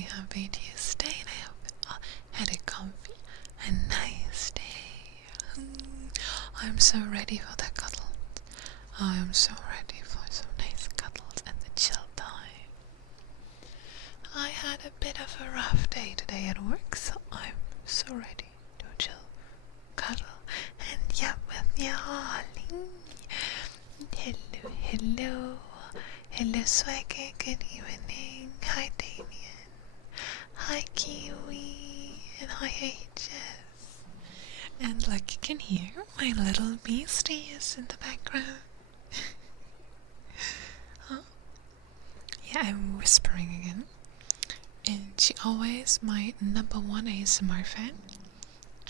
happy to stay and I hope had a comfy and nice day. I'm so ready for the cuddles. I am so ready for some nice cuddles and the chill time. I had a bit of a rough day today at work, so I'm so ready to chill, cuddle, and yap with you all. Hello, hello. Hello, Swagger. Good evening. Hi, Damien. Hi, Kiwi. And hi, H's. And like you can hear, my little beastie is in the background. Huh? Yeah, I'm whispering again. And she always my #1 ASMR fan.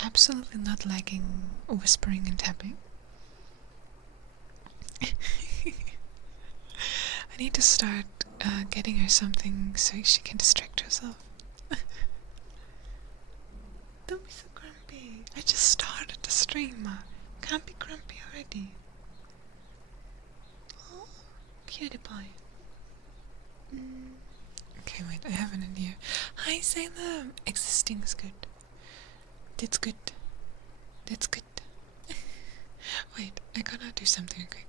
Absolutely not liking whispering and tapping. I need to start getting her something so she can distract herself. Don't be so grumpy. I just started the stream. Can't be grumpy already. Oh, cutie pie. Okay, wait, I have an idea. Hi, Salem. Existing is good. That's good. That's good. Wait, I gotta do something quick.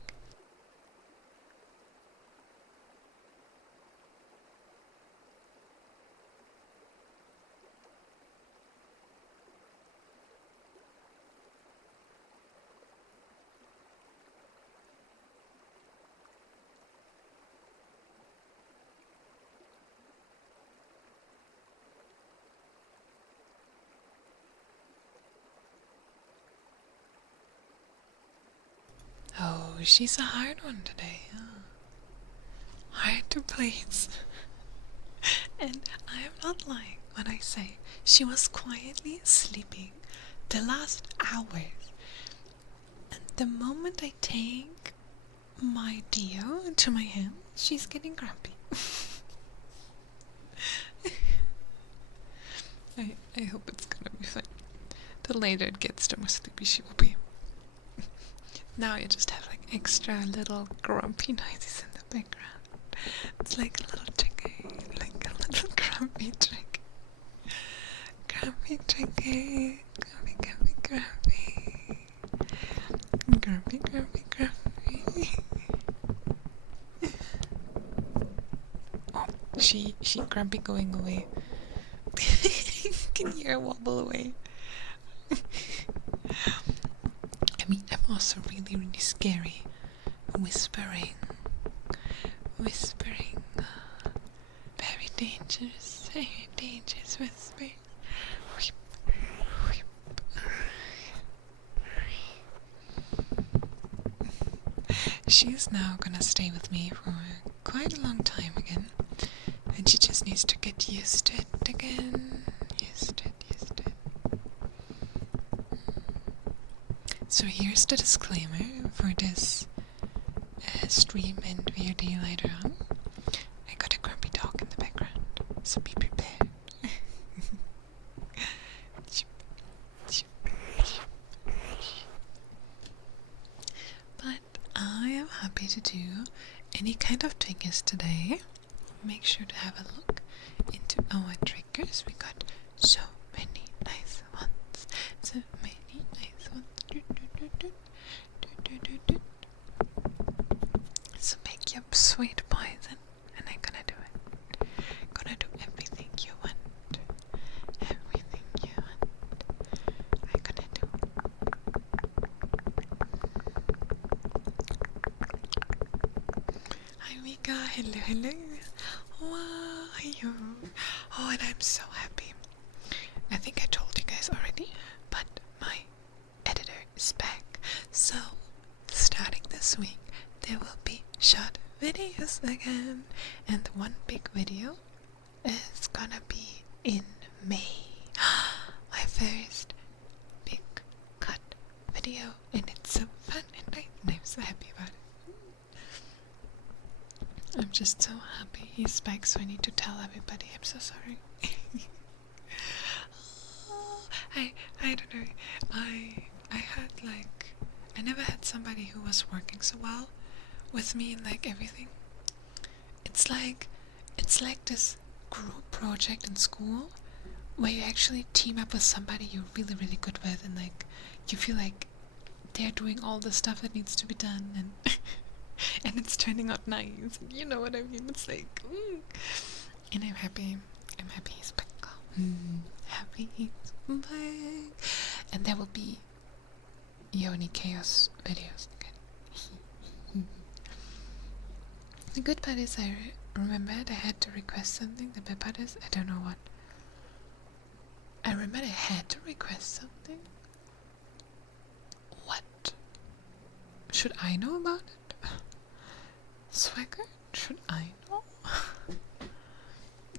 Oh, she's a hard one today. Huh? Hard to please. And I am not lying when I say she was quietly sleeping the last hours. And the moment I take my Dio into my hand, she's getting grumpy. I hope it's gonna be fine. The later it gets, the more sleepy she will be. Now you just have like extra little grumpy noises in the background. It's like a little trigger, like a little grumpy trigger. Grumpy trigger, grumpy, grumpy, grumpy. Grumpy, grumpy, grumpy. Oh, she grumpy going away. Can hear her wobble away. I mean, I'm also really, really scary. Whispering. Very dangerous whispering. She's now gonna stay with me for quite a long time again. And she just needs to get used to it again. Used to it. So here's the disclaimer for this stream and VOD later on. I got a grumpy dog in the background, so be prepared. But I am happy to do any kind of triggers today. Make sure to have a look into our triggers. We got so many nice ones. So many nice ones. So make your sweet poison, and I'm gonna do it. Gonna do everything you want. Everything you want. I'm gonna do. Hi Mika, hello. Wow, hello. Oh, and I'm so happy. I think I told you guys already, but my editor is back. So, starting this week, there will be short videos again. And one big video is gonna be in May. My first big cut video, and it's so fun, and I'm so happy about it. I'm just so happy he's back, so I need to tell everybody. I'm so sorry. I don't know. I had like, I never had somebody who was working so well with me in like everything. It's like this group project in school where you actually team up with somebody you're really, really good with, and like you feel like they're doing all the stuff that needs to be done, and and it's turning out nice. You know what I mean? It's like, and I'm happy. I'm happy he's back. Happy he's back. And there will be Yoni Chaos videos. Okay. The good part is I remembered I had to request something. The bad part is I don't know what. I remembered I had to request something. What? Should I know about it? Swagger? Should I know?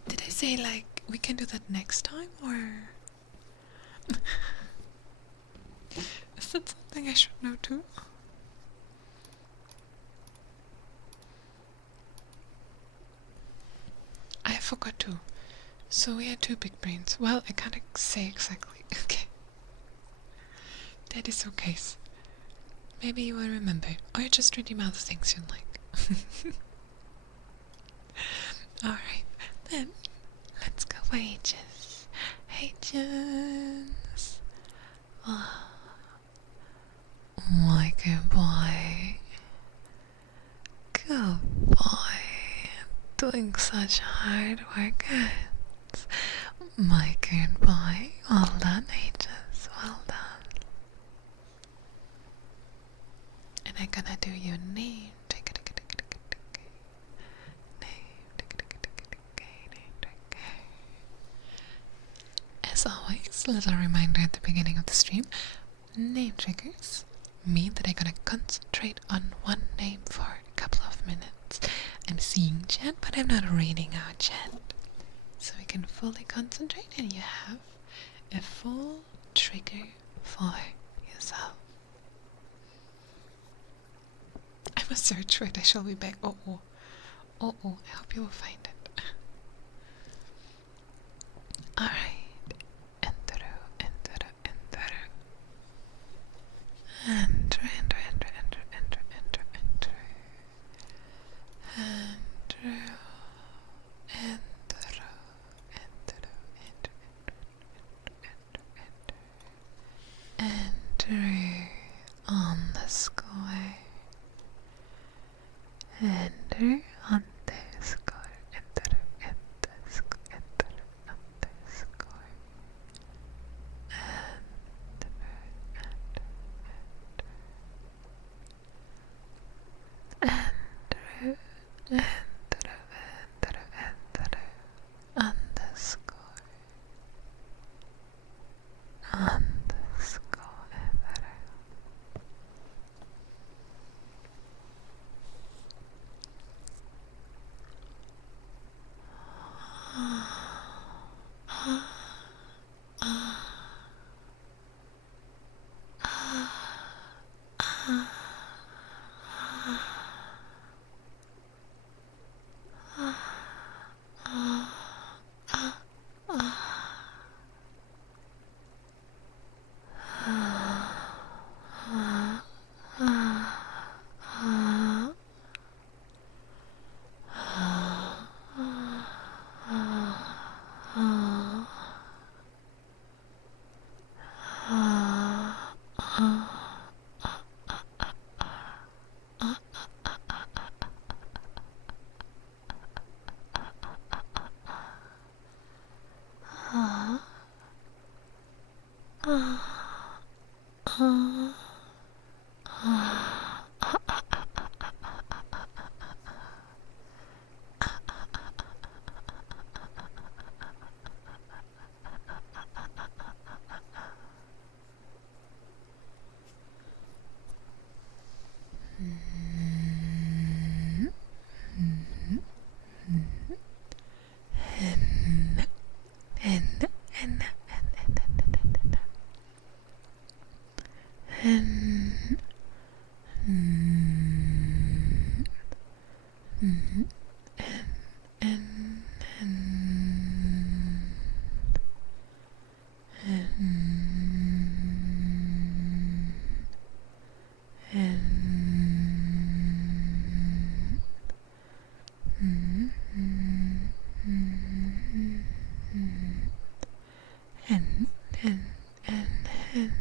Did I say like we can do that next time, or is that something I should know too? I forgot to. So we had two big brains. Well, I can't say exactly. Okay. That is okay. Maybe you will remember. Or you just read him other things you like. Alright, then let's go for H's. H's. Oh, my good boy. Good boy. Doing such hard work. My good boy. Well done, H's. Well done. And I'm gonna do your name. As always, little reminder at the beginning of the stream, name triggers mean that I'm gonna concentrate on one name for a couple of minutes. I'm seeing chat, but I'm not reading out chat. So we can fully concentrate and you have a full trigger for yourself. I must search for it. I shall be back. Oh, I hope you will find it. Alright. Enter. On the sky. Enter on the sky. Enter on the sky. and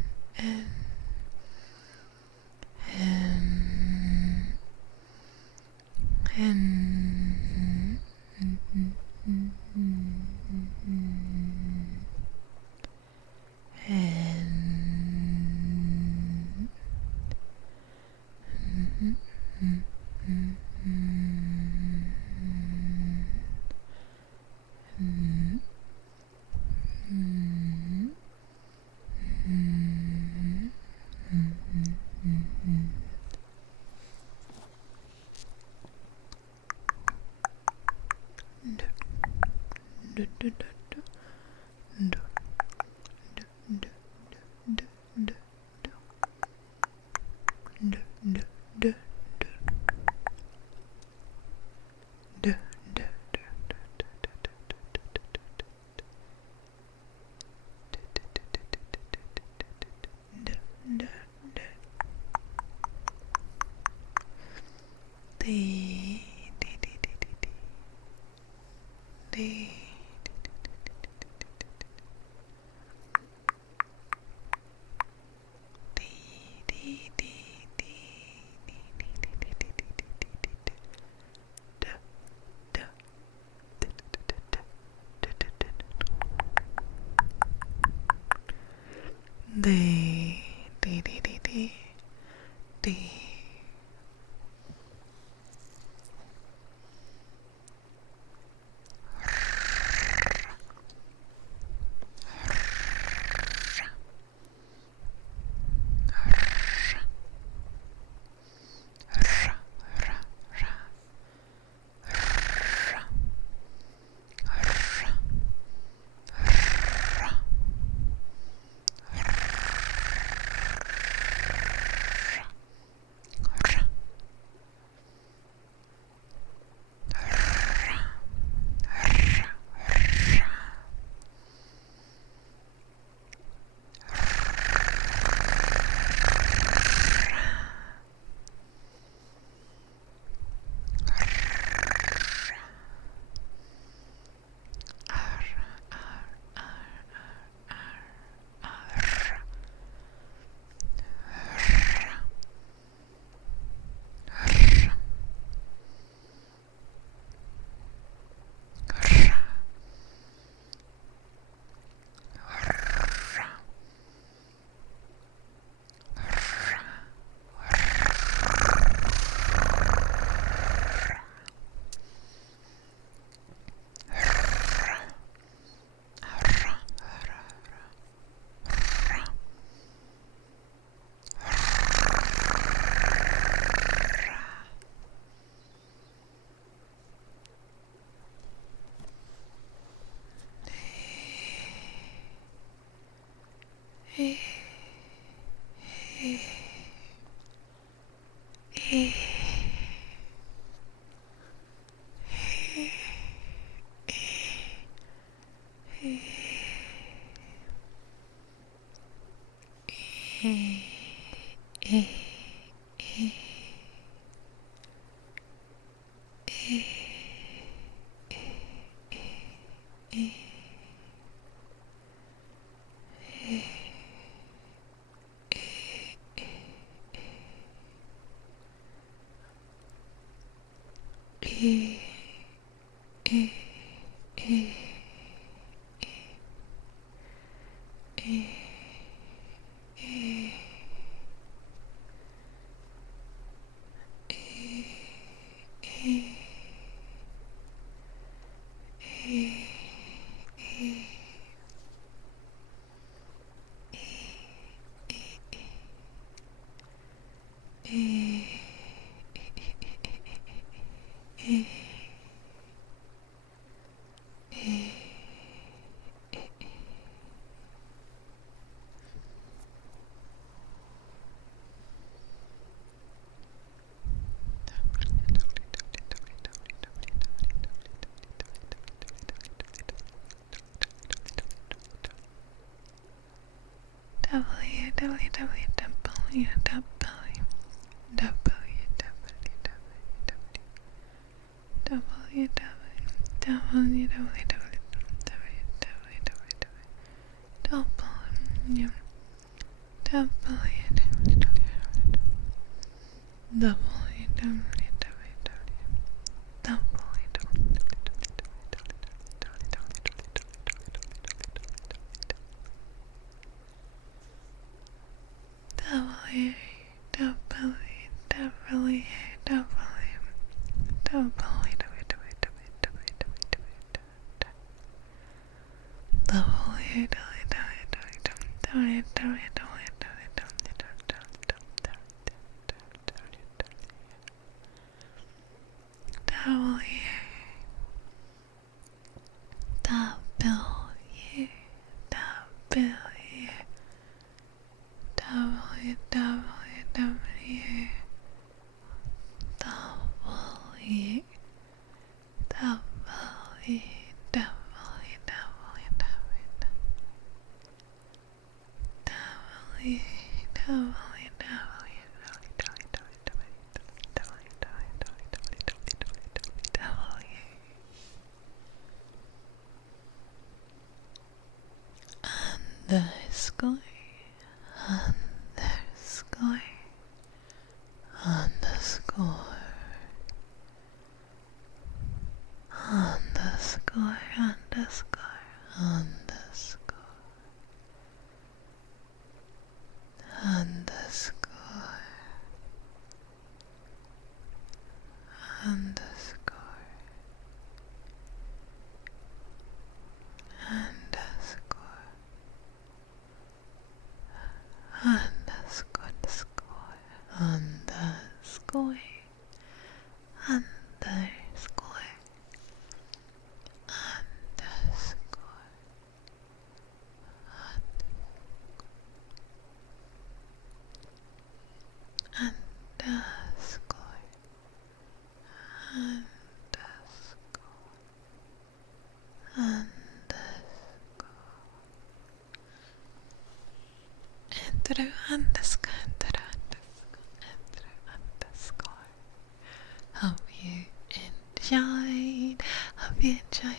Hope you enjoyed. Hope you enjoyed.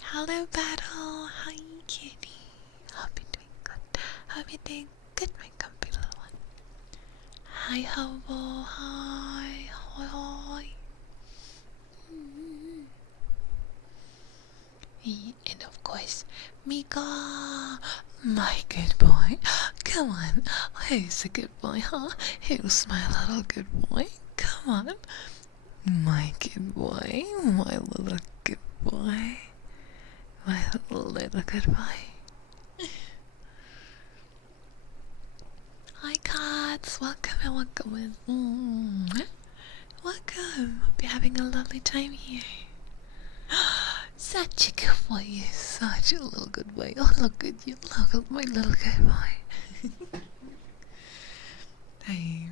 Hello, Battle. Hi, kitty. Hope you're doing good. Hope you're doing good, my comfy little one. Hi, Hobo. Hi. Hoi, hoi. And of course, Mika, my good boy. Come on, who's a good boy, huh? Who's my little good boy? Come on, my good boy, my little good boy, my little good boy. Hi, cats. Welcome and welcome in. Welcome. Hope you're having a lovely time here. Such a good boy, you're such a little good boy. Oh, look at you, look at my little good boy. Hey.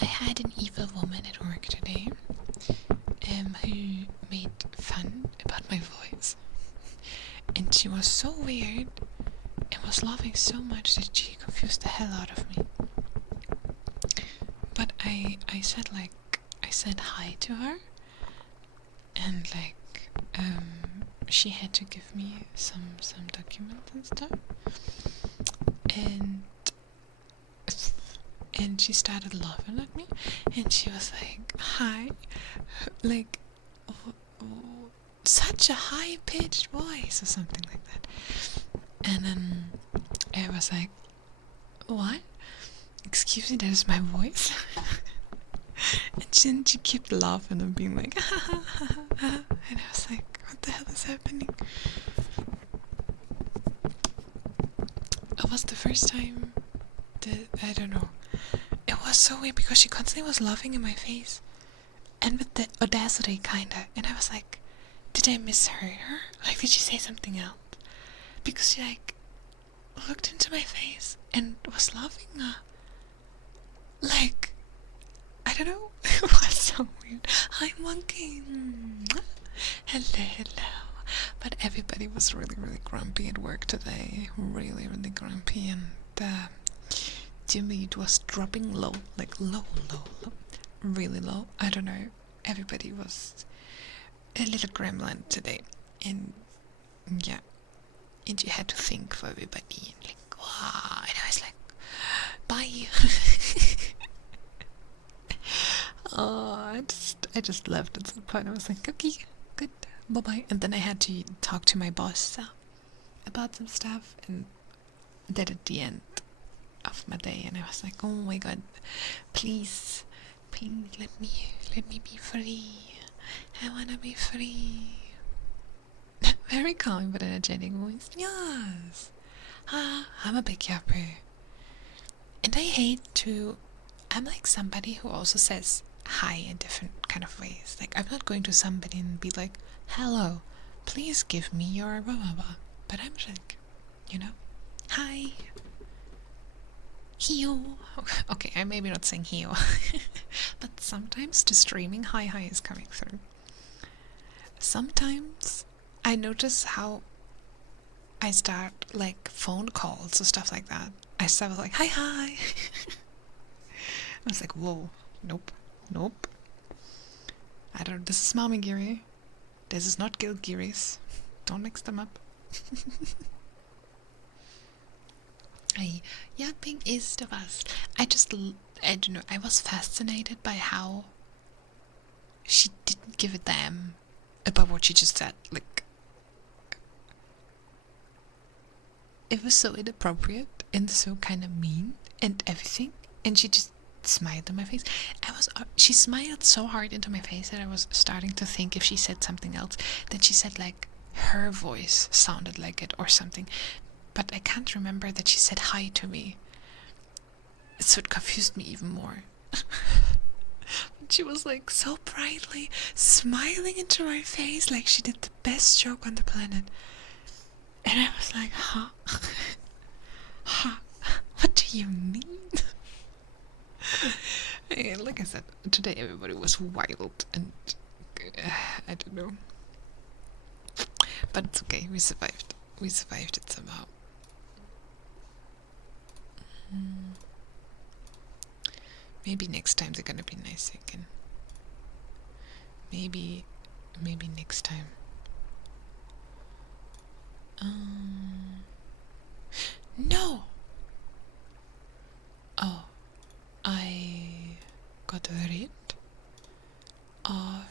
I had an evil woman at work today, who made fun about my voice, and she was so weird and was laughing so much that she confused the hell out of me. But I said hi to her, and she had to give me some documents and stuff, and she started laughing at me, and she was like, hi, like, such a high-pitched voice or something like that. And then I was like, what? Excuse me, that is my voice? And she kept laughing and being like, ha ha ha ha, and I was like, what the hell is happening? It was the first time that, I don't know, it was so weird because she constantly was laughing in my face, and with the audacity kinda, and I was like, did I misheard her? Like, did she say something else? Because she looked into my face and was laughing, like, I don't know. It was so weird. Hi, monkey. Hello, hello. But everybody was really, really grumpy at work today. Really, really grumpy. And Jimmy was dropping low. Like low, low, low. Really low. I don't know. Everybody was a little gremlin today. And yeah. And you had to think for everybody. Like, wow. And I was like, bye. Oh, I just left at some point. I was like, okay, good, bye bye. And then I had to talk to my boss about some stuff, and that at the end of my day. And I was like, oh my god, please, please let me be free. I wanna be free. Very calm but energetic voice. Yes. I'm a big yapper. And I hate to. I'm like somebody who also says hi in different kind of ways. Like, I'm not going to somebody and be like, hello, please give me your blah blah blah. But I'm just like, you know, hi. Hio. Okay, I'm maybe not saying hio. But sometimes the streaming hi is coming through. Sometimes I notice how I start like phone calls or stuff like that. I start with like, hi. I was like, whoa, nope. I don't. This is Momigiri. This is not Gilgiris. Don't mix them up. Yapping is the best. I don't know. I was fascinated by how she didn't give a damn about what she just said. Like, it was so inappropriate and so kind of mean and everything, and she just smiled in my face. She smiled so hard into my face that I was starting to think if she said something else, that she said like her voice sounded like it or something, but I can't remember that she said hi to me, so it confused me even more. She was like so brightly smiling into my face like she did the best joke on the planet, and I was like, huh? What do you mean? And like I said, today everybody was wild and I don't know. But it's okay, we survived. We survived it somehow. Maybe next time they're gonna be nice again. Maybe next time. No! Oh, I got rid of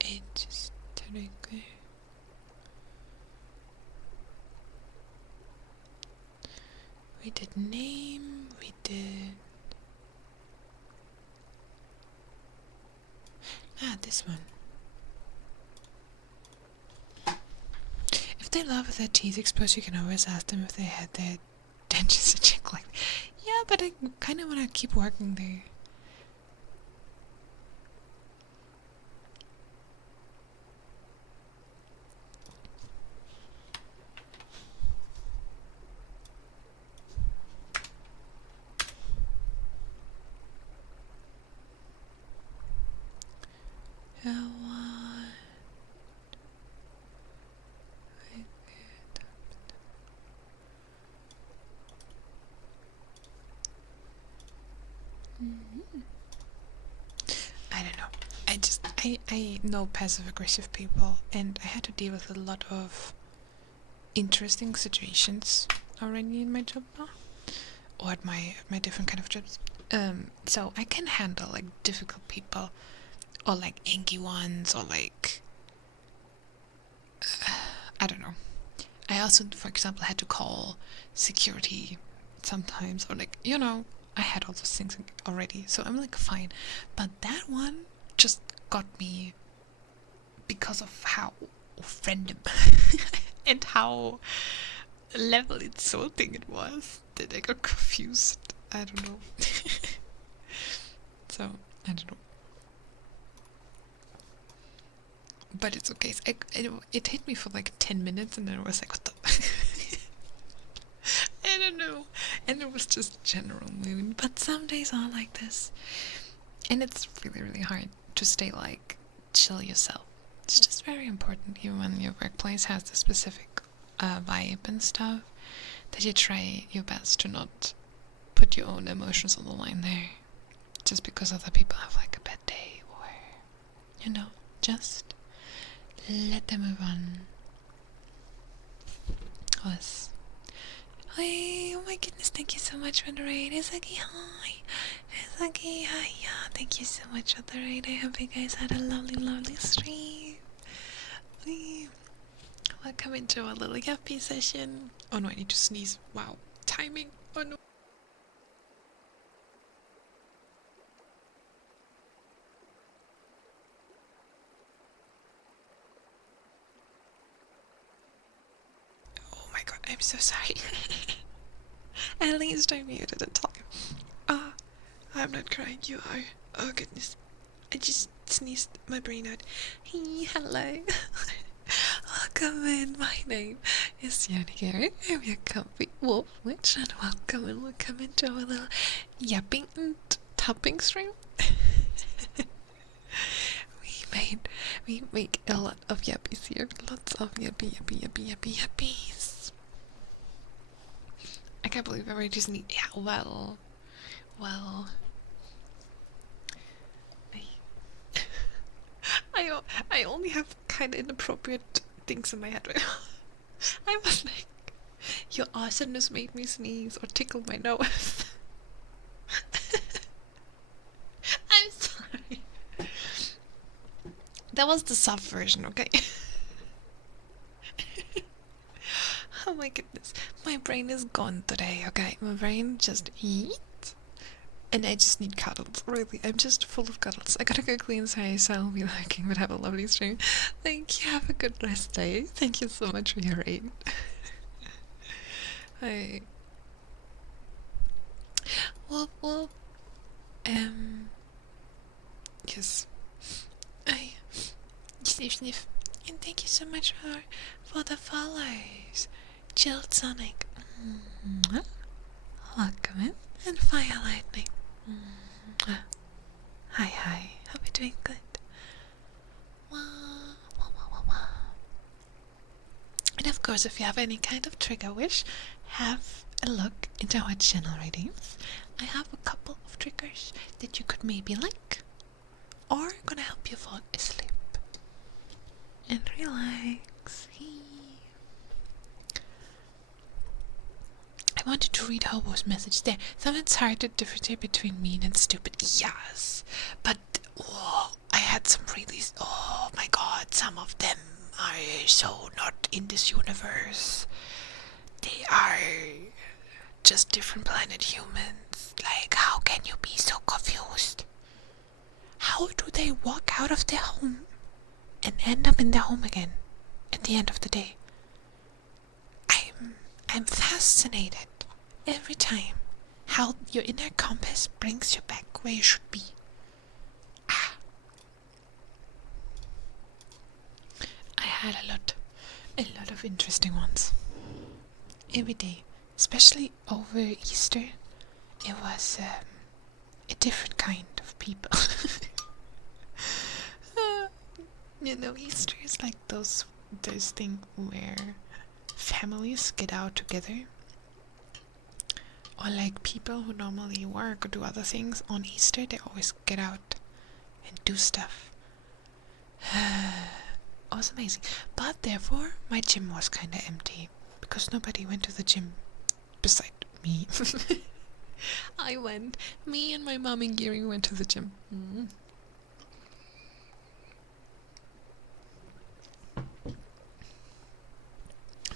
it. Just terribly. We did name, we did. This one. If they love their teeth exposed, you can always ask them if they had their dentures checked. Like, yeah, but I kind of want to keep working there. I don't know. I know passive aggressive people, and I had to deal with a lot of interesting situations already in my job now, or at my different kind of jobs. So I can handle like difficult people, or like angry ones, or like I don't know. I also, for example, had to call security sometimes, or like, you know, I had all those things already, so I'm like fine. But that one just got me because of how random and how level insulting it was that I got confused. I don't know. So, I don't know. But it's okay. It hit me for like 10 minutes and then I was like, what the? I don't know. And it was just general mood. But some days are like this. And it's really, really hard to stay like chill yourself. It's just very important, even when your workplace has the specific vibe and stuff, that you try your best to not put your own emotions on the line there. Just because other people have like a bad day, or, you know, just let them move on. Us. Hey, oh my goodness, thank you so much for the raid. Isaki, hi. Isaki, hi. Yeah, thank you so much for the raid. I hope you guys had a lovely, lovely stream. Welcome into our little yappy session. Oh no, I need to sneeze. Wow. Timing. Oh no. Oh my god, I'm so sorry. At least I muted in time. I'm not crying, you are. Oh goodness. I just sneezed my brain out. Hey, hello. Welcome in. My name is Yonigiri. I'm your comfy wolf witch, and welcome into our little yapping and tapping stream. we make a lot of yappies here. Lots of yappies. I can't believe I already just need. Yeah, well. I only have kind of inappropriate things in my head right now. I was like, your awesomeness made me sneeze or tickle my nose. I'm sorry. That was the soft version, okay? Oh my goodness. My brain is gone today, okay? My brain just eats. And I just need cuddles, really. I'm just full of cuddles. I gotta go clean, so I'll be lurking, but have a lovely stream. Thank you, have a good rest day. Thank you so much for your aid. Hi. Well, yes. Sniff. And thank you so much for the follows. Chilled Sonic. Welcome in. And Fire Lightning. Hi. Hope you're doing good. And of course, if you have any kind of trigger wish, have a look into our channel ratings. I have a couple of triggers that you could maybe like, or gonna help you fall asleep and relax. I wanted to read Hobo's message there. Sometimes it's hard to differentiate between mean and stupid. Yes, but I had some really. Oh my god, some of them are so not in this universe. They are just different planet humans. Like, how can you be so confused? How do they walk out of their home and end up in their home again at the end of the day? I'm fascinated every time how your inner compass brings you back where you should be. I had a lot of interesting ones every day, especially over Easter. It was a different kind of people. You know, Easter is like those things where families get out together, or like people who normally work or do other things on Easter, they always get out and do stuff. It was amazing, but therefore my gym was kind of empty because nobody went to the gym beside me. I went. Me and my mom and Giri went to the gym.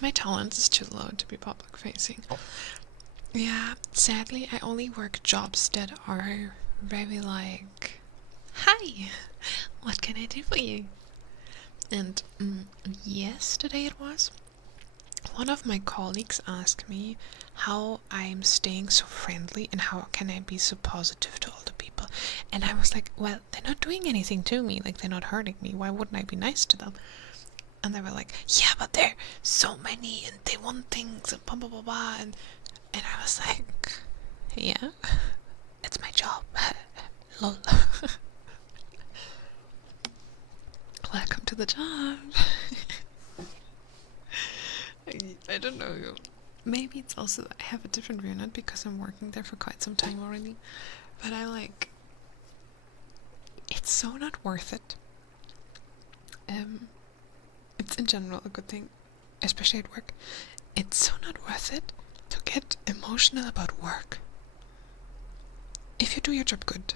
My tolerance is too low to be public facing. Yeah, sadly I only work jobs that are very like, hi, what can I do for you? And yesterday it was, one of my colleagues asked me how I'm staying so friendly and how can I be so positive to all the people. And I was like, well, they're not doing anything to me, like they're not hurting me, why wouldn't I be nice to them? And they were like, yeah, but there are so many and they want things and blah blah blah blah. And And I was like, yeah, it's my job. Lol. Welcome to the job. I don't know. Maybe it's also I have a different view, not because I'm working there for quite some time already, but I like. It's so not worth it. It's in general a good thing, especially at work. It's so not worth it to get emotional about work. If you do your job good,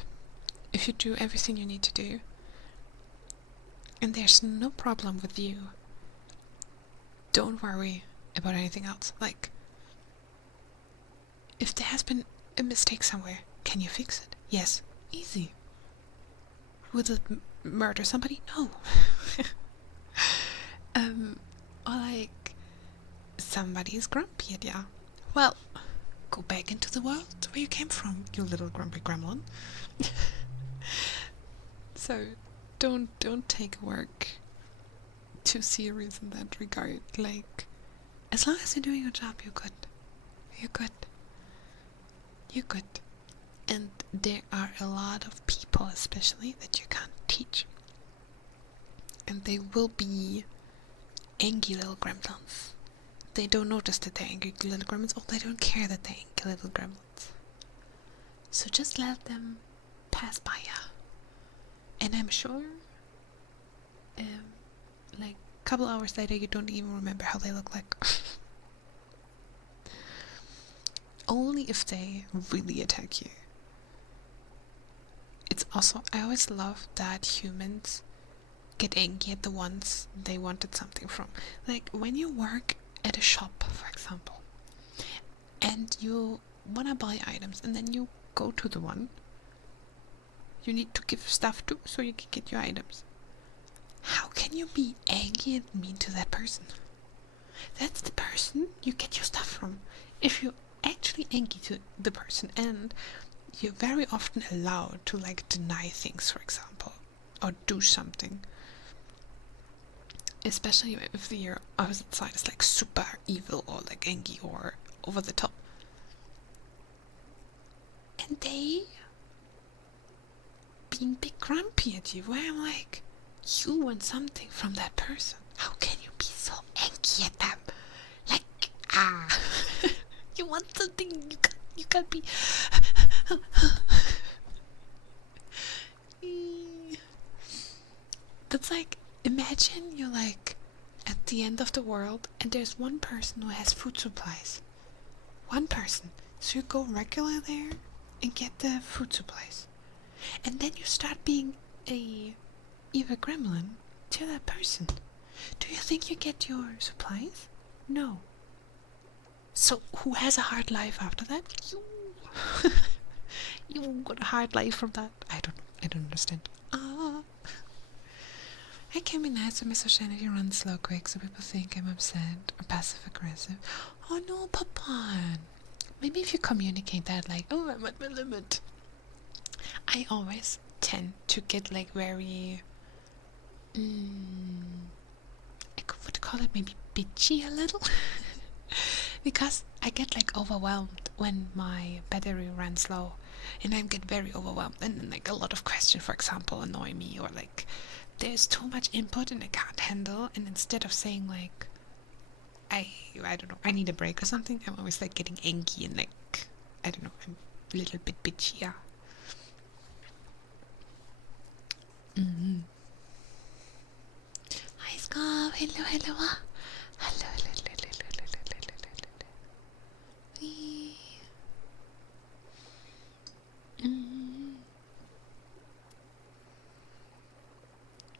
if you do everything you need to do, and there's no problem with you, don't worry about anything else. Like, if there has been a mistake somewhere, can you fix it? Yes. Easy. Would it murder somebody? No. Or like, somebody is grumpy at ya. Well, go back into the world where you came from, you little grumpy gremlin. So, don't take work too serious in that regard. Like, as long as you're doing your job, you're good. You're good. You're good. And there are a lot of people, especially, that you can't teach. And they will be angry little gremlins. They don't notice that they're angry little gremlins, or they don't care that they're angry little gremlins. So just let them pass by ya. And I'm sure, like, a couple hours later, you don't even remember how they look like. Only if they really attack you. It's also, I always love that humans get angry at the ones they wanted something from. Like, when you work at a shop, for example, and you wanna buy items, and then you go to the one you need to give stuff to so you can get your items. How can you be angry and mean to that person? That's the person you get your stuff from. If you're actually angry to the person, and you're very often allowed to like deny things, for example, or do something, especially if your opposite side is like super evil or like angry or over the top, and they being big grumpy at you, where I'm like, you want something from that person, how can you be so angry at them? Like, you want something, you can't be. That's like, imagine you're like at the end of the world and there's one person who has food supplies. One person. So you go regular there and get the food supplies. And then you start being a evil gremlin to that person. Do you think you get your supplies? No. So who has a hard life after that? You. You got a hard life from that. I don't understand. I can be nice when my sociality runs slow quick so people think I'm upset or passive aggressive. Oh no, Papa. Maybe if you communicate that, like, oh, I'm at my limit. I always tend to get like very, I would call it maybe bitchy a little. Because I get like overwhelmed when my battery runs low, and I get very overwhelmed, and then like a lot of questions, for example, annoy me, or like there's too much input and I can't handle, and instead of saying like I don't know, I need a break or something, I'm always like getting angry and like, I don't know, I'm a little bit bitchy. Yeah. Hi Scott, hello. Hello.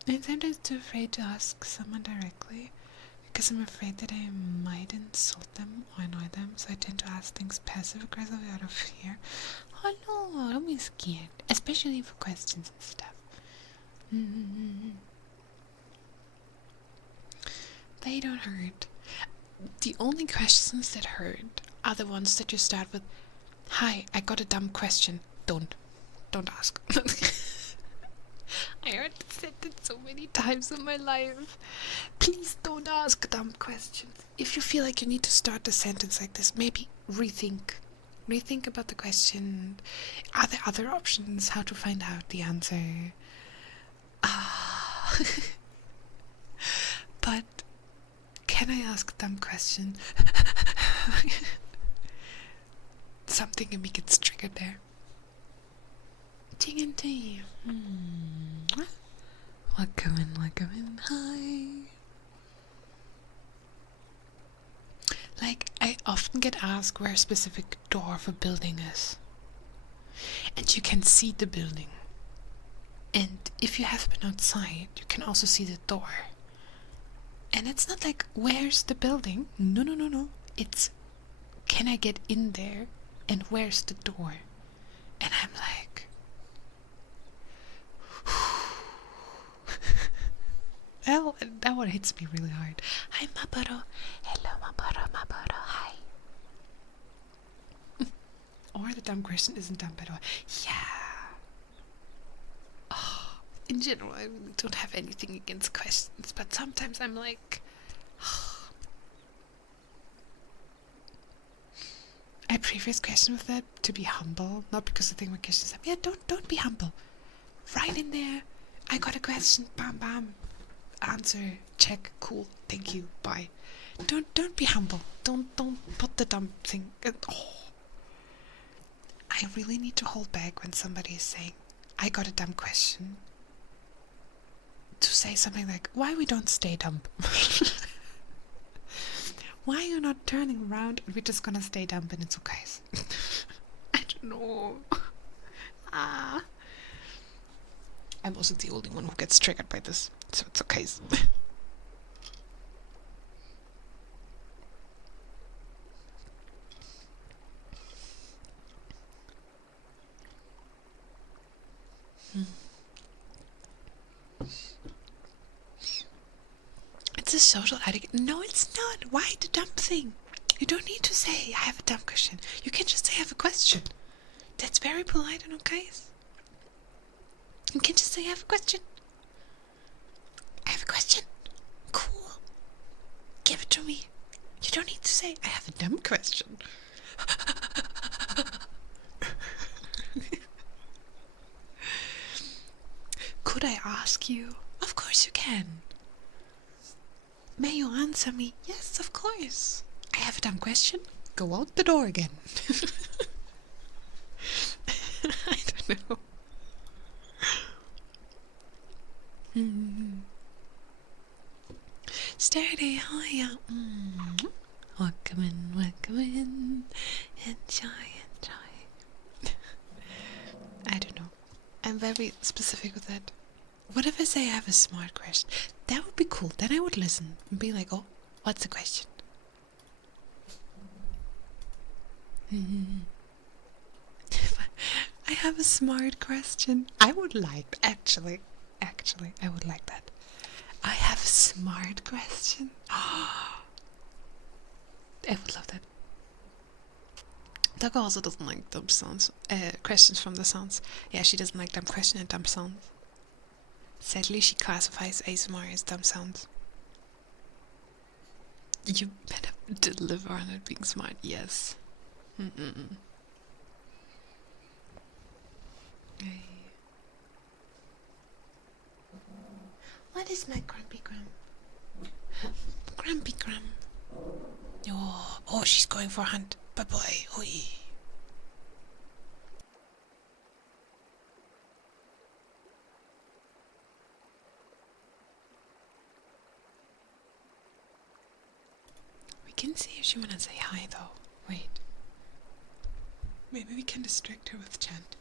I'm sometimes too afraid to ask someone directly because I'm afraid that I might insult them or annoy them, so I tend to ask things passive aggressively out of fear. Oh no, don't be scared, especially for questions and stuff. They don't hurt. The only questions that hurt are the ones that you start with, "Hi, I got a dumb question." Don't ask. I heard this said that so many times in my life. Please don't ask dumb questions. If you feel like you need to start a sentence like this, maybe rethink. Rethink about the question. Are there other options? How to find out the answer? But can I ask a dumb question? Something in me gets triggered there. TNT. Welcome, hi. Like, I often get asked where a specific door of a building is. And you can see the building. And if you have been outside, you can also see the door. And it's not like, where's the building? No. It's, can I get in there? And where's the door? And I'm like, that one hits me really hard. Hi, Mabaro. Hello, Mabaro. Hi. Or the dumb question isn't dumb at all. Yeah. Oh, in general, I really don't have anything against questions, but sometimes I'm like, I previous question with that to be humble, not because I think my questions are, yeah, don't be humble. Right in there. I got a question. Bam, bam. Answer. Check. Cool. Thank you. Bye. Don't be humble. Don't put the dumb thing. I really need to hold back when somebody is saying, I got a dumb question. To say something like, why we don't stay dumb? Why are you not turning around and we're just gonna stay dumb and it's okay? I don't know. I'm also the only one who gets triggered by this, so it's okay. It's a social etiquette. No, it's not. Why the dumb thing? You don't need to say, I have a dumb question. You can just say, I have a question. That's very polite and okay. You can just say, I have a question. I have a question. Cool. Give it to me. You don't need to say, I have a dumb question. Could I ask you? Of course you can. May you answer me? Yes, of course. I have a dumb question. Go out the door again. I don't know. Sturdy, hiya. Welcome in. Enjoy. I don't know. I'm very specific with that. What if I say I have a smart question? That would be cool. Then I would listen and be like, oh, what's the question? I have a smart question. I would like, actually, I would like that. I have a smart question. I would love that. Doga also doesn't like dumb sounds. Questions from the sounds. Yeah, she doesn't like dumb question and dumb sounds. Sadly, she classifies ASMR as dumb sounds. You better deliver on it being smart. Yes. Hey. What is my grumpy gram? Grumpy gram. Oh, she's going for a hunt. Bye bye. Oi. We can see if she wanna say hi though. Wait. Maybe we can distract her with chant.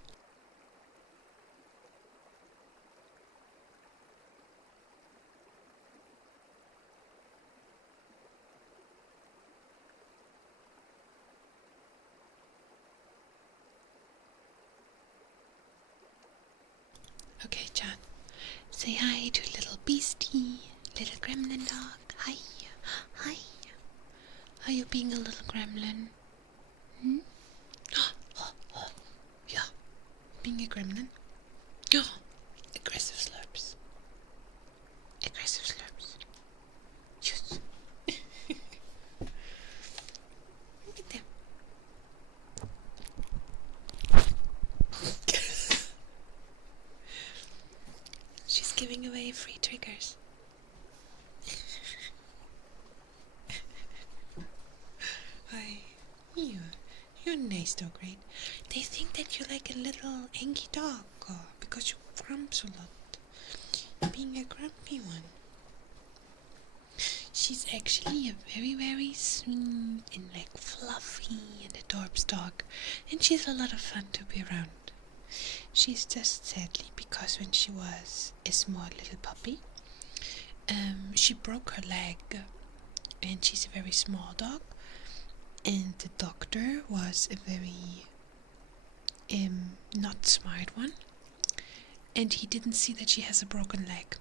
Okay, Chan. Say hi to little beastie, little gremlin dog. Hi. Are you being a little gremlin? Yeah. Being a gremlin? Aggressive slurps. free triggers. Hi. You're nice dog, right? They think that you're like a little angry dog because you grumps a lot. Being a grumpy one. She's actually a very, very sweet and like fluffy and adorbs dog. And she's a lot of fun to be around. She's just sadly because when she was a small little puppy, she broke her leg, and she's a very small dog, and the doctor was a very not smart one, and he didn't see that she has a broken leg,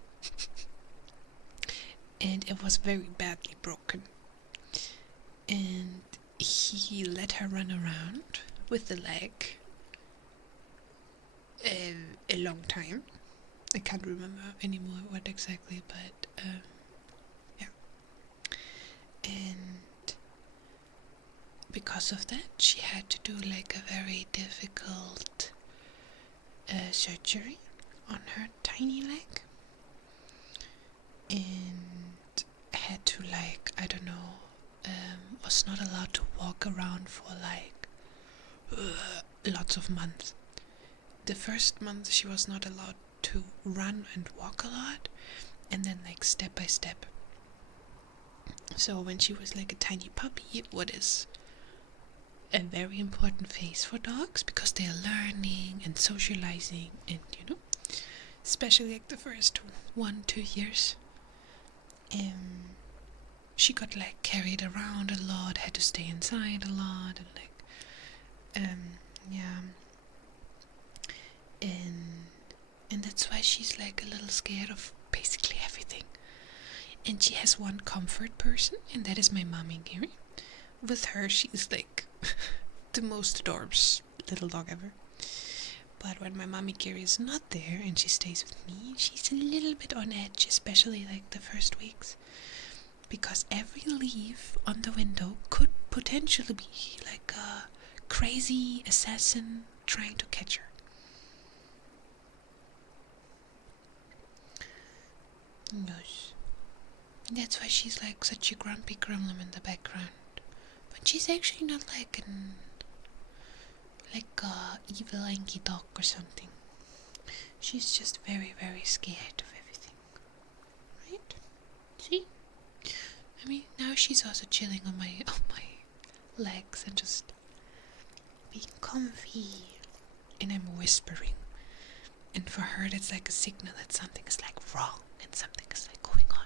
and it was very badly broken, and he let her run around with the leg a long time. I can't remember anymore what exactly, but yeah. And because of that, she had to do like a very difficult surgery on her tiny leg, and had to like, I don't know, was not allowed to walk around for like lots of months. The first month she was not allowed to run and walk a lot, and then like step by step. So when she was like a tiny puppy, what is a very important phase for dogs because they are learning and socializing, and especially like the first 1-2 years, she got like carried around a lot, had to stay inside a lot, and like yeah. And that's why she's like a little scared of basically everything. And she has one comfort person, and that is my mommy Gary. With her, she's like the most adorbs little dog ever. But when my mommy Gary is not there and she stays with me, she's a little bit on edge, especially like the first weeks. Because every leaf on the window could potentially be like a crazy assassin trying to catch her. Yes. That's why she's like such a grumpy gremlin in the background. But she's actually not like a evil angry dog or something. She's just very, very scared of everything. Right? See? I mean, now she's also chilling on my legs and just being comfy. And I'm whispering. And for her, that's like a signal that something is like wrong and something is like going on,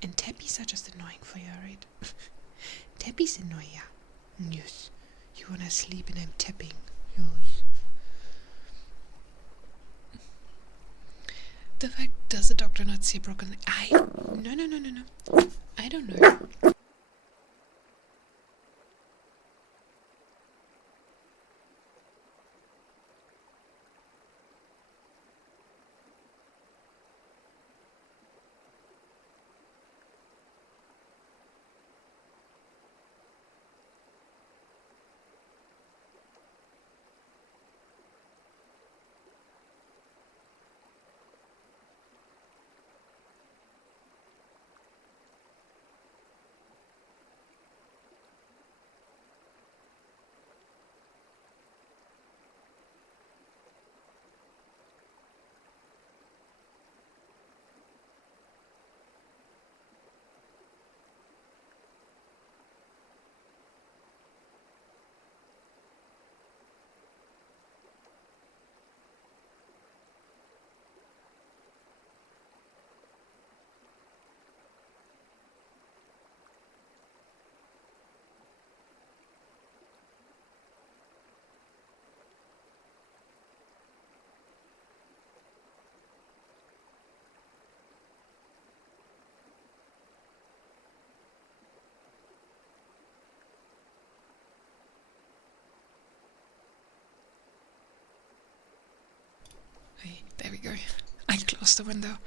And tappies are just annoying for you, right? Tappies annoy you. Yes. You wanna sleep and I'm tapping. Yes. The fact, does the doctor not see broken leg? No. I don't know. Hey, there we go. I closed the window.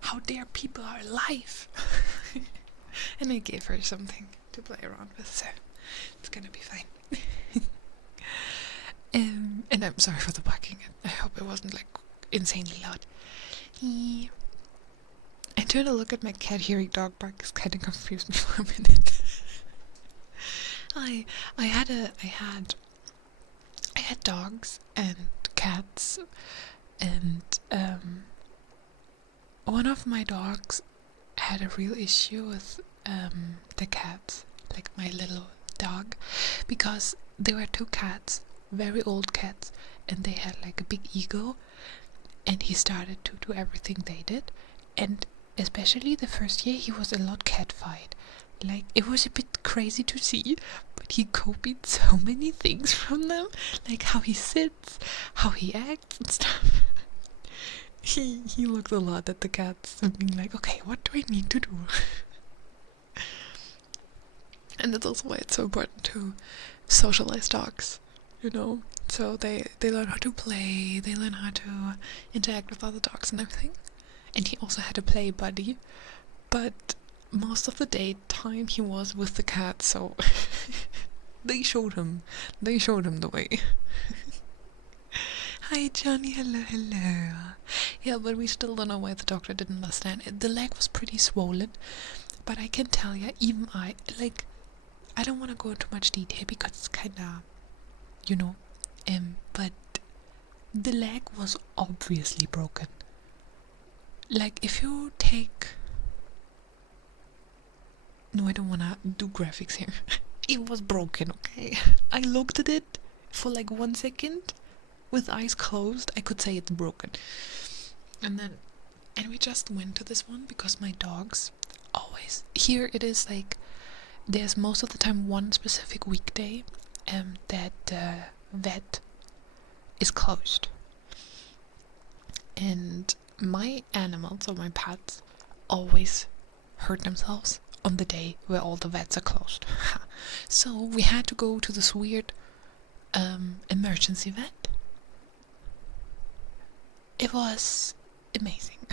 How dare people are alive? And I gave her something to play around with, so it's gonna be fine. And I'm sorry for the barking. I hope it wasn't like insanely loud. I turned to look at my cat hearing dog bark. It's kind of confused me for a minute. I had dogs and cats, and one of my dogs had a real issue with the cats, like my little dog, because there were two cats, very old cats, and they had like a big ego, and he started to do everything they did, and especially the first year he was a lot catfied. Like, it was a bit crazy to see, but he copied so many things from them, like how he sits, how he acts and stuff. He looked a lot at the cats and being like, okay, what do I need to do? And that's also why it's so important to socialize dogs, you know? So they learn how to play, they learn how to interact with other dogs and everything. And he also had a play buddy, but most of the daytime he was with the cat, so they showed him the way. Hi Johnny, hello. Yeah, but we still don't know why the doctor didn't understand. The leg was pretty swollen, but I can tell you, even I don't want to go into much detail because it's kinda, but the leg was obviously broken. Like, if you take... No, I don't want to do graphics here. It was broken, okay? I looked at it for like 1 second. With eyes closed, I could say it's broken. And we just went to this one because my dogs always... Here it is like... There's most of the time one specific weekday that the vet is closed. And my animals, or my pets, always hurt themselves on the day where all the vets are closed. So we had to go to this weird emergency vet. It was amazing.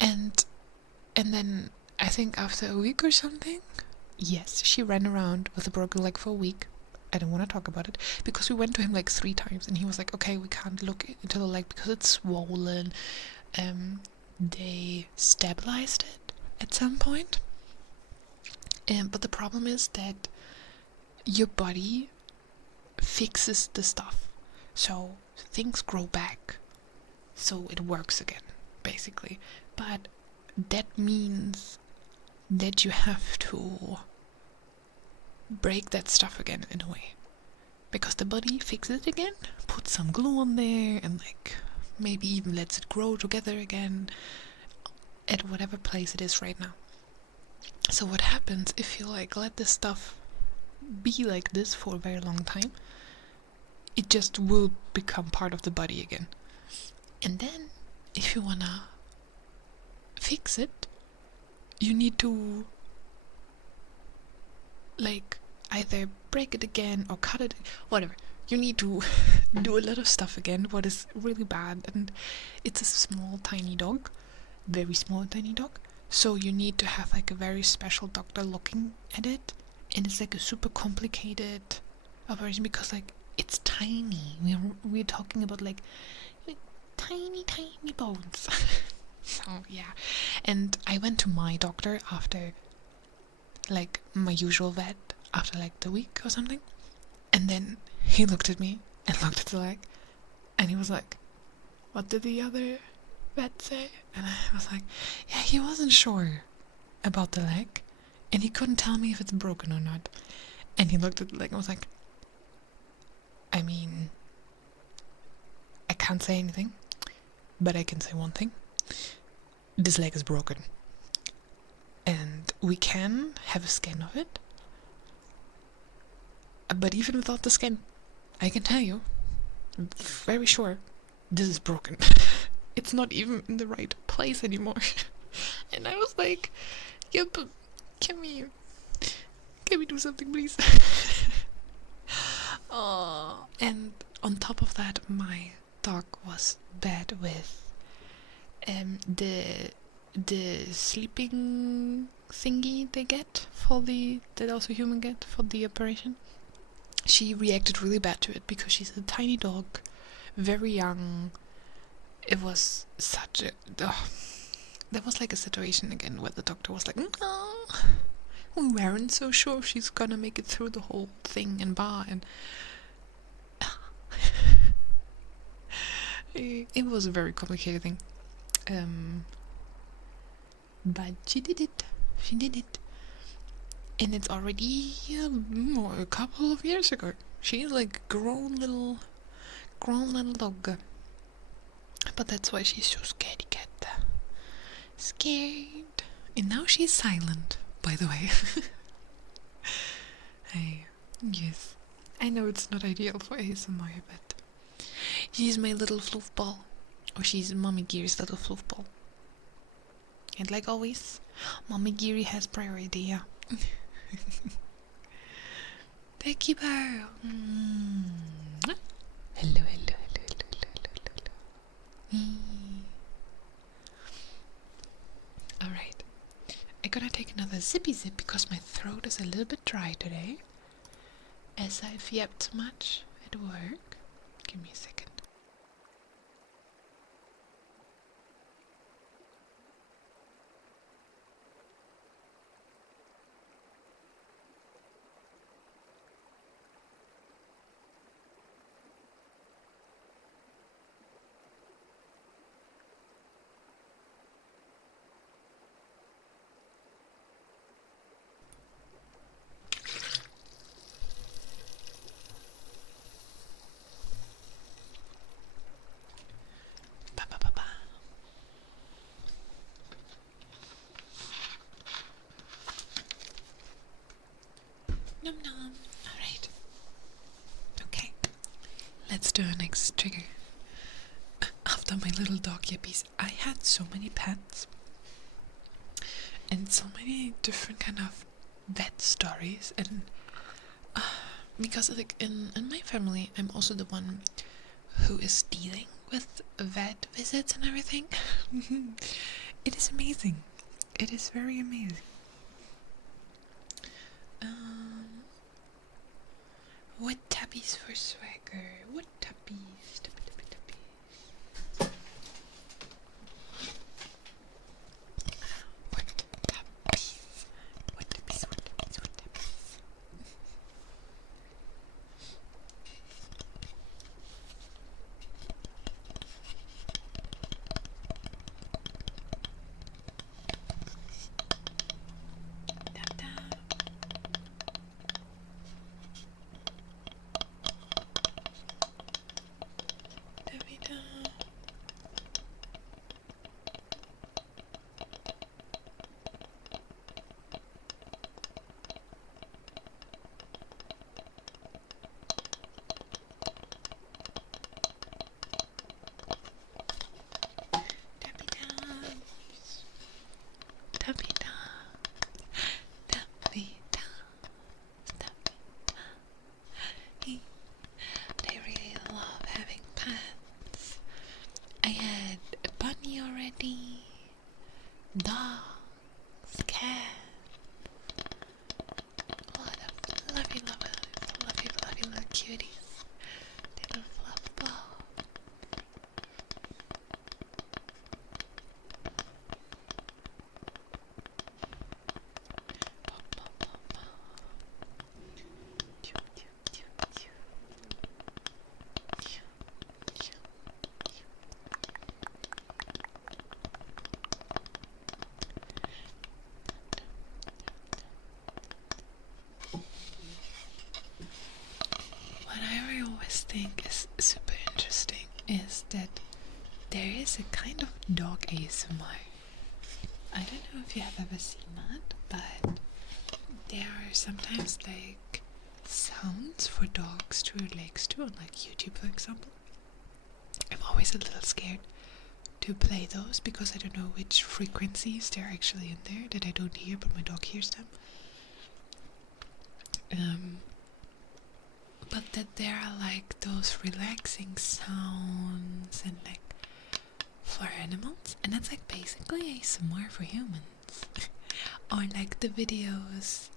and then I think after a week or something, yes, she ran around with a broken leg for a week. I don't want to talk about it because we went to him like 3 times and he was like, okay, we can't look into the leg because it's swollen. They stabilized it at some point. But the problem is that your body fixes the stuff. So things grow back. So it works again, basically. But that means that you have to break that stuff again in a way. Because the body fixes it again, puts some glue on there, and like maybe even lets it grow together again at whatever place it is right now. So what happens if you like let this stuff be like this for a very long time? It just will become part of the body again. And then if you wanna fix it, you need to like either break it again or cut it, whatever. You need to do a lot of stuff again, what is really bad. And it's a small tiny dog, very small tiny dog, so you need to have like a very special doctor looking at it, and it's like a super complicated operation because like it's tiny. We're talking about like tiny bones. So yeah. And I went to my doctor after like my usual vet after like the week or something, and then he looked at me and looked at the leg and he was like, what did the other vet say? And I was like, yeah, he wasn't sure about the leg and he couldn't tell me if it's broken or not. And he looked at the leg and was like, I mean, I can't say anything, but I can say one thing. This leg is broken. And we can have a scan of it. But even without the scan, I can tell you, I'm very sure, this is broken. It's not even in the right place anymore. And I was like, yeah, but can we do something, please? Oh, and on top of that, my dog was bad with the sleeping thingy they get that also human get for the operation. She reacted really bad to it because she's a tiny dog, very young, it was such a... there was like a situation again where the doctor was like, no, we weren't so sure she's gonna make it through the whole thing and bar, and it was a very complicated thing. But she did it. She did it. And it's already a couple of years ago. She's like a grown little dog. But that's why she's so scaredy cat. Scared. And now she's silent, by the way. Yes. I know it's not ideal for ASMR, but she's my little fluff ball. Or she's Mommy Geary's little fluff ball. And like always, Mommy Geary has priority, yeah. Becky Barrow. Hello, hello, hello, hello. Alright. I'm gonna take another zippy zip because my throat is a little bit dry today. As I've yapped too much at work. Give me a second. Nom nom. Alright. Okay. Let's do our next trigger. After my little dog yappies, I had so many pets. And so many different kind of vet stories. And because like in my family, I'm also the one who is dealing with vet visits and everything. It is amazing. It is very amazing. What tabbies for swagger? What tabbies? Tabbies. What tabbies? What tabbies? What tabbies? What tabbies? They really love having pets. I had a bunny already, dogs, cats, a lot of lovely little cuties, little fluff balls. What I always think is super interesting is that there is a kind of dog ASMR. I don't know if you have ever seen that, but there are sometimes like sounds for dogs to relax to on like YouTube, for example. I'm always a little scared to play those because I don't know which frequencies they're actually in there that I don't hear but my dog hears them. But that there are like those relaxing sounds and like for animals, and that's like basically ASMR for humans. Or like the videos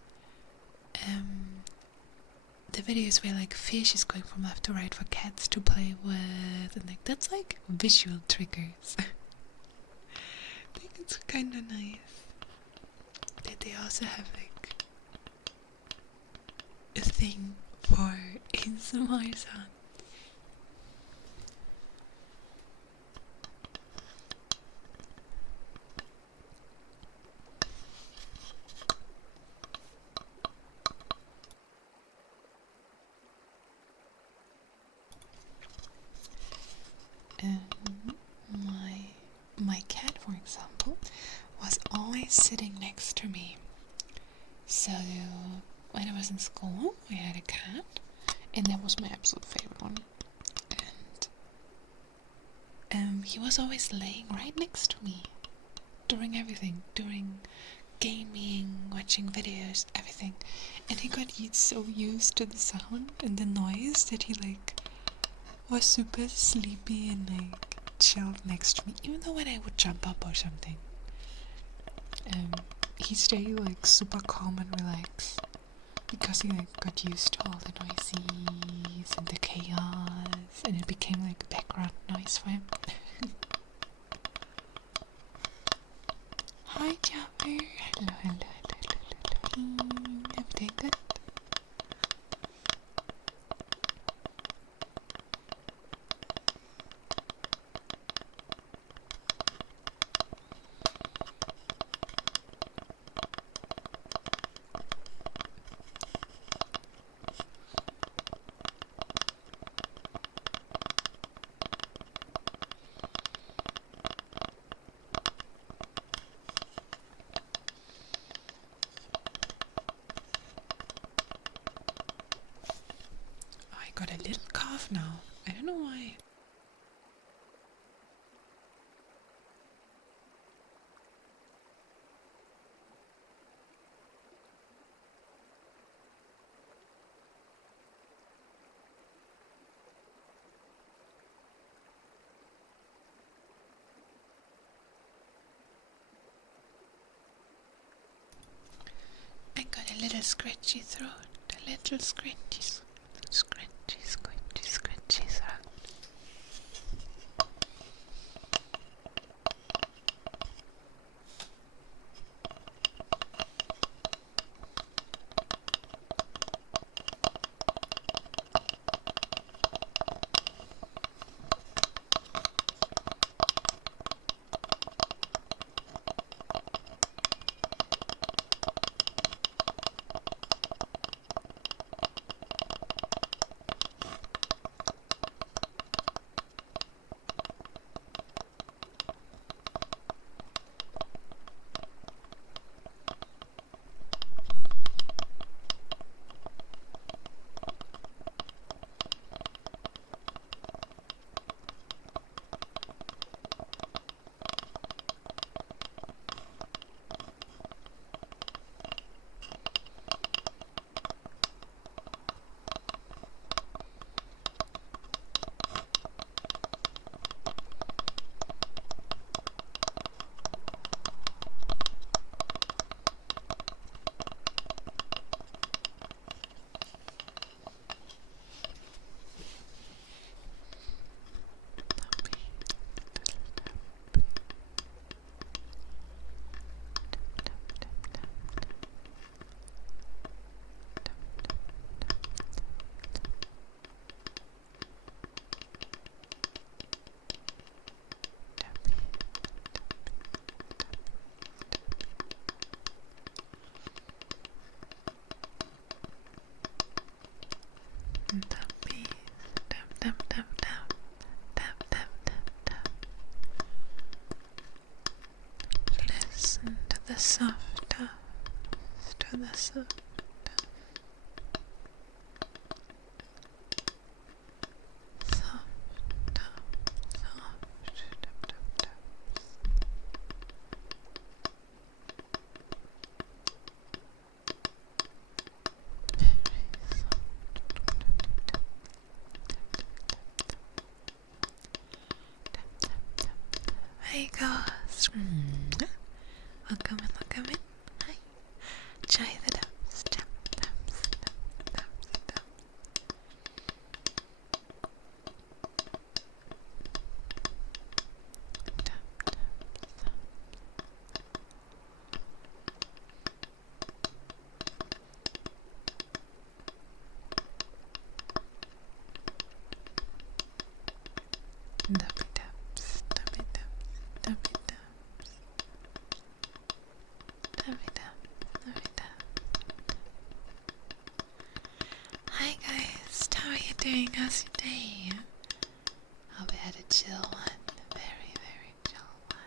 where like fish is going from left to right for cats to play with, mouth, and like that's like visual triggers. I think it's kind of nice that they also have like a thing for ASMR sound. My cat, for example, was always sitting next to me. So when I was in school, we had a cat, and that was my absolute favorite one. And he was always laying right next to me during everything, during gaming, watching videos, everything. And he got so used to the sound and the noise that he like was super sleepy and like chilled next to me, even though when I would jump up or something, he stayed like super calm and relaxed because he like got used to all the noises and the chaos, and it became like background noise for him. Hi, Yapping. Hello, hello, hello, hello, hello. Everything good? I got a little cough now. I don't know why. I got a little scratchy throat. A little scratchy, scratchy, scratchy, scratchy throat. Listen to the soft taps, to the soft taps, soft taps, soft tap tap taps. Very soft. There you go. Welcome in, welcome in. Hi. Try the taps, tap, taps, tap, taps, tap. Duppy taps, duppy taps, duppy taps, duppy taps, duppy taps. Hi guys, how are you doing? How's your day? Hope you had a chill one, a very, very chill one.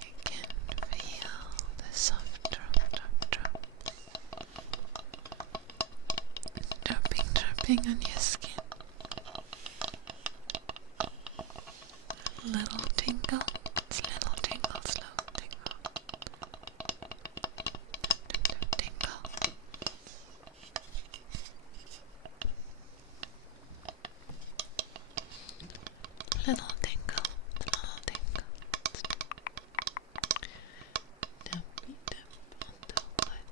You can feel the soft drops dropping on your skin. Little tingles, little tingles, little tingle. Tingle. Little tingles, little tingles. Dumpy dump on the wood.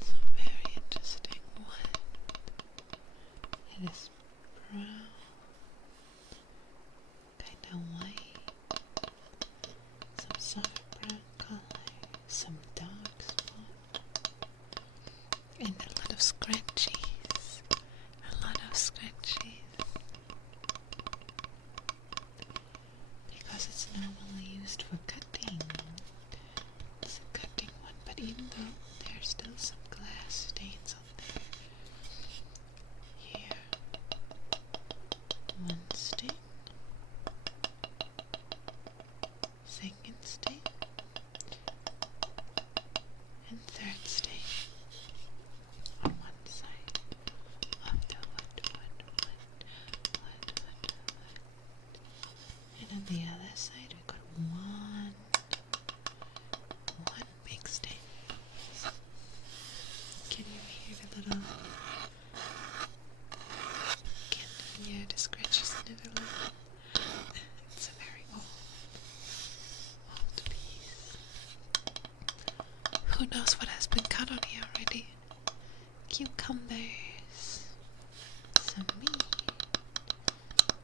It's a very interesting one. It is brown, kinda white, some soft brown color, some dark spot, and a lot of scratchies. A lot of scratchies. Because it's normally used for cutting. It's a cutting one, but even though there's still some glass stains on there. Here. One stain. Second stain. And third stain. On one side of the wood. And on the other side we got one big stain. Can you hear the little can you hear the scratches in it a little? It's a very old piece. Who knows what has been cut on here already? Cucumbers, some meat,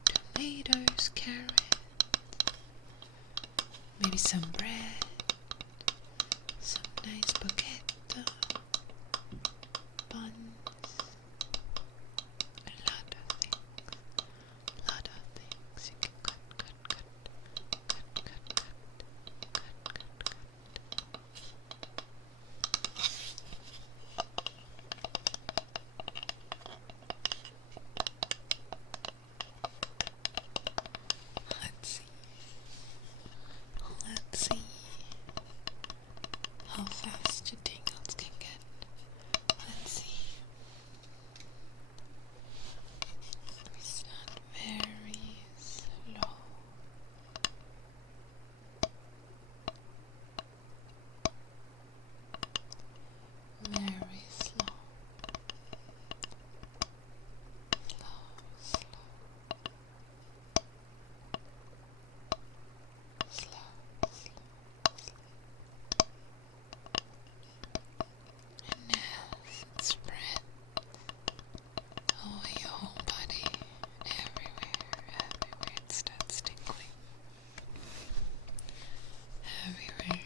tomatoes, carrots, maybe some bread, some nice baguette, buns, a lot of things you can cut. Let's see how fast your tingles can get. Let's see. We start very slow. Very slow. Slow. And as it spreads over your whole body, everywhere it starts tingling. Everywhere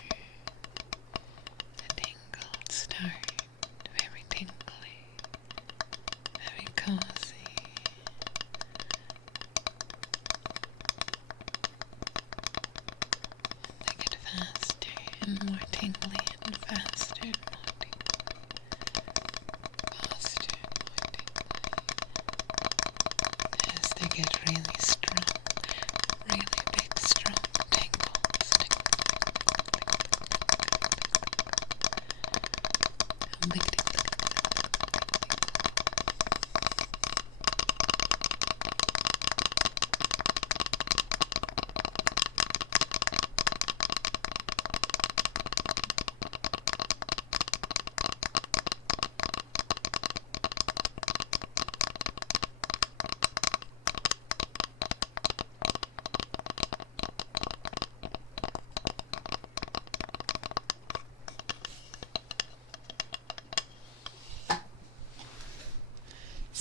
the tingles start very tingly, very cozy. They get faster and more tingly and faster and more tingly. Faster and more tingly. As they get really strong, really big, strong tingles.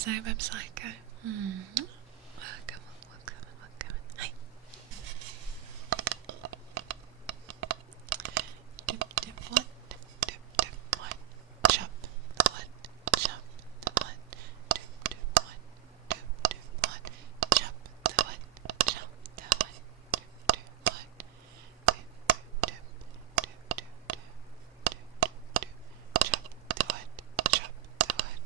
I'm psycho. Welcome, welcome, welcome. Hi. Dip, dip, what? Dip, dip, what? Chop, what? Chop, what? Dip, dip, what? Dip, dip, what? Chop, what? Chop, what? Dip, dip, what? Dip, dip, dip, dip, dip, dip, dip, dip. Chop, what? Chop, what?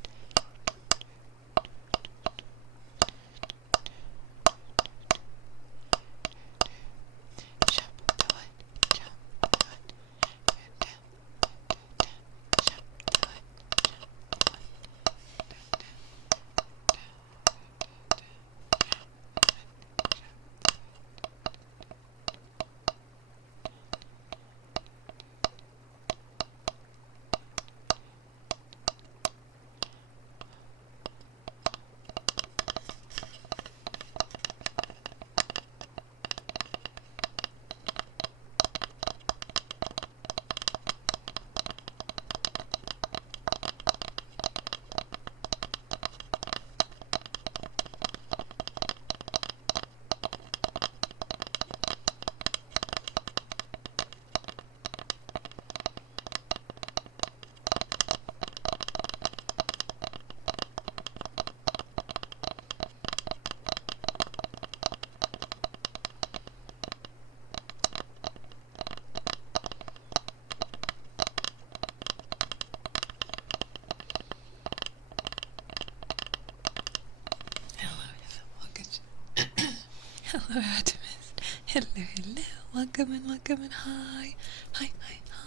Hello, Artemis. Hello, hello. Welcome and welcome and hi. Hi, hi, hi.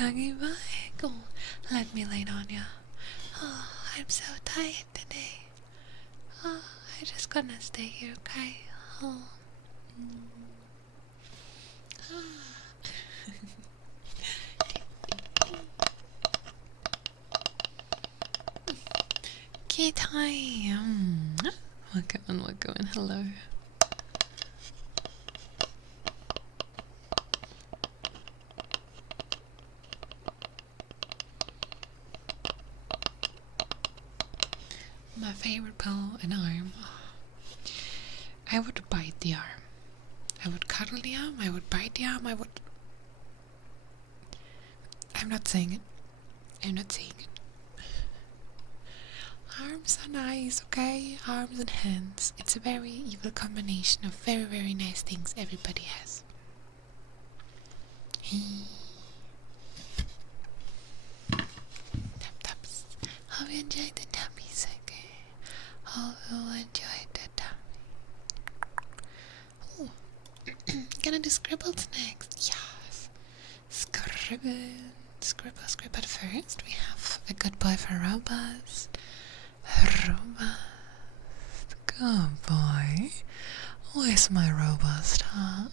Huggy bye. Oh, let me lay on ya. Oh, I'm so tired today. Oh, I'm just gonna stay here, okay? Oh. Key time. Welcome and welcome and hello. My favorite pull an arm. I would bite the arm. I would cuddle the arm. I would bite the arm. I'm not saying it. I'm not saying it. Arms are nice, okay? Arms and hands. It's a very evil combination of very, very nice things everybody has. Tap taps. Hope you enjoyed the tummies, okay? Hope you enjoyed the tummy. Oh, gonna do scribbles next. Yes. Scribble. Scribble, scribble. But first, we have a good boy for robust. Robust. Good boy. Where's my robust, huh?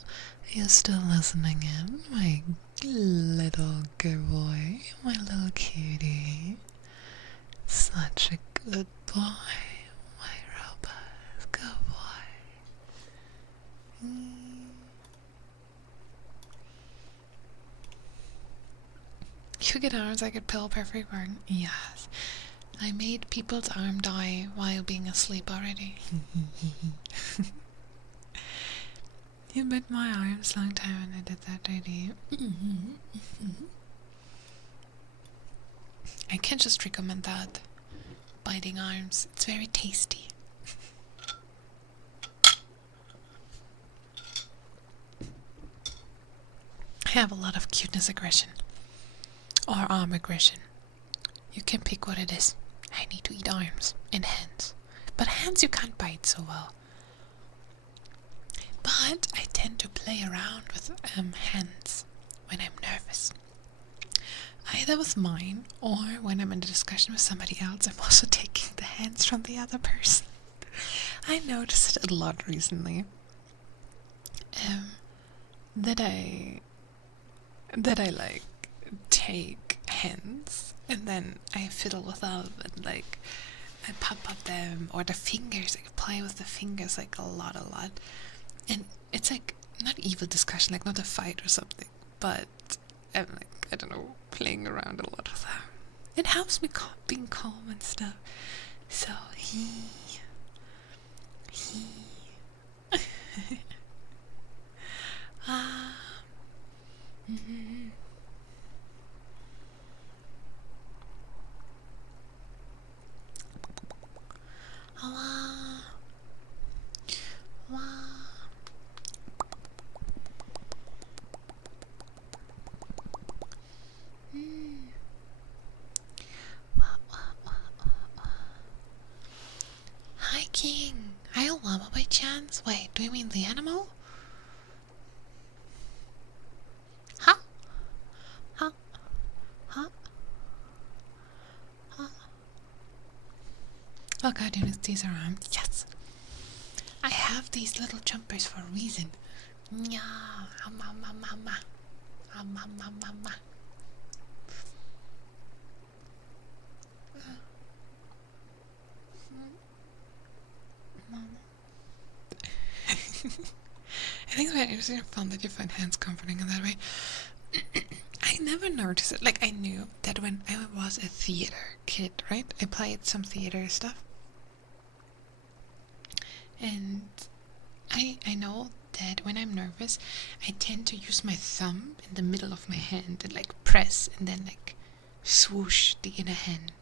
You're still listening in, my little good boy, my little cutie. Such a good boy, my robust good boy. You get arms, I get pillow perfect burn. Yes. I made people's arm die while being asleep already. You bit my arms long time and I did that already. I can just recommend that. Biting arms. It's very tasty. I have a lot of cuteness aggression. Or arm aggression. You can pick what it is. I need to eat arms and hands. But hands you can't bite so well. But I tend to play around with hands when I'm nervous. Either with mine or when I'm in a discussion with somebody else, I'm also taking the hands from the other person. I noticed it a lot recently. That I like take hands and then I fiddle with them and like I pop up them or the fingers. I play with the fingers like a lot. And it's like not evil discussion, like not a fight or something, but I'm like, I don't know, playing around a lot with them. It helps me being calm and stuff. So Hi King. Hi llama by chance? Wait, do you mean the animal? Huh? Huh? Huh? Huh? Oh god, these are arms. Yes! I have these little jumpers for a reason. Nya, mama. Mama. I think it's very interesting and fun that you find hands comforting in that way. I never noticed it. Like, I knew that when I was a theater kid, right? I played some theater stuff. And I know that when I'm nervous, I tend to use my thumb in the middle of my hand and like press and then like swoosh the inner hand.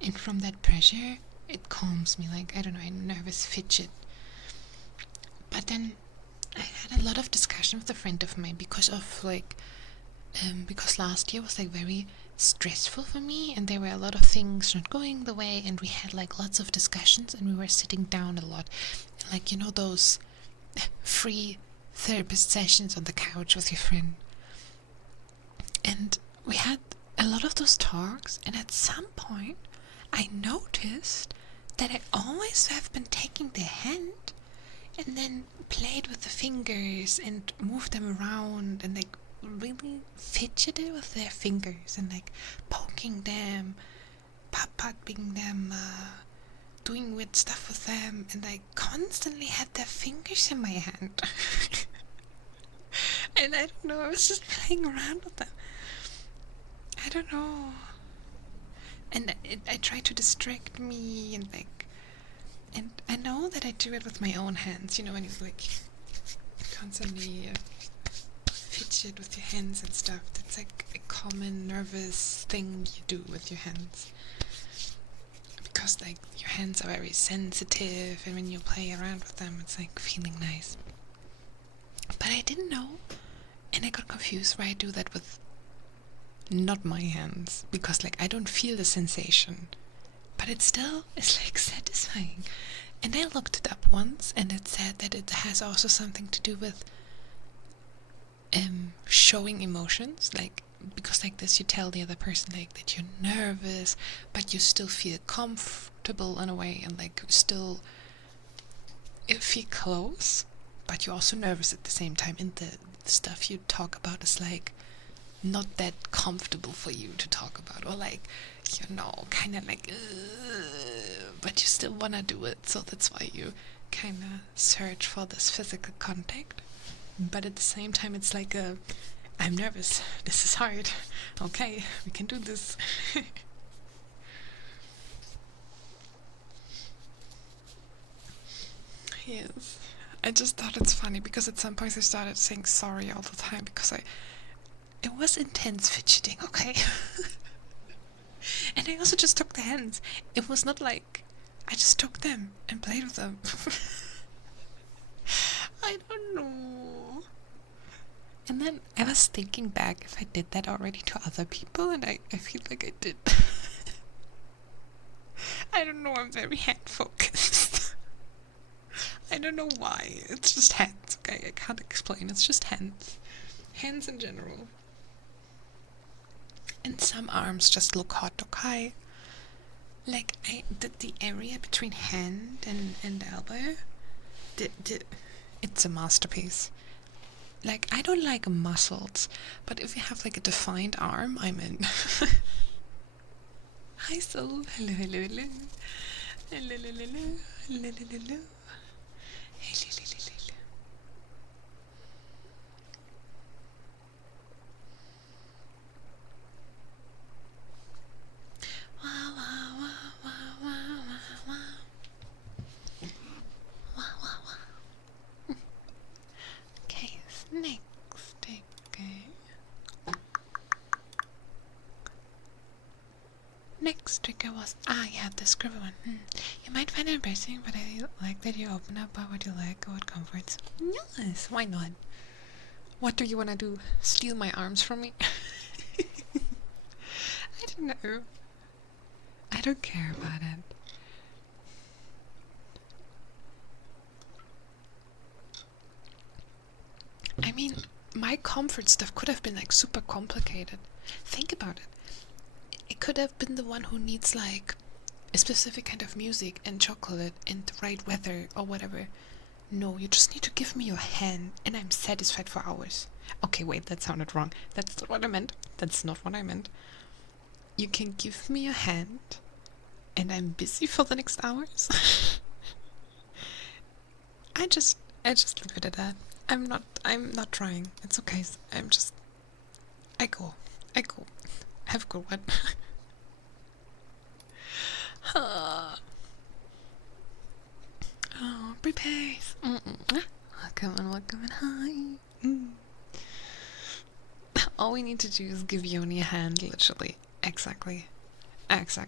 And from that pressure, it calms me. Like, I don't know, a nervous fidget. But then I had a lot of discussion with a friend of mine because of like, because last year was like very stressful for me and there were a lot of things not going the way and we had like lots of discussions and we were sitting down a lot. Like, you know, those free therapist sessions on the couch with your friend. And we had a lot of those talks and at some point I noticed that I always have been taking their hand and then played with the fingers and moved them around and like really fidgeted with their fingers and like poking them, pop-popping them, doing weird stuff with them, and I constantly had their fingers in my hand. And I don't know, I was just playing around with them. I don't know. And I try to distract me and like, and I know that I do it with my own hands, you know, when you like constantly fidget with your hands and stuff. That's like a common nervous thing you do with your hands. Because like your hands are very sensitive and when you play around with them it's like feeling nice. But I didn't know and I got confused why I do that with not my hands, because like I don't feel the sensation, but it still is like satisfying. And I looked it up once and it said that it has also something to do with showing emotions, like because like this you tell the other person like that you're nervous but you still feel comfortable in a way and like still feel close but you're also nervous at the same time, and the stuff you talk about is like not that comfortable for you to talk about, or like, you know, kind of like but you still want to do it, so that's why you kind of search for this physical contact. But at the same time it's like a I'm nervous. This is hard. Okay, we can do this. Yes. I just thought it's funny because at some point I started saying sorry all the time because it was intense fidgeting, okay? And I also just took the hands. It was not like I just took them and played with them. I don't know. And then I was thinking back if I did that already to other people, and I feel like I did. I don't know, I'm very hand focused. I don't know why. It's just hands, okay? I can't explain. It's just hands. Hands in general. And some arms just look hot, okay? Like, the area between hand and elbow, it's a masterpiece. Like, I don't like muscles, but if you have like a defined arm, I'm in. Hi, Soul. Hello, hello, hello. Hello, hello, hello. Hello, hello, hello. Hello, hello, hello. Wow, wow, wow, wow, wow, wow, wow. Wow, wow, wow. Okay, next, okay. Next trigger was, yeah, the scribble one. You might find it embarrassing, but I like that you open up about what you like or what comforts. Yes, why not? What do you want to do? Steal my arms from me? I don't know. I don't care about it. I mean, my comfort stuff could have been like super complicated. Think about it. It could have been the one who needs like a specific kind of music and chocolate and the right weather or whatever. No, you just need to give me your hand and I'm satisfied for hours. Okay, wait, that sounded wrong. That's not what I meant. That's not what I meant. You can give me your hand and I'm busy for the next hours. I just leave it at that. I'm not trying. It's okay. I go. Have a good one. Oh, prepare. Welcome and hi. All we need to do is give Yoni a hand, literally. Exactly. Hands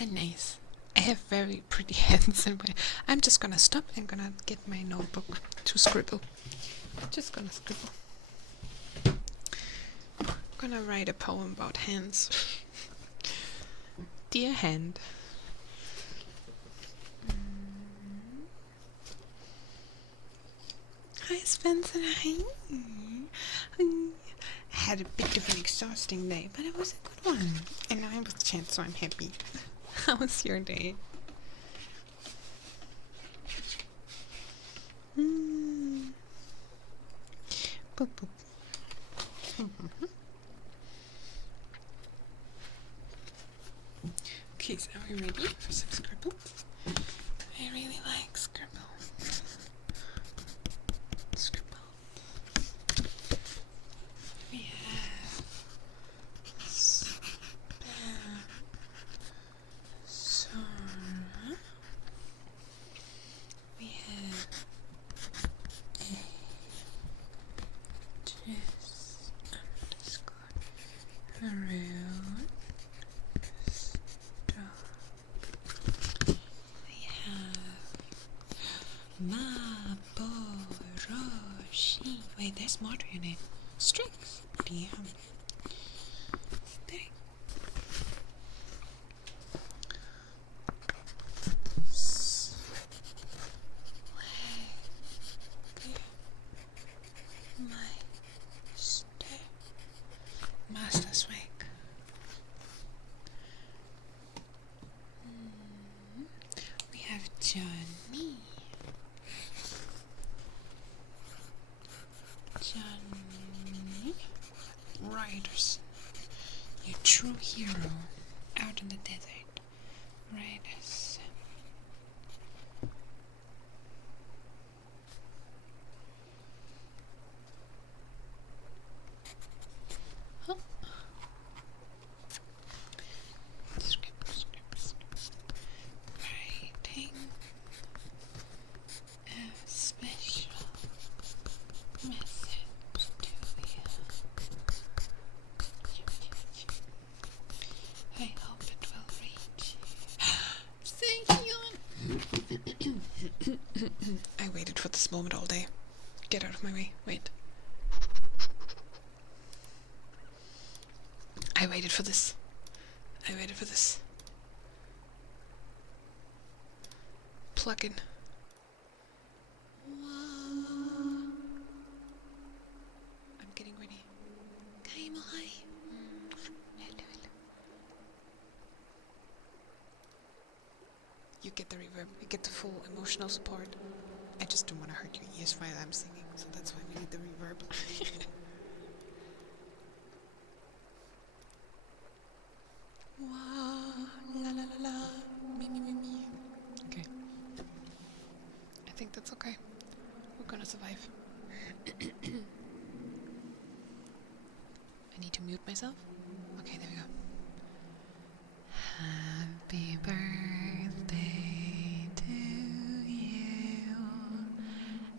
are nice. I have very pretty hands. I'm just gonna stop and gonna get my notebook to scribble. Just gonna scribble. Gonna write a poem about hands. Dear hand. Hi Spencer. Hi. I had a bit of an exhausting day, but it was a good one. And I'm with Chance, so I'm happy. How was your day? Boop, boop. Okay, so are we ready for some scribbles? I really like scribble. We have Spencer. We have just underscore around stop. We have Maboroshi. Wait, there's more to your name. Strix. Damn. Dang. Master Swag. We have Johnny. Riders. Your true hero out in the desert. Riders. this moment all day. Get out of my way. Wait. I waited for this. I waited for this. Plug in. I'm getting ready. Hello, hello. You get the reverb. You get the full emotional support. I just don't want to hurt your ears while I'm singing, so that's why we need the reverb. Wah, la la la la, me me me me. Okay. I think that's okay. We're gonna survive. I need to mute myself. Okay, there we go. Happy birthday to you.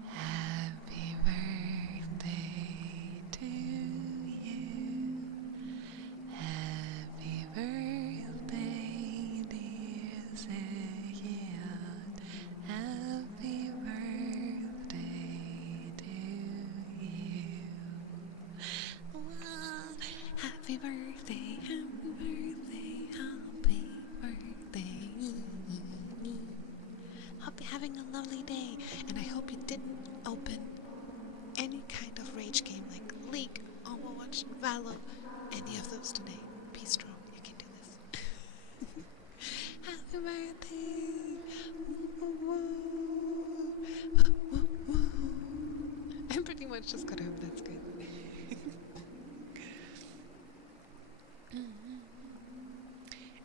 Happy birthday to you. Happy birthday, dear Zacchaeus. Happy birthday to you. Wow. Happy birthday, happy birthday, happy birthday. Hope you're having a lovely day, and I hope you didn't open any kind of rage game like League, Overwatch, Valor, any of those today. Be strong, you can do this. Happy birthday! I'm pretty much just gonna hope that's good.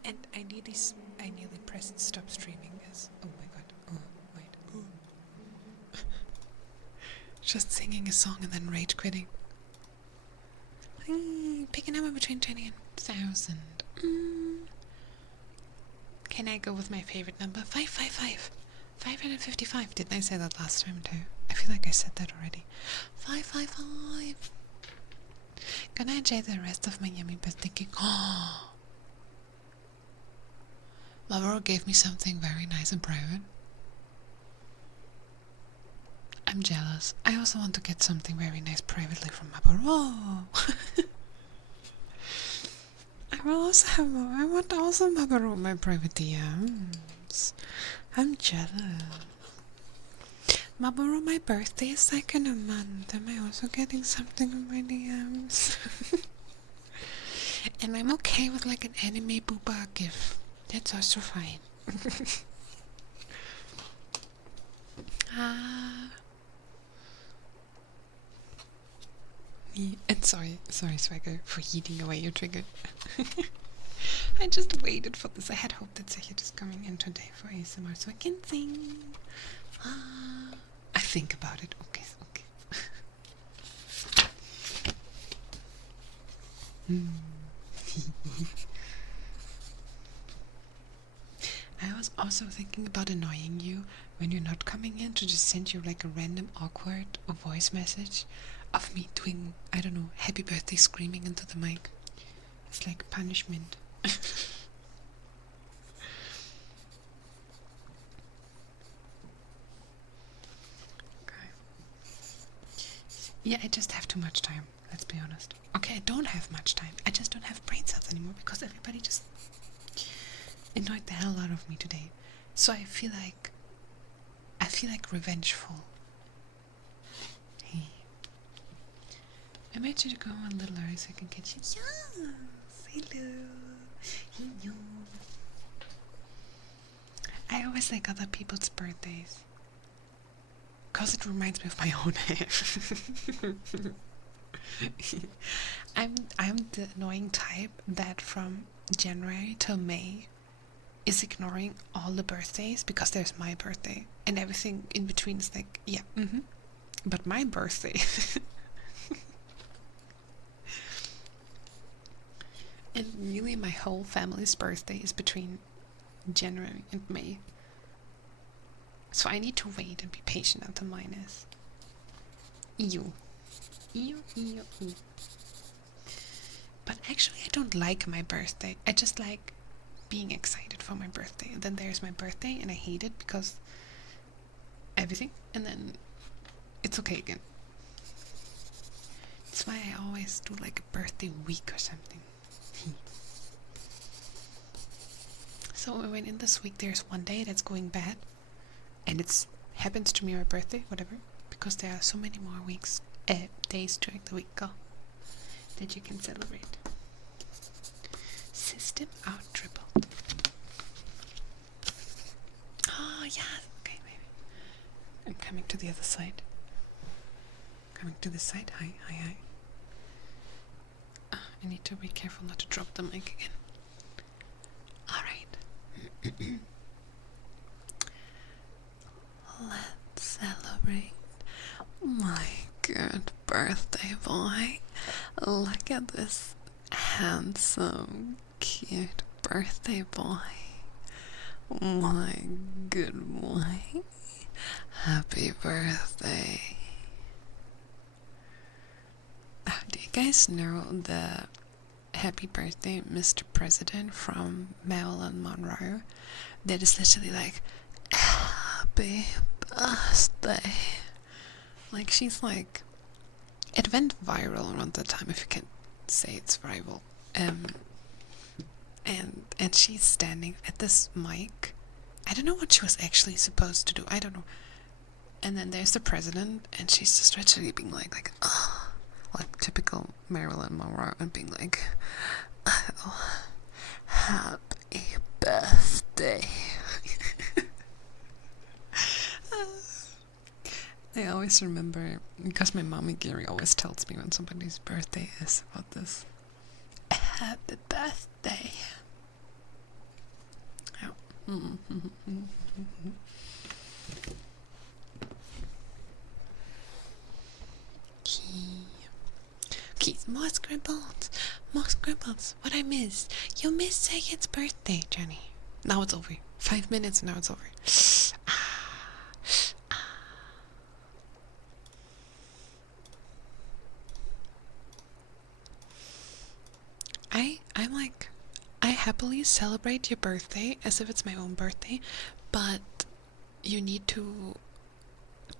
And I nearly pressed stop streaming as, oh my god, oh, wait, oh. Just singing a song and then rage quitting. Pick a number between 20 and 1,000. Can I go with my favorite number? 555. 555. Didn't I say that last time too? I feel like I said that already. 555. Gonna enjoy the rest of my yummy birthday cake. Oh. Mavro gave me something very nice and private. I'm jealous. I also want to get something very nice privately from Mavro. I want also Mavro my private DMs. I'm jealous. Mavro, my birthday is like in a month. Am I also getting something on my DMs? And I'm okay with like an anime booba gift. That's also fine. And sorry, Swagger, for eating away your trigger. I just waited for this. I had hoped that Zahid is coming in today for ASMR so I can sing. I think about it. Okay. I was also thinking about annoying you when you're not coming in, to just send you like a random awkward voice message of me doing, I don't know, happy birthday screaming into the mic. It's like punishment. Okay. Yeah, I just have too much time, let's be honest. Okay, I don't have much time. I just don't have brain cells anymore because everybody just annoyed the hell out of me today. So I feel like revengeful. Hey. I might should go a little early so I can catch you. Yes, hello. I always like other people's birthdays, cause it reminds me of my own. I'm the annoying type that from January till May is ignoring all the birthdays because there's my birthday, and everything in between is like, yeah, but my birthday. And really my whole family's birthday is between January and May. So I need to wait and be patient until mine is. Ew. But actually I don't like my birthday. I just like being excited for my birthday. And then there's my birthday and I hate it because everything. And then it's okay again. That's why I always do like a birthday week or something. So when in this week there's one day that's going bad, and it's happens to me my birthday, whatever, because there are so many more weeks, days during the week that you can celebrate. System out tripled. Oh yeah, okay, maybe. I'm coming to the other side. Coming to this side. Hi. I need to be careful not to drop the mic again. Alright. Let's celebrate my good birthday boy. Look at this handsome, cute birthday boy. My good boy. Happy birthday. Do you guys know the Happy Birthday, Mr. President from Marilyn Monroe? That is literally like, happy birthday. Like, she's like, it went viral around that time, if you can say it's viral. And she's standing at this mic. I don't know what she was actually supposed to do. I don't know. And then there's the president, and she's just literally being like, oh, like typical Marilyn Monroe, and being like, oh, happy birthday. I always remember, because my mommy Gary always tells me when somebody's birthday is about this. Happy birthday. Okay, more scribbles. What I missed? You missed Sayed's birthday, Jenny. Now it's over. 5 minutes and now it's over. I'm like, I happily celebrate your birthday as if it's my own birthday, but you need to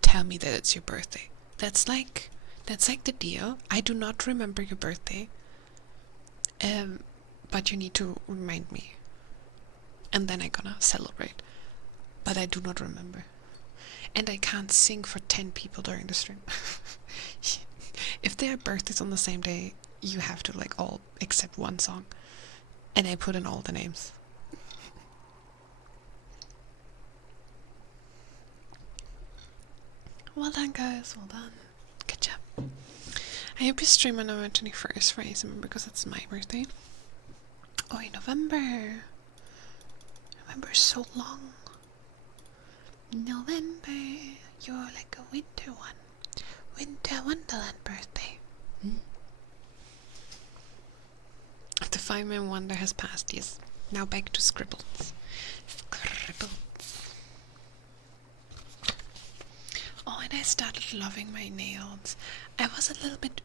tell me that it's your birthday. That's like the deal. I do not remember your birthday, but you need to remind me, and then I'm gonna celebrate. But I do not remember, and I can't sing for 10 people during the stream. If their birthdays on the same day, you have to like all except one song, and I put in all the names. Well done, guys. Well done. Good job. I hope you stream on November 21st for ASMR because it's my birthday. Oh, in November. November is so long. November. You're like a winter one. Winter Wonderland birthday. The 5-minute wonder has passed, yes. Now back to scribbles. Oh, and I started loving my nails. I was a little bit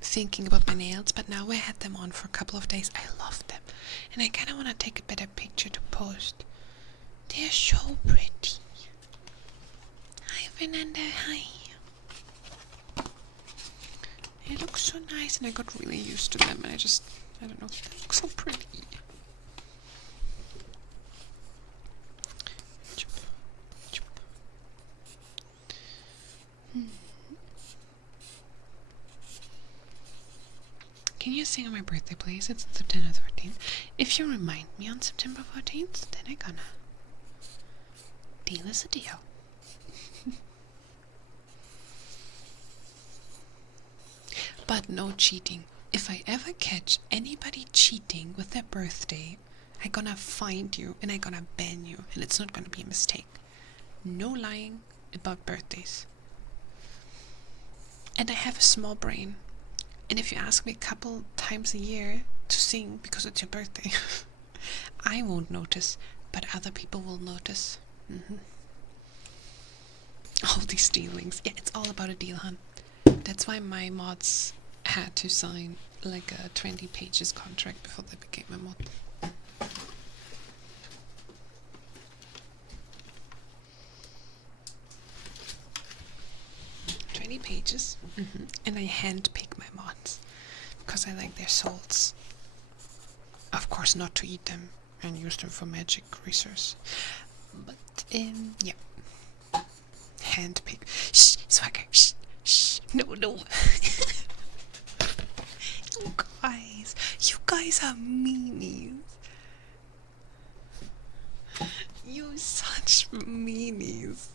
thinking about my nails, but now I had them on for a couple of days. I love them. And I kind of want to take a better picture to post. They're so pretty. Hi, Fernanda. Hi. They look so nice, and I got really used to them, and I don't know, they look so pretty. Can you sing on my birthday, please? It's September 14th. If you remind me on September 14th, then I'm gonna. Deal is a deal. But no cheating. If I ever catch anybody cheating with their birthday, I'm gonna find you and I'm gonna ban you, and it's not gonna be a mistake. No lying about birthdays. And I have a small brain. And if you ask me a couple times a year to sing because it's your birthday, I won't notice, but other people will notice. All these dealings. Yeah, it's all about a deal, hun. That's why my mods had to sign like a 20 pages contract before they became a mod. pages, and I handpick my mods because I like their salts. Of course, not to eat them and use them for magic resource, but yeah, handpick. Shh, Swagger. Shh, shh. No. You guys are meanies. You such meanies.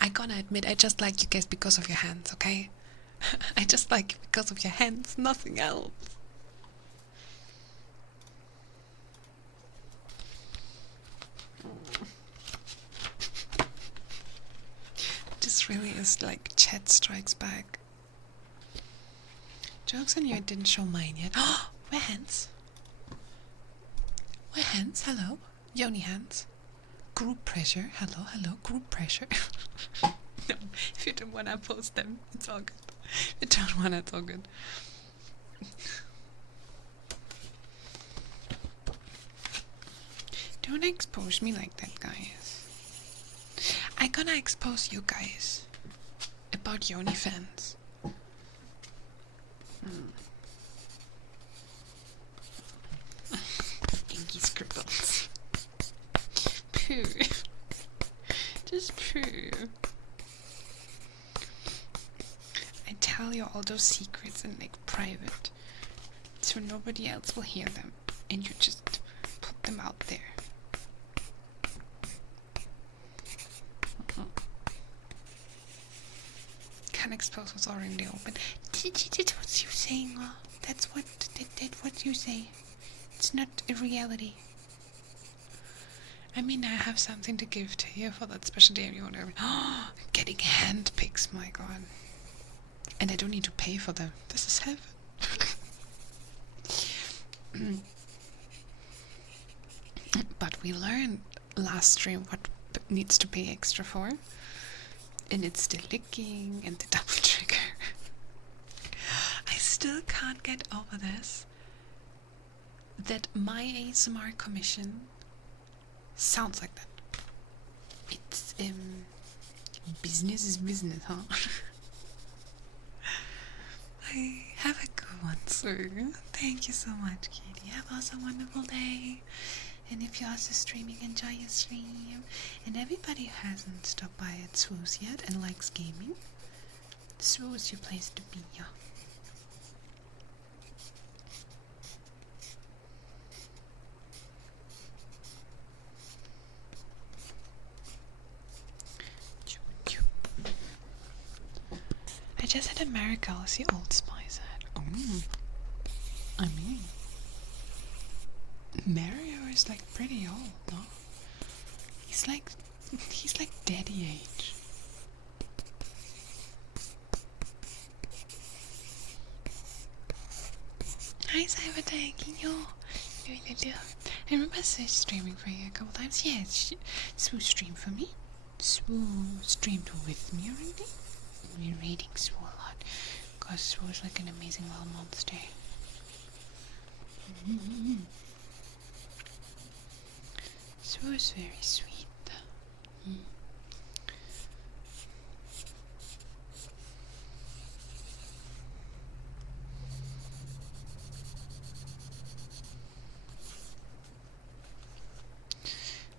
I gotta admit, I just like you guys because of your hands, okay? I just like you because of your hands, nothing else. This really is like Chet Strikes Back. Jokes on you, I didn't show mine yet. Oh, we're hands. We're hands, hello. Yoni hands. Group pressure, hello, group pressure. No, if you don't wanna post them, it's all good. If you don't wanna, it's all good. Don't expose me like that, guys. I'm gonna expose you guys about Yoni fans. Inky scribbles. Poo. Just poo. I tell you all those secrets in like private, so nobody else will hear them, and you just put them out there. Can't expose what's already open. What's you saying? That's what you say. It's not a reality. I mean, I have something to give to you for that special day you want to. Getting hand picks, my god. And I don't need to pay for them. This is heaven. But we learned last stream what needs to pay extra for. And it's the licking and the double trigger. I still can't get over this. That my ASMR commission sounds like that. It's business is business, huh? I have a good one, sir. Thank you so much, Katie. Have also a wonderful day. And if you're also streaming, enjoy your stream. And everybody who hasn't stopped by at Swoos yet and likes gaming, Swoos is your place to be, yeah. I just had a Marigold, Old Spice ad. I mean, Mario is like pretty old, no? He's like daddy age. Hi Cyber, thanking you. I remember streaming for you a couple times. Yeah, Swoo streamed for me. Swoo streamed with me already. We're raiding Swoo a lot, because Swoo is like an amazing little monster. Swoo is very sweet.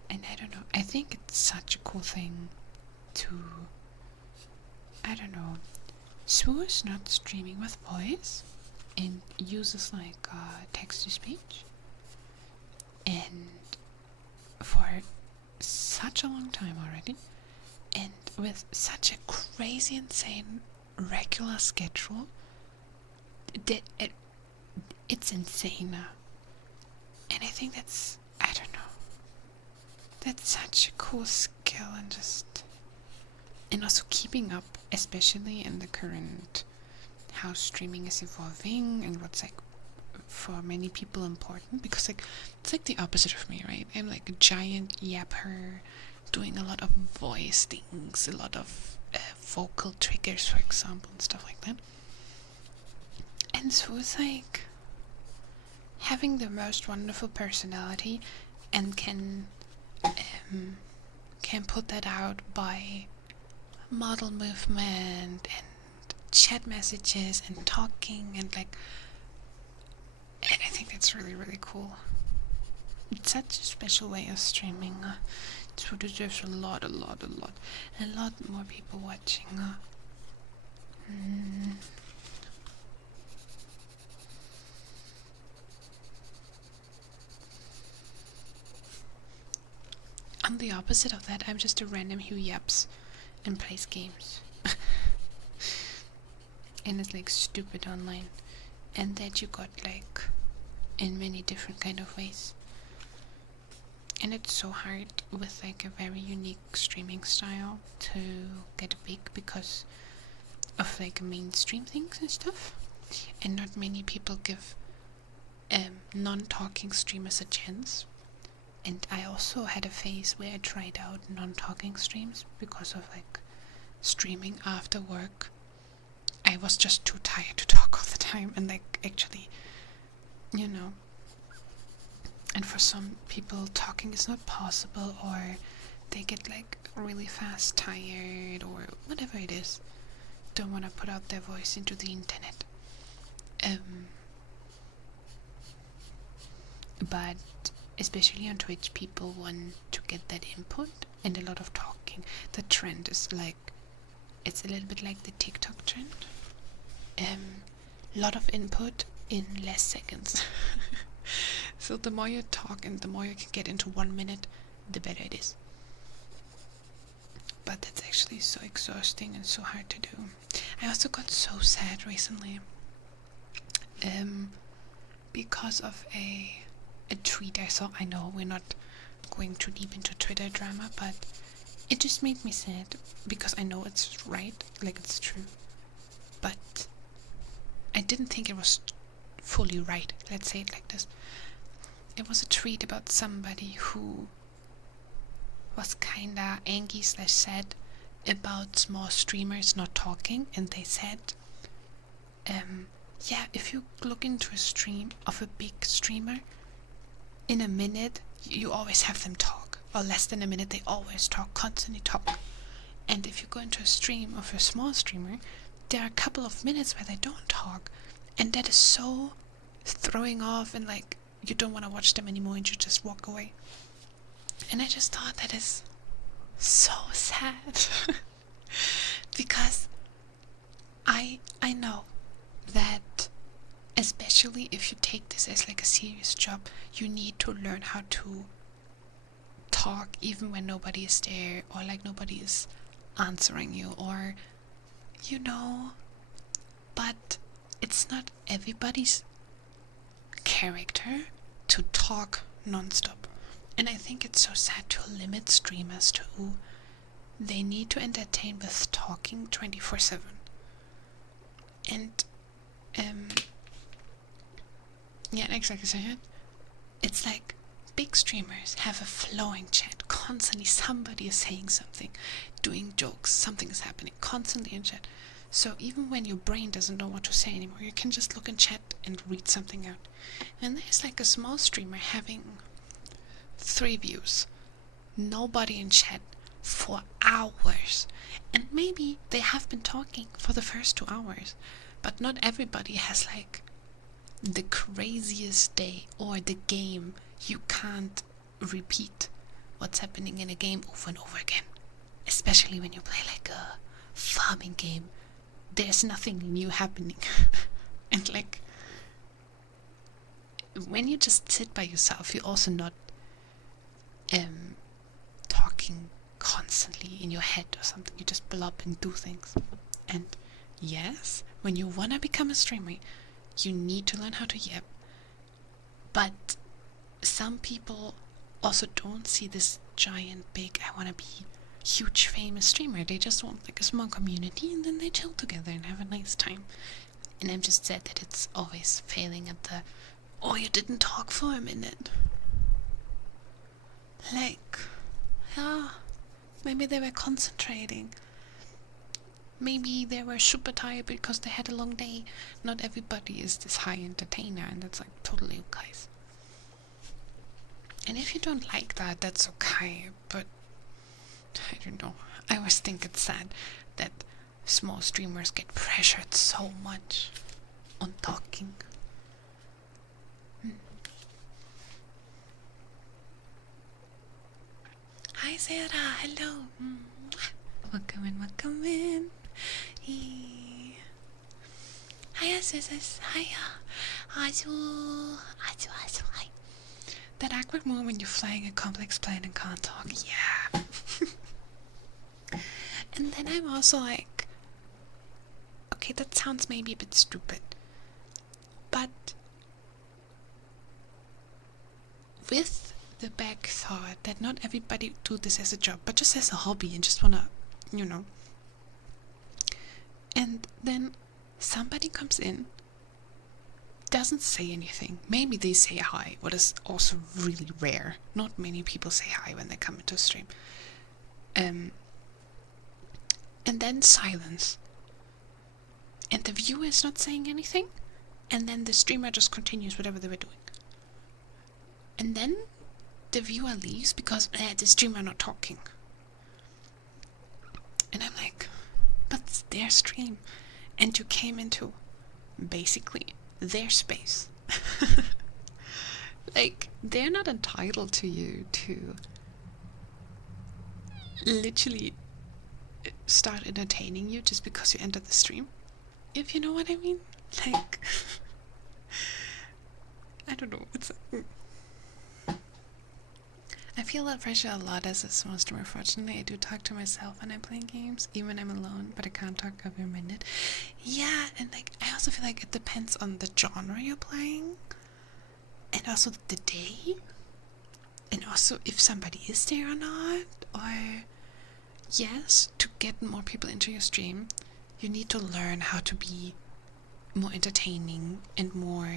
And I don't know, I think it's such a cool thing to, I don't know, Swoo is not streaming with voice and uses like text to speech, and for such a long time already, and with such a crazy insane regular schedule that it's insane now. And I think that's, I don't know, that's such a cool skill, and also keeping up, especially in the current how streaming is evolving and what's like for many people important, because like it's like the opposite of me, right? I'm like a giant yapper doing a lot of voice things, a lot of vocal triggers, for example, and stuff like that. And so it's like having the most wonderful personality and can can put that out by model movement and chat messages and talking and and I think that's really, really cool. It's such a special way of streaming. It deserves a lot more people watching. I'm the opposite of that. I'm just a random who yaps and plays games. And it's like stupid online. And that you got like in many different kind of ways. And it's so hard with like a very unique streaming style to get big because of like mainstream things and stuff. And not many people give non-talking streamers a chance. And I also had a phase where I tried out non-talking streams because of like streaming after work. I was just too tired to talk all the time and like actually, you know. And for some people talking is not possible, or they get like really fast tired, or whatever it is. Don't want to put out their voice into the internet. But especially on Twitch, people want to get that input and a lot of talking. The trend is like, it's a little bit like the TikTok trend. Lot of input in less seconds. So the more you talk and the more you can get into 1 minute, the better it is. But that's actually so exhausting and so hard to do. I also got so sad recently. Because of a tweet I saw. I know we're not going too deep into Twitter drama, but it just made me sad because I know it's right, like it's true. But I didn't think it was fully right. Let's say it like this. It was a tweet about somebody who was kinda angry / sad about small streamers not talking, and they said, yeah, if you look into a stream of a big streamer, in a minute you always have them talk, or less than a minute they always talk, constantly talk. And if you go into a stream of a small streamer, there are a couple of minutes where they don't talk, and that is so throwing off, and like you don't want to watch them anymore and you just walk away. And I just thought that is so sad. Because I know that especially if you take this as like a serious job, you need to learn how to talk even when nobody is there, or like nobody is answering you, or you know. But it's not everybody's character to talk non-stop. And I think it's so sad to limit streamers to they need to entertain with talking 24/7. And yeah, exactly. So it's like big streamers have a flowing chat. Constantly somebody is saying something, doing jokes, something is happening constantly in chat. So even when your brain doesn't know what to say anymore, you can just look in chat and read something out. And there's like a small streamer having 3 views, nobody in chat for hours. And maybe they have been talking for the first 2 hours, but not everybody has like the craziest day or the game. You can't repeat what's happening in a game over and over again, especially when you play like a farming game. There's nothing new happening. And like when you just sit by yourself, you're also not talking constantly in your head or something. You just blob and do things. And yes, when you wanna become a streamer, you need to learn how to yap. But some people also don't see this giant, big, I wanna be huge famous streamer. They just want like a small community, and then they chill together and have a nice time. And I'm just sad that it's always failing at the, oh, you didn't talk for a minute. Like, yeah, maybe they were concentrating. Maybe they were super tired because they had a long day. Not everybody is this high entertainer, and that's like totally okay. And if you don't like that, that's okay. But I don't know. I always think it's sad that small streamers get pressured so much on talking. Hi Sarah, hello. Welcome in, welcome in. Hiya sis, hiya. Azu, hi. That awkward moment when you're flying a complex plane and can't talk, yeah. And then I'm also like, okay, that sounds maybe a bit stupid, but with the back thought that not everybody do this as a job, but just as a hobby and just wanna, and then somebody comes in, doesn't say anything. Maybe they say hi, what is also really rare. Not many people say hi when they come into a stream. And then silence. And the viewer is not saying anything. And then the streamer just continues whatever they were doing. And then the viewer leaves because the streamer not talking. And I'm like, but it's their stream. And you came into basically their space. Like, they're not entitled to you to literally start entertaining you just because you entered the stream. If you know what I mean. Like, I don't know. It's I feel that pressure a lot as a small streamer. Fortunately, I do talk to myself when I'm playing games, even when I'm alone, but I can't talk every minute. Yeah, and like, I also feel like it depends on the genre you're playing, and also the day, and also if somebody is there or not, or yes, to get more people into your stream, you need to learn how to be more entertaining and more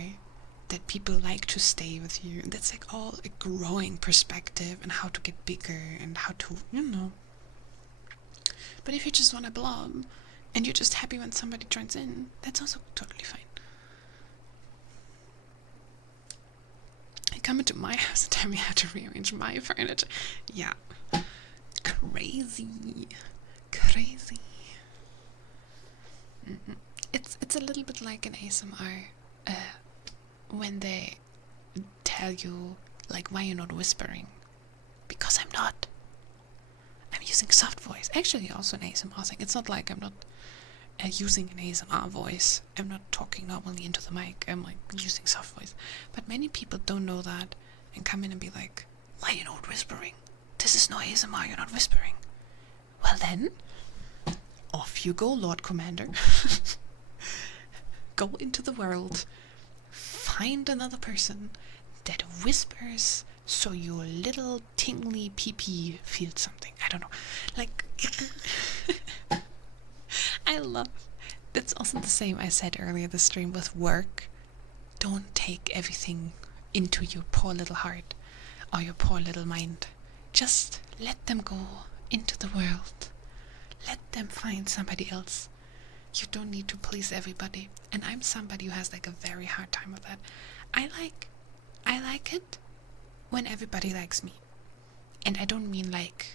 that people like to stay with you. And that's like all a growing perspective and how to get bigger and how to, But if you just want to blob and you're just happy when somebody joins in, that's also totally fine. You come into my house and tell me how to rearrange my furniture. Yeah. Crazy. It's a little bit like an ASMR. When they tell you, like, why you're not whispering. Because I'm not. I'm using soft voice. Actually, also an ASMR thing. It's not like I'm not using an ASMR voice. I'm not talking normally into the mic. I'm, like, using soft voice. But many people don't know that and come in and be like, why are you not whispering? This is no ASMR, you're not whispering. Well then, off you go, Lord Commander. Go into the world. Find another person that whispers so your little tingly pee-pee feels something. I don't know. Like, I love. That's also the same I said earlier, the stream with work. Don't take everything into your poor little heart or your poor little mind. Just let them go into the world. Let them find somebody else. You don't need to please everybody. And I'm somebody who has like a very hard time with that. I like it when everybody likes me. And I don't mean like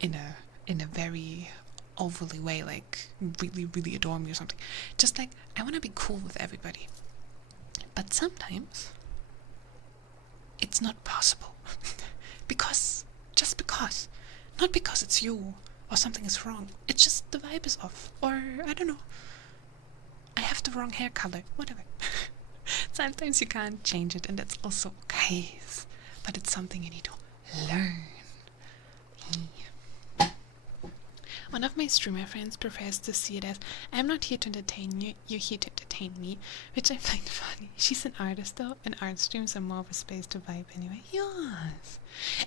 in a very overly way, like really, really adore me or something. Just like, I want to be cool with everybody. But sometimes it's not possible. Just because. Not because it's you or something is wrong. It's just the vibe is off. Or, I don't know. I have the wrong hair color. Whatever. Sometimes you can't change it, and that's also okay. But it's something you need to learn. One of my streamer friends prefers to see it as, I'm not here to entertain you, you're here to entertain me, which I find funny. She's an artist though, and art streams are more of a space to vibe anyway. Yes.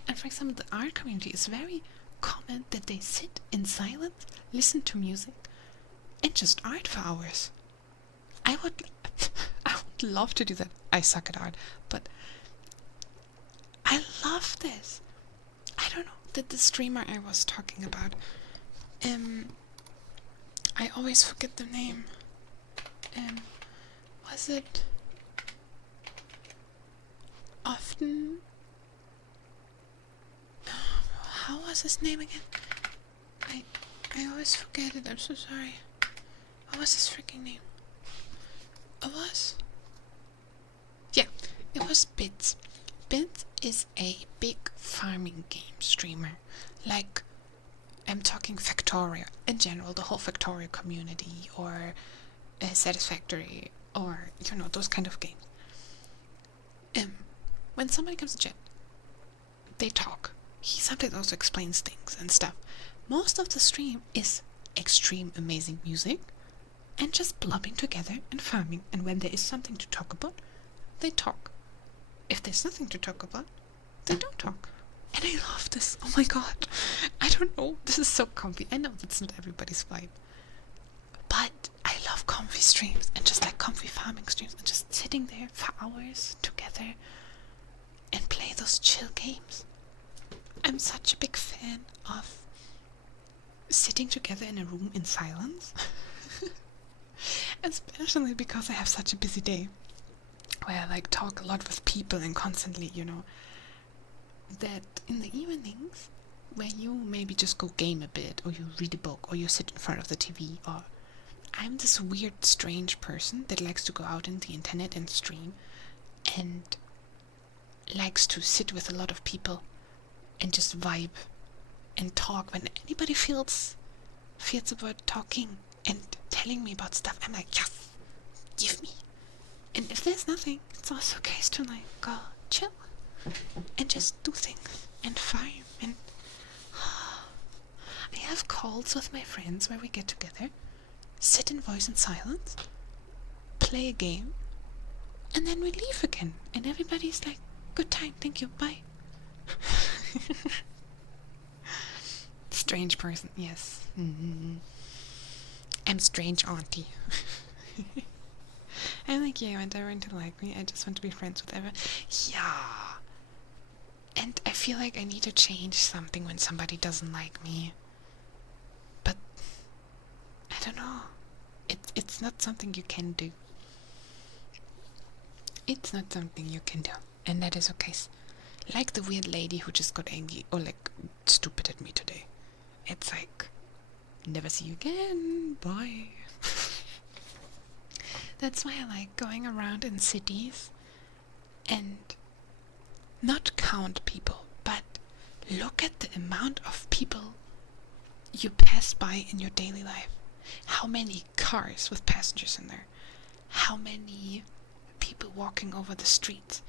And for example, the art community is very common that they sit in silence, listen to music, and just art for hours. I would love to do that. I suck at art, but I love this. I don't know, the streamer I was talking about, I always forget the name. Was it often? How was his name again? I always forget it. I'm so sorry. What was his freaking name? It was? Yeah, it was Bits. Bits is a big farming game streamer. Like, I'm talking Factorio in general, the whole Factorio community, or Satisfactory, or, you know, those kind of games. When somebody comes to chat, they talk. He sometimes also explains things and stuff. Most of the stream is extreme amazing music and just blubbing together and farming, and when there is something to talk about, they talk. If there's nothing to talk about, they don't talk. And I love this. Oh my god. I don't know. This is so comfy. I know that's not everybody's vibe. But I love comfy streams and just like comfy farming streams and just sitting there for hours together and play those chill games. I'm such a big fan of sitting together in a room in silence. Especially because I have such a busy day where I like talk a lot with people and constantly, you know, that in the evenings where you maybe just go game a bit, or you read a book, or you sit in front of the TV, or I'm this weird, strange person that likes to go out in the internet and stream and likes to sit with a lot of people and just vibe and talk when anybody feels about talking and telling me about stuff. I'm like, yes, give me. And if there's nothing, it's also okay to like go chill and just do things and farm. And I have calls with my friends where we get together, sit in voice and silence, play a game, and then we leave again. And everybody's like, good time, thank you, bye. Strange person, yes. Mm-hmm. I'm strange auntie. I'm like, yeah, I want everyone to like me. I just want to be friends with everyone. Yeah. And I feel like I need to change something when somebody doesn't like me. But I don't know. It's not something you can do. It's not something you can do. And that is okay. Like the weird lady who just got angry or like stupid at me today. It's like, never see you again. Bye. That's why I like going around in cities and not count people, but look at the amount of people you pass by in your daily life. How many cars with passengers in there? How many people walking over the streets?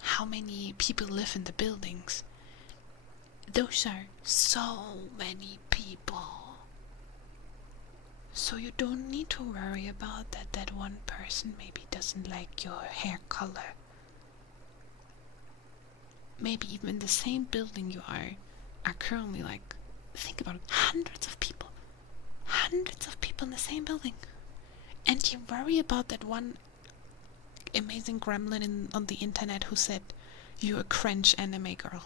How many people live in the buildings? Those are so many people. So you don't need to worry about that one person maybe doesn't like your hair color. Maybe even in the same building you are currently like, think about it, hundreds of people in the same building. And you worry about that one amazing gremlin on the internet who said, you're a cringe anime girl.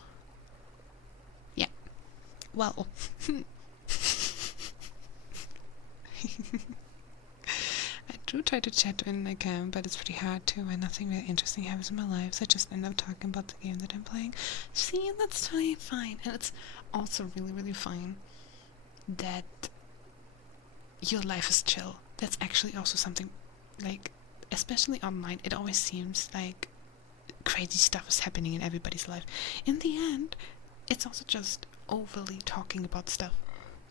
Yeah. Well. I do try to chat when I can, but it's pretty hard to when nothing really interesting happens in my life, so I just end up talking about the game that I'm playing. See, that's totally fine. And it's also really, really fine that your life is chill. That's actually also something, like, especially online, it always seems like crazy stuff is happening in everybody's life. In the end, it's also just overly talking about stuff.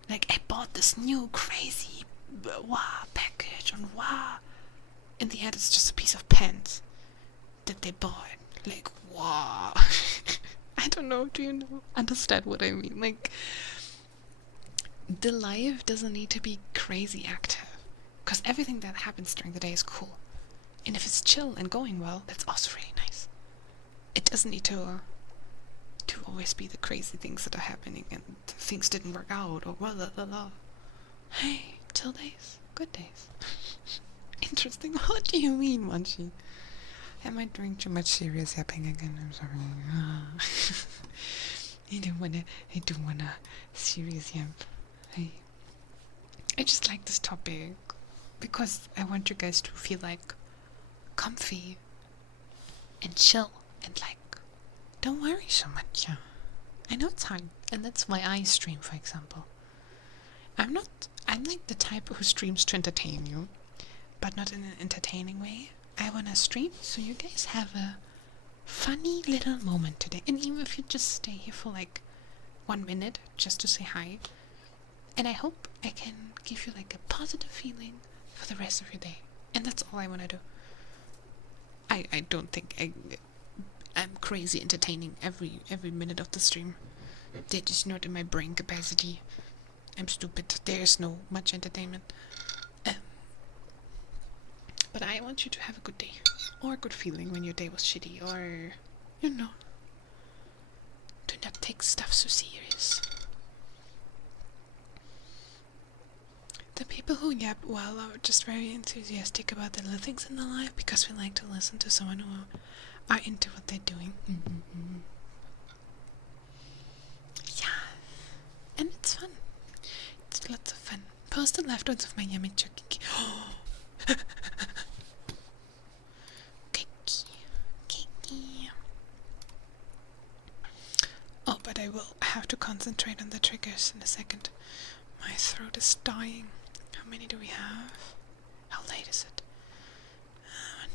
Like, I bought this new crazy package on In the end, it's just a piece of pants that they bought. Like, I don't know, do you understand what I mean? Like, the life doesn't need to be crazy active, because everything that happens during the day is cool. And if it's chill and going well, that's also really nice. It doesn't need to always be the crazy things that are happening and things didn't work out or blah blah blah. Hey, chill days, good days. Interesting. What do you mean, Munchie? Am I doing too much serious yapping again? I'm sorry. I do wanna serious yap. Hey, I just like this topic because I want you guys to feel like comfy and chill and like don't worry so much. Yeah. I know it's hard, and that's why I stream, for example. I'm like the type who streams to entertain you, but not in an entertaining way. I wanna stream so you guys have a funny little moment today. And even if you just stay here for like 1 minute just to say hi. And I hope I can give you like a positive feeling for the rest of your day. And that's all I wanna do. I don't think I'm crazy entertaining every minute of the stream. That is not in my brain capacity. I'm stupid. There's no much entertainment. But I want you to have a good day. Or a good feeling when your day was shitty. Or, you know. Do not take stuff so serious. The people who yap well are just very enthusiastic about the little things in their life because we like to listen to someone who are into what they're doing. Yeah. And it's fun. It's lots of fun. Post the leftovers of my yummy chucky. Cakey. Oh, but I will have to concentrate on the triggers in a second. My throat is dying. How many do we have? How late is it? 1,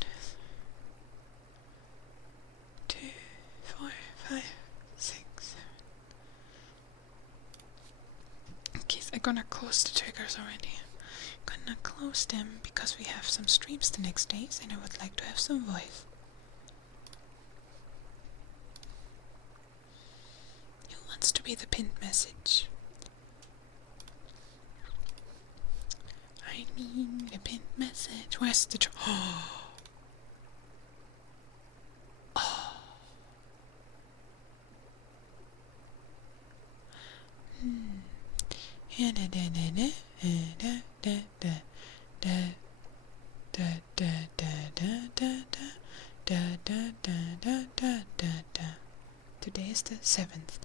2, 4, 5, 6, 7. Okay, so I'm gonna close the triggers already. Gonna close them because we have some streams the next days and I would like to have some voice. Who wants to be the pinned message? I need a pinned message. Where's the Today is the 7th.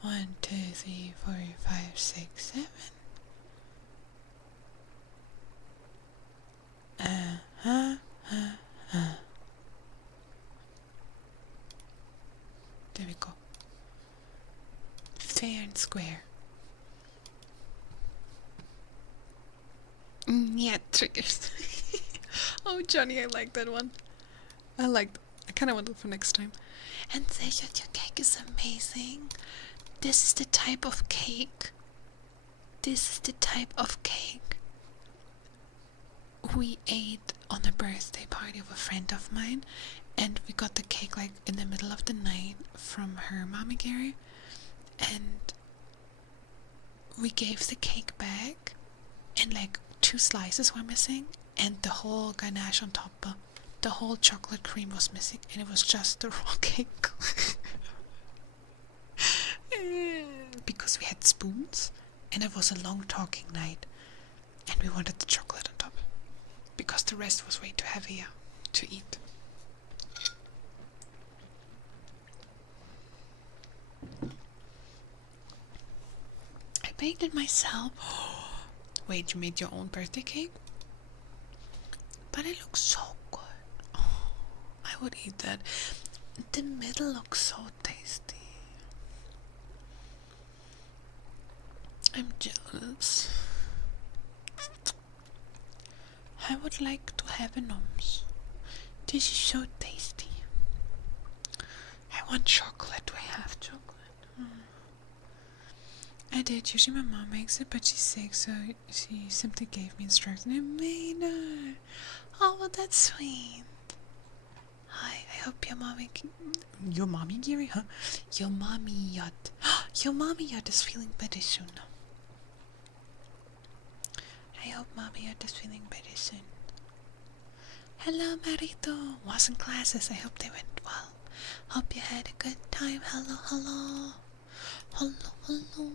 1, 2, 3, 4, 5, 6, 7. There we go. Fair and square. Yeah, triggers. Oh, Johnny, I like that one. I kind of want it for next time. And say that your cake is amazing. This is the type of cake. We ate on a birthday party of a friend of mine, and we got the cake like in the middle of the night from her mommy Gary, and we gave the cake back, and like 2 slices were missing, and the whole ganache on top, the whole chocolate cream was missing, and it was just the raw cake. Because we had spoons, and it was a long talking night, and we wanted the chocolate on top, because the rest was way too heavy to eat. I baked it myself. Wait, you made your own birthday cake? But it looks so good. Oh, I would eat that. The middle looks so tasty. I'm jealous. I would like to have an oms. This is so tasty. I want chocolate. Do I have chocolate? I did. Usually my mom makes it, but she's sick, so she simply gave me instructions and I made her. Oh, well, that's sweet. Hi, I hope your mommy... Your mommy, Gary, huh? Your mommy yacht. Your mommy yacht is feeling better soon. I hope mommy yacht is feeling better soon. Hello, Marito. Was in classes. I hope they went well. Hope you had a good time. Hello, hello. Hello, hello.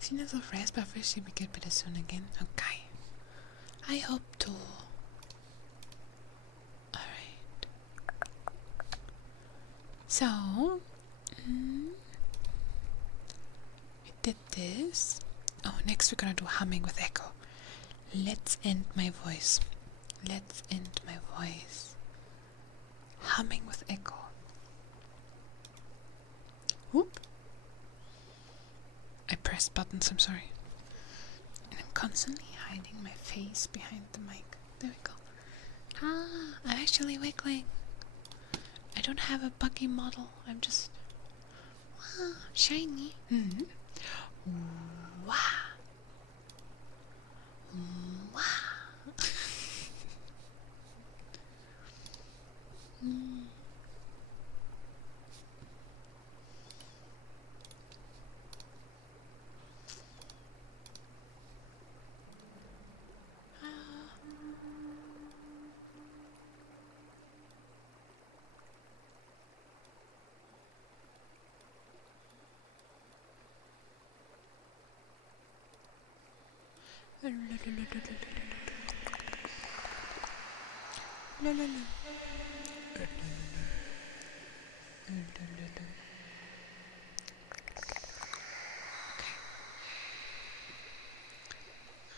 She knows of rest, but first she will get better soon again. Okay. I hope to. Alright. So, we did this. Oh, next we're gonna do humming with echo. Let's end my voice. Let's end my voice. Humming with echo. Whoop. I pressed buttons, I'm sorry. And I'm constantly hiding my face behind the mic. There we go. Ah, I'm actually wiggling. I don't have a buggy model. I'm just... wow, shiny. Mm-hmm. Wow. Wow. Mm.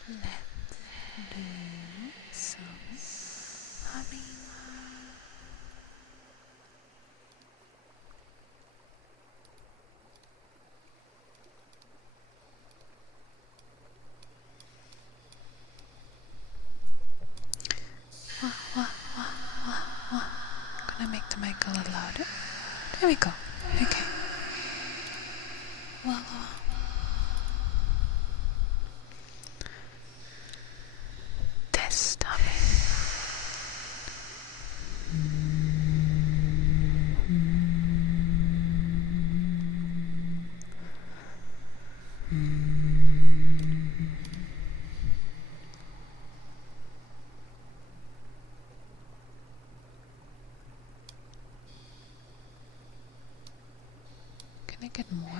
Let's do some humming. Wah, wah, wah, wah, wah. Gonna make the mic a little louder. There we go. Okay. Wah, wah. Test humming. Can I get more?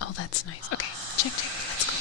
Oh, that's nice. Okay, check, check. Let's go.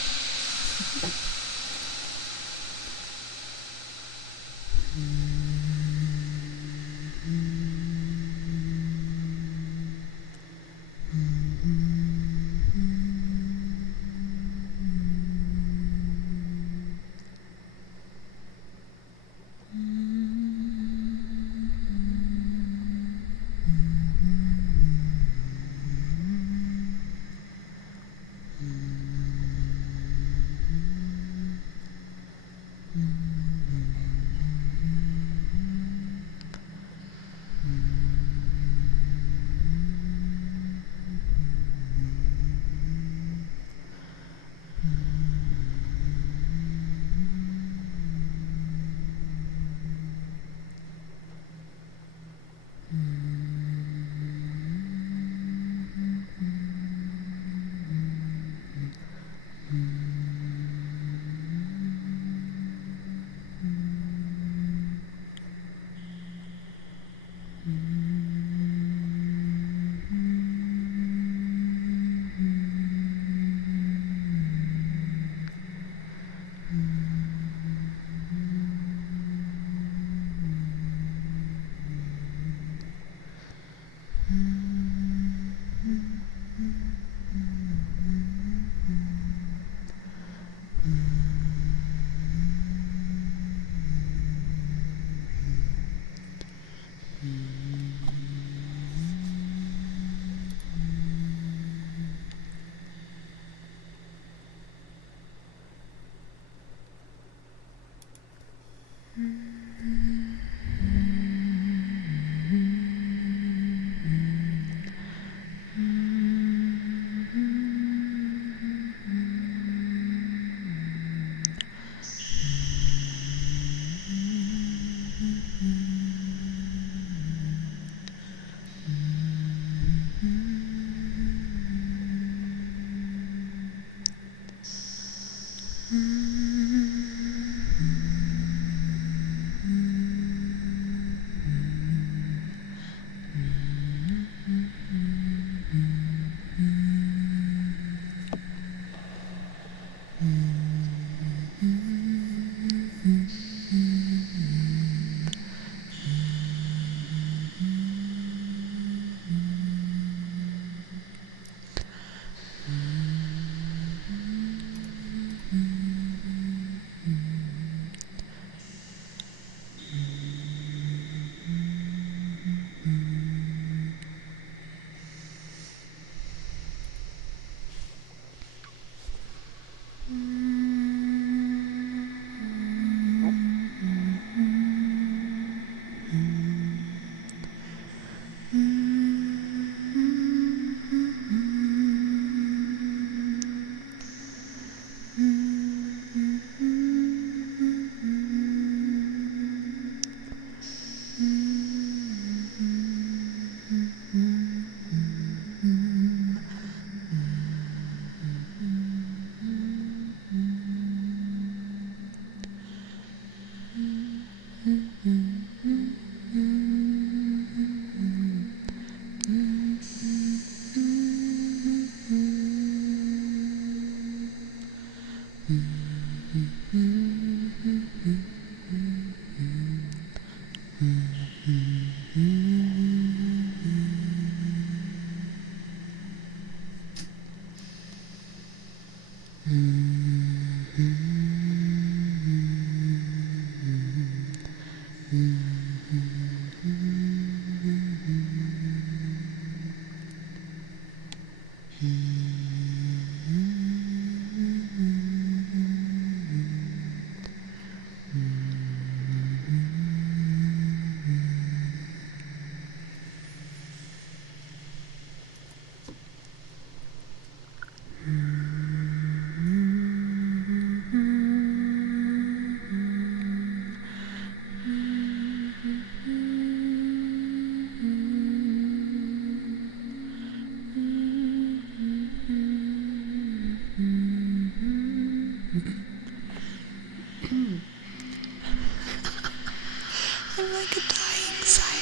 I'm like a dying siren.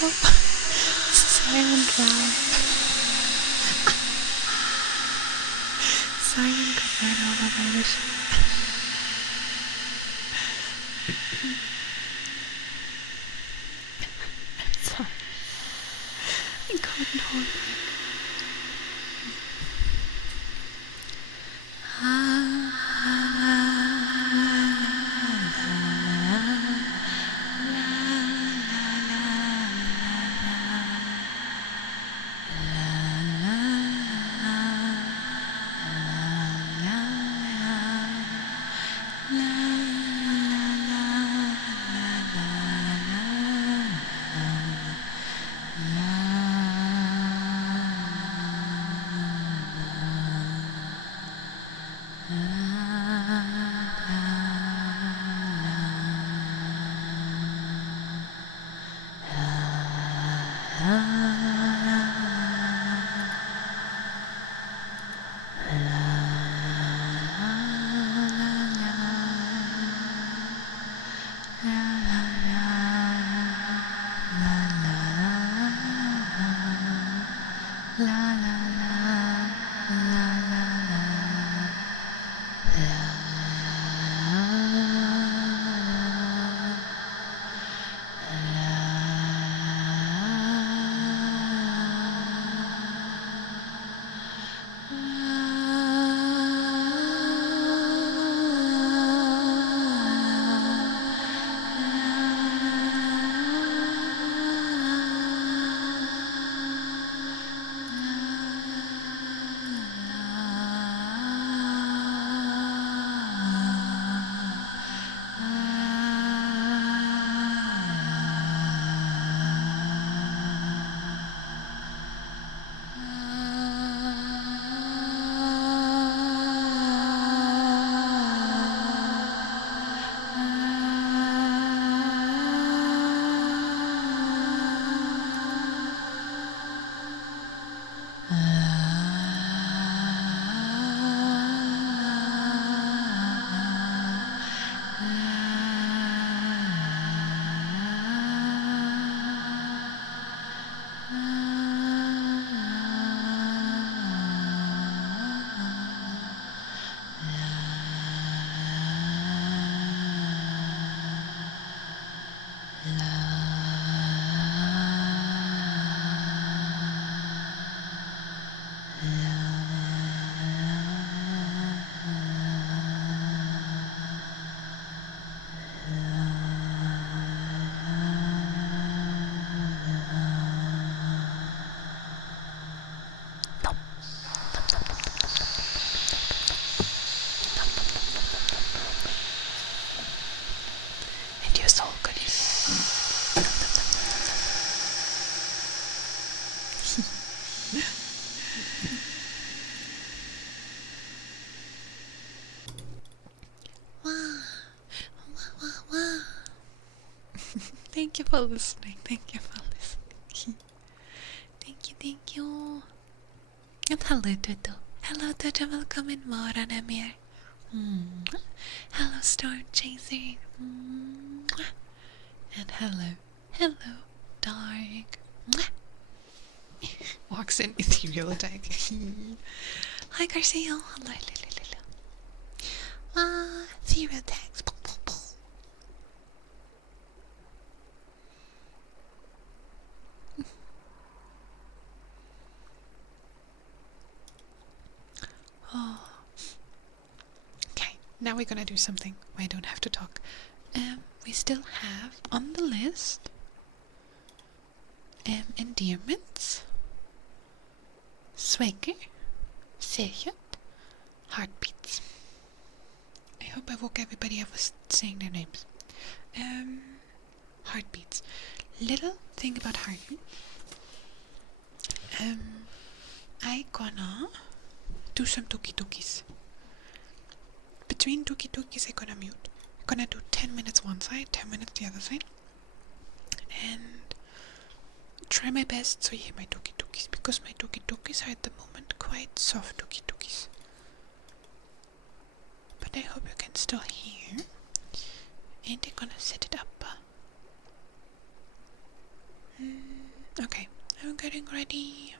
What the hell? Siren drown. Siren covered all of my wishes. I'm sorry. I couldn't hold it. And your soul could Thank you for listening. Thank you for listening. Thank you. And hello, Toto. Hello, Toto. Welcome in morgon, Emir. Hello, Storm Chaser. And hello, Dark. Walks in ethereal attack. Hi, Garcia. Hello. Zero attacks. Okay, now we're gonna do something where I don't have to talk. We still have on the list endearments, swagger, säkerhet, heartbeats. I hope I woke everybody up with saying their names. Heartbeats. Little thing about heartbeat. I gonna do some tuki-tukis. Between tuki-tukis I gonna mute. I'm gonna do 10 minutes one side, 10 minutes the other side. And try my best so you hear my tuki-tukis, because my tuki-tukis are at the moment quite soft tuki-tukis. But I hope you can still hear. And I'm gonna set it up Okay, I'm getting ready.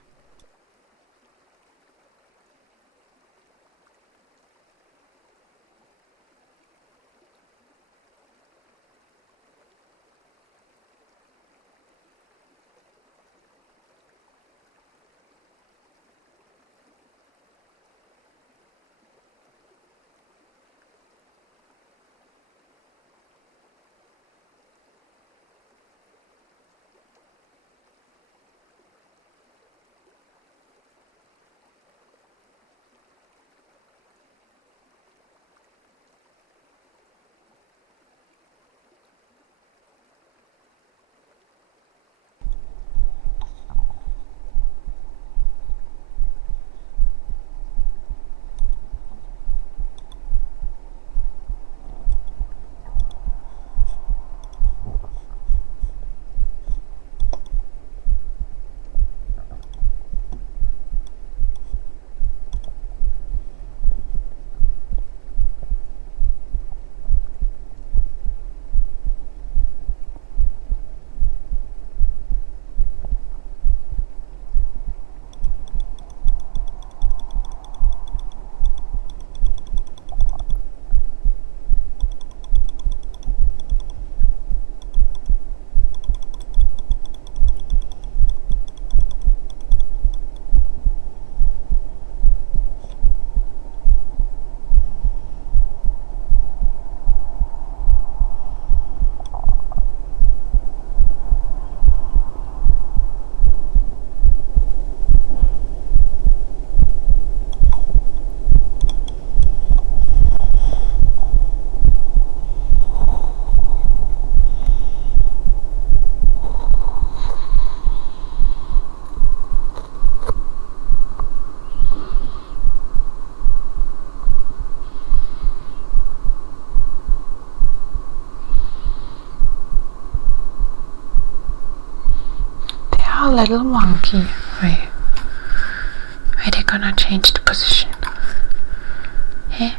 They are a little wonky. Wait. Are they gonna change the position? Hey?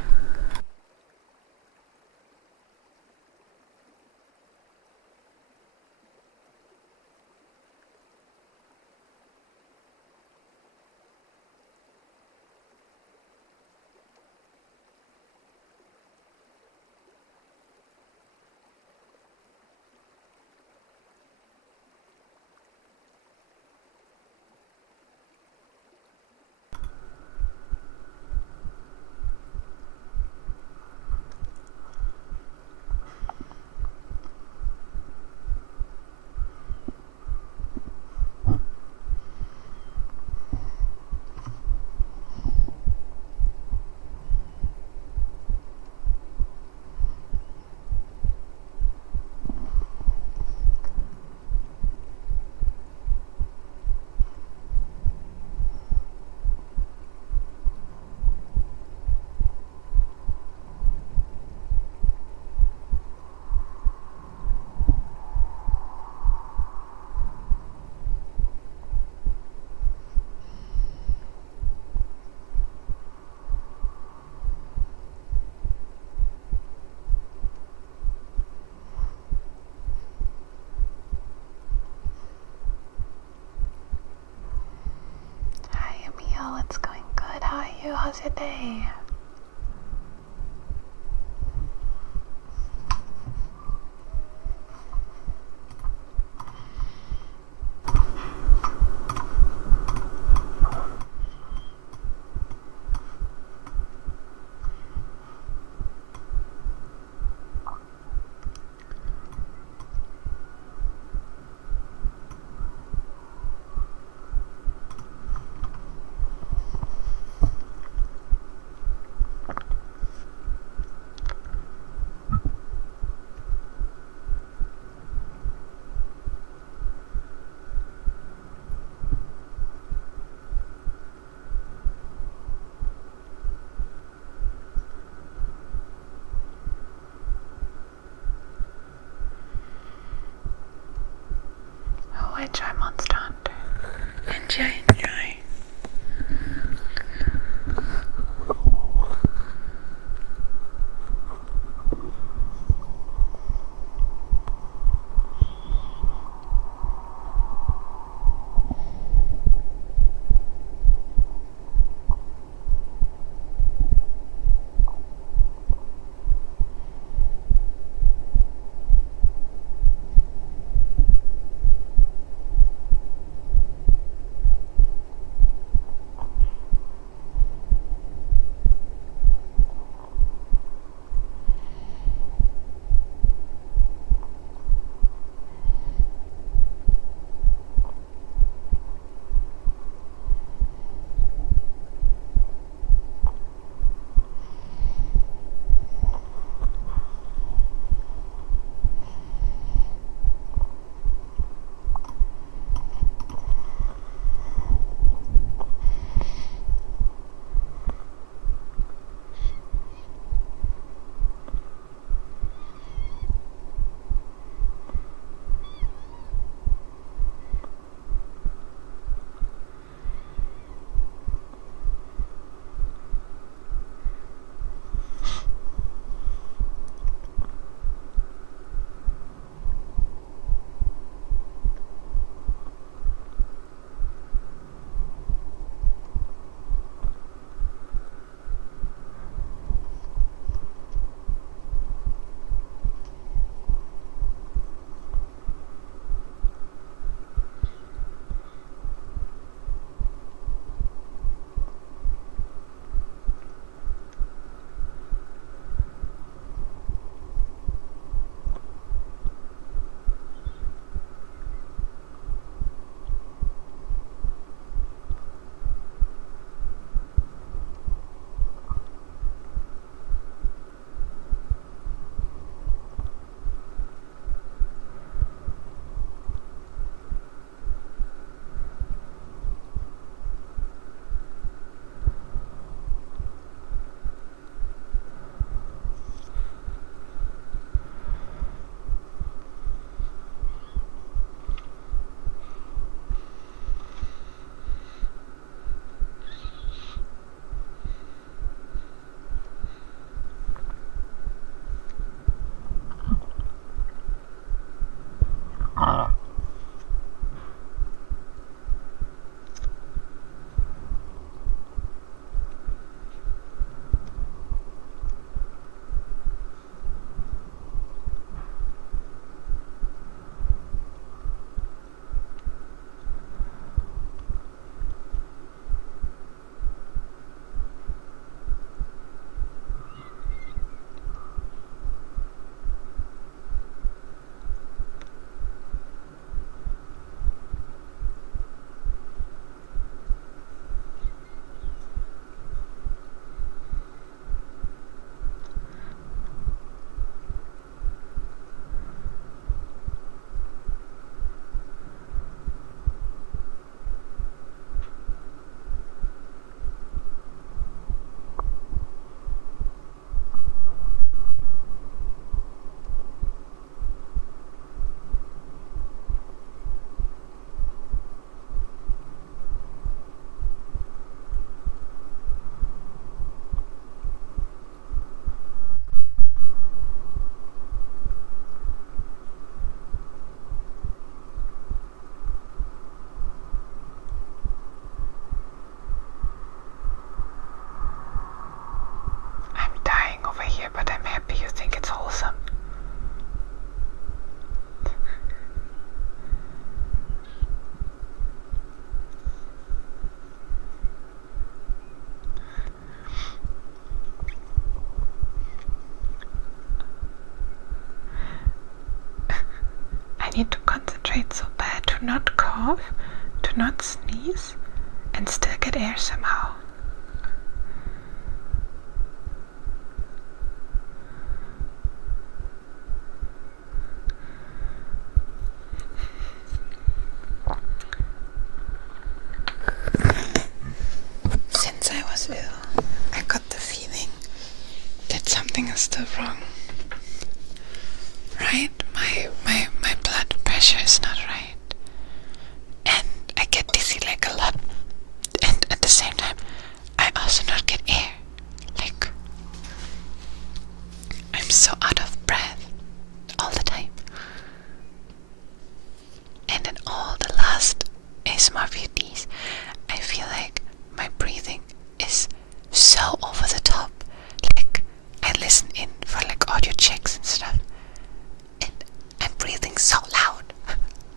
Hi, Emil. It's going good. How are you? How's your day? need to concentrate so bad to not cough, to not sneeze, and still get air somehow. Since I was ill, I got the feeling that something is still wrong. Right? My blood pressure is not right. And I get dizzy like a lot. And at the same time, I also not get air. Like, I'm so out of breath all the time. And in all the last ASMR VODs, I feel like my breathing is so over the top. Like, I listen in for like audio checks and stuff, and I'm breathing so loud,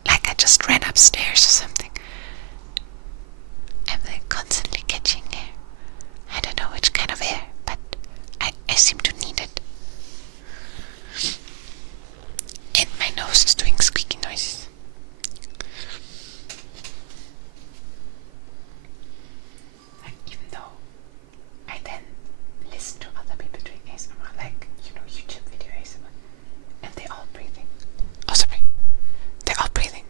like I just ran upstairs or something. I'm like constantly catching air. I don't know which kind of air, but I seem to need it. And my nose is doing squeaky noises. Even though I then listen to other people doing ASMR, like, YouTube video ASMR, and they're all breathing. Oh, sorry. They're all breathing.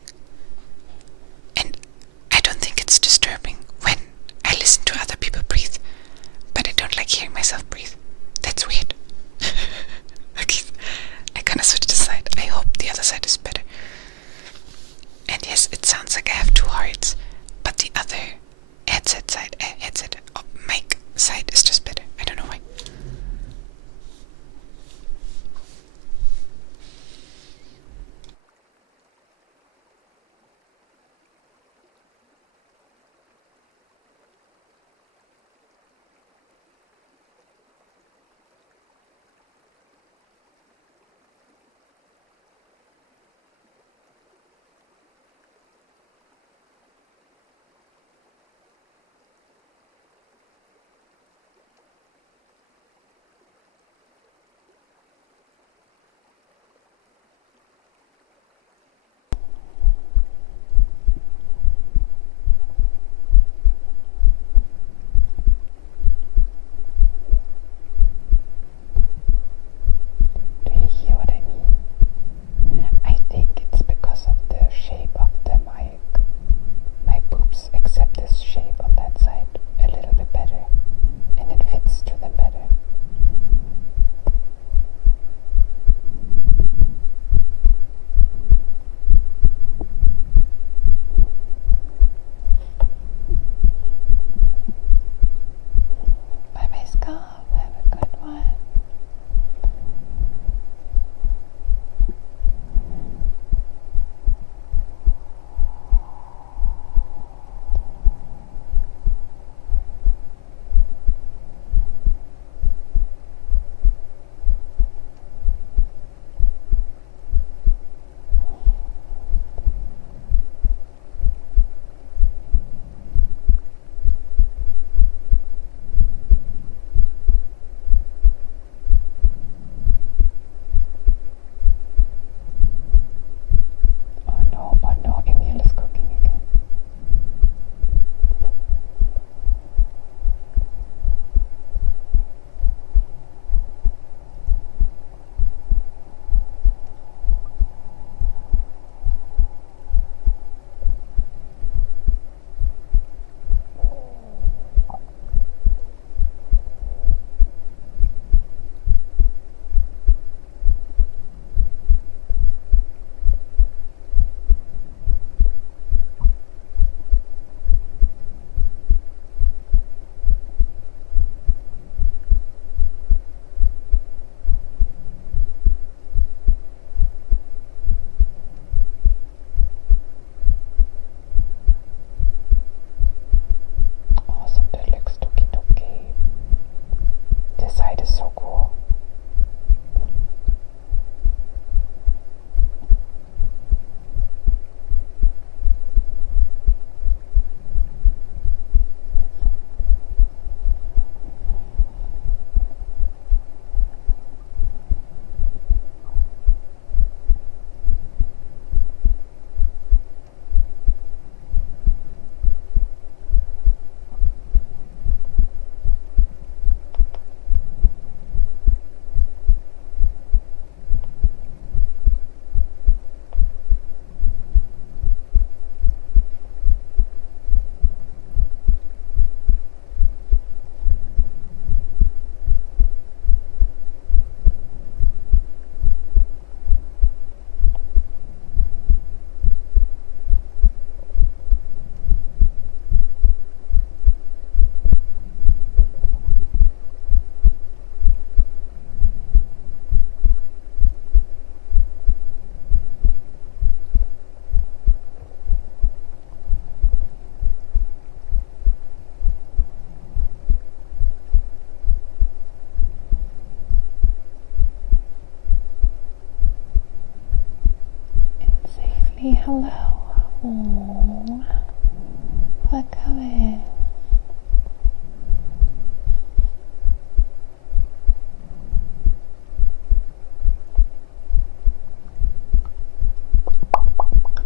And I don't think it's disturbing when I listen to other people breathe, but I don't like hearing myself breathe. That's weird. Okay, I kind of switched the side. I hope the other side is better. And yes, it sounds like I have two hearts, but the other mic side is just better. I don't know why. Kitty, hello. Aww. Look at it.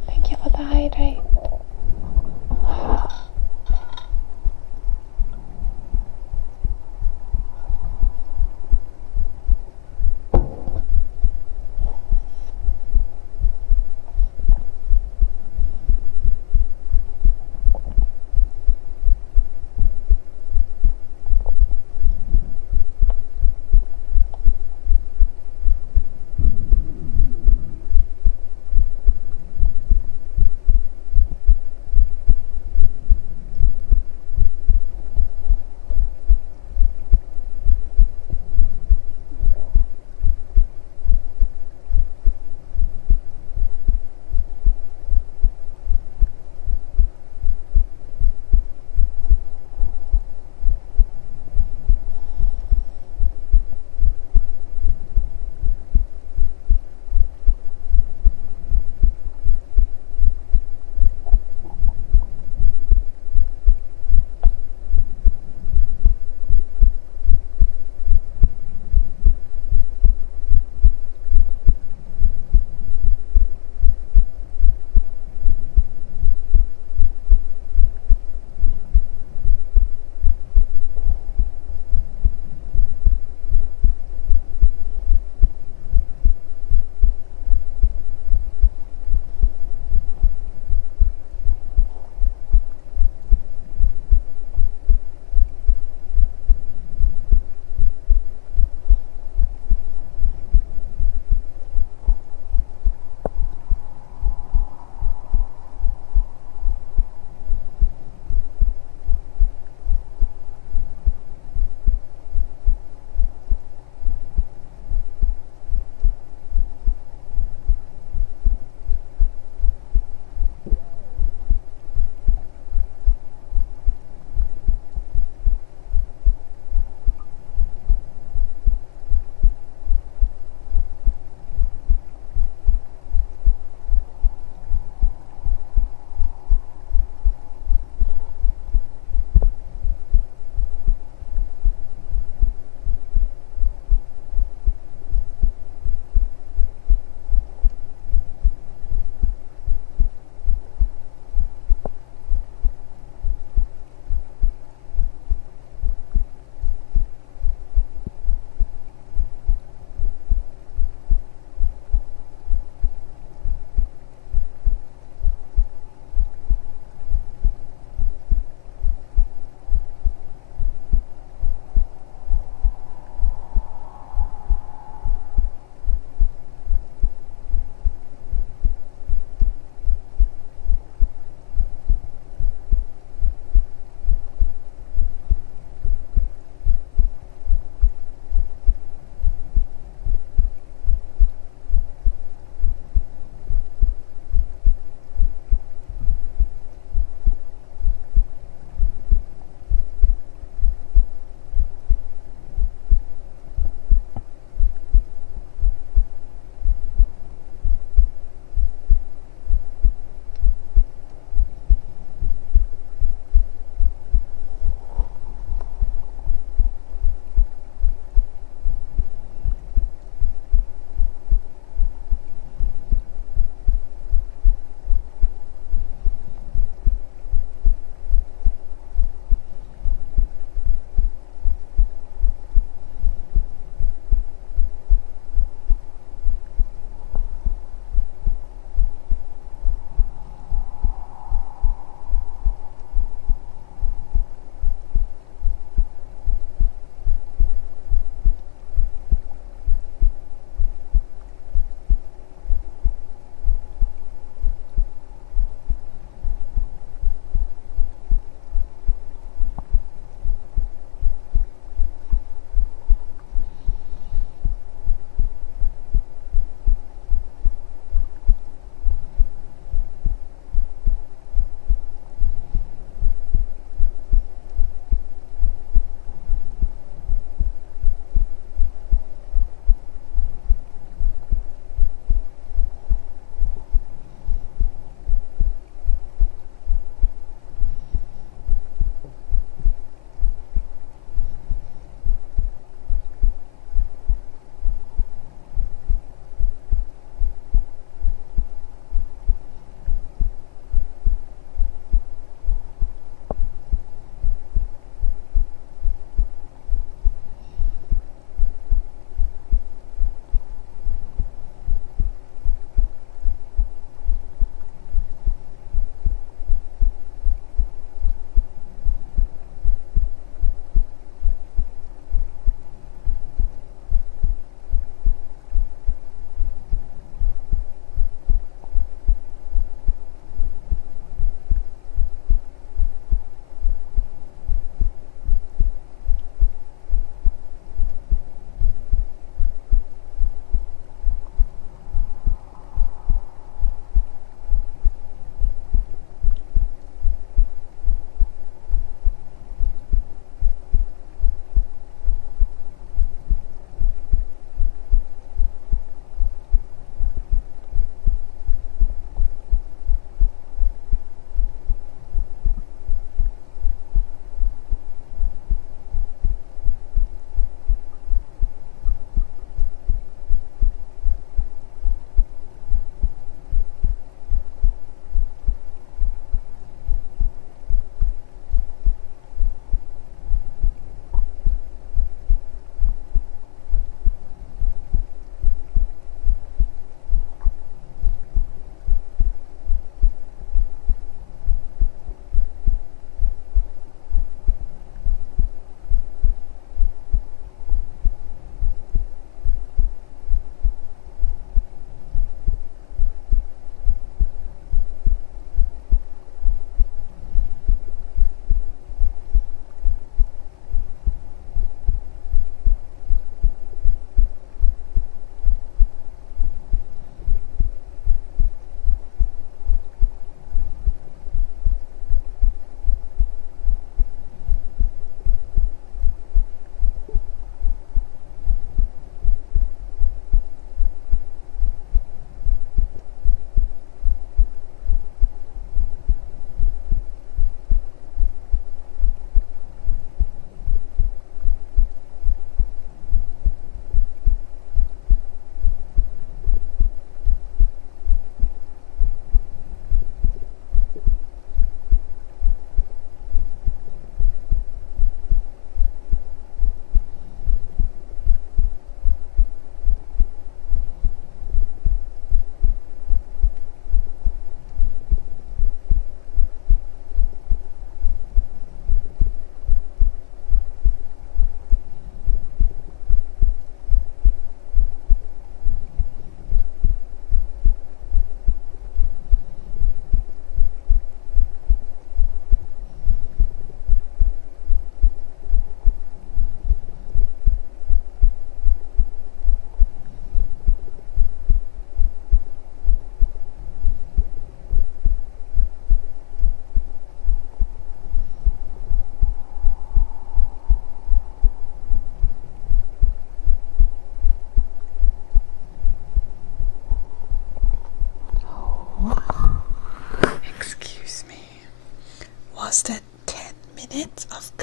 Thank you for the hydrate.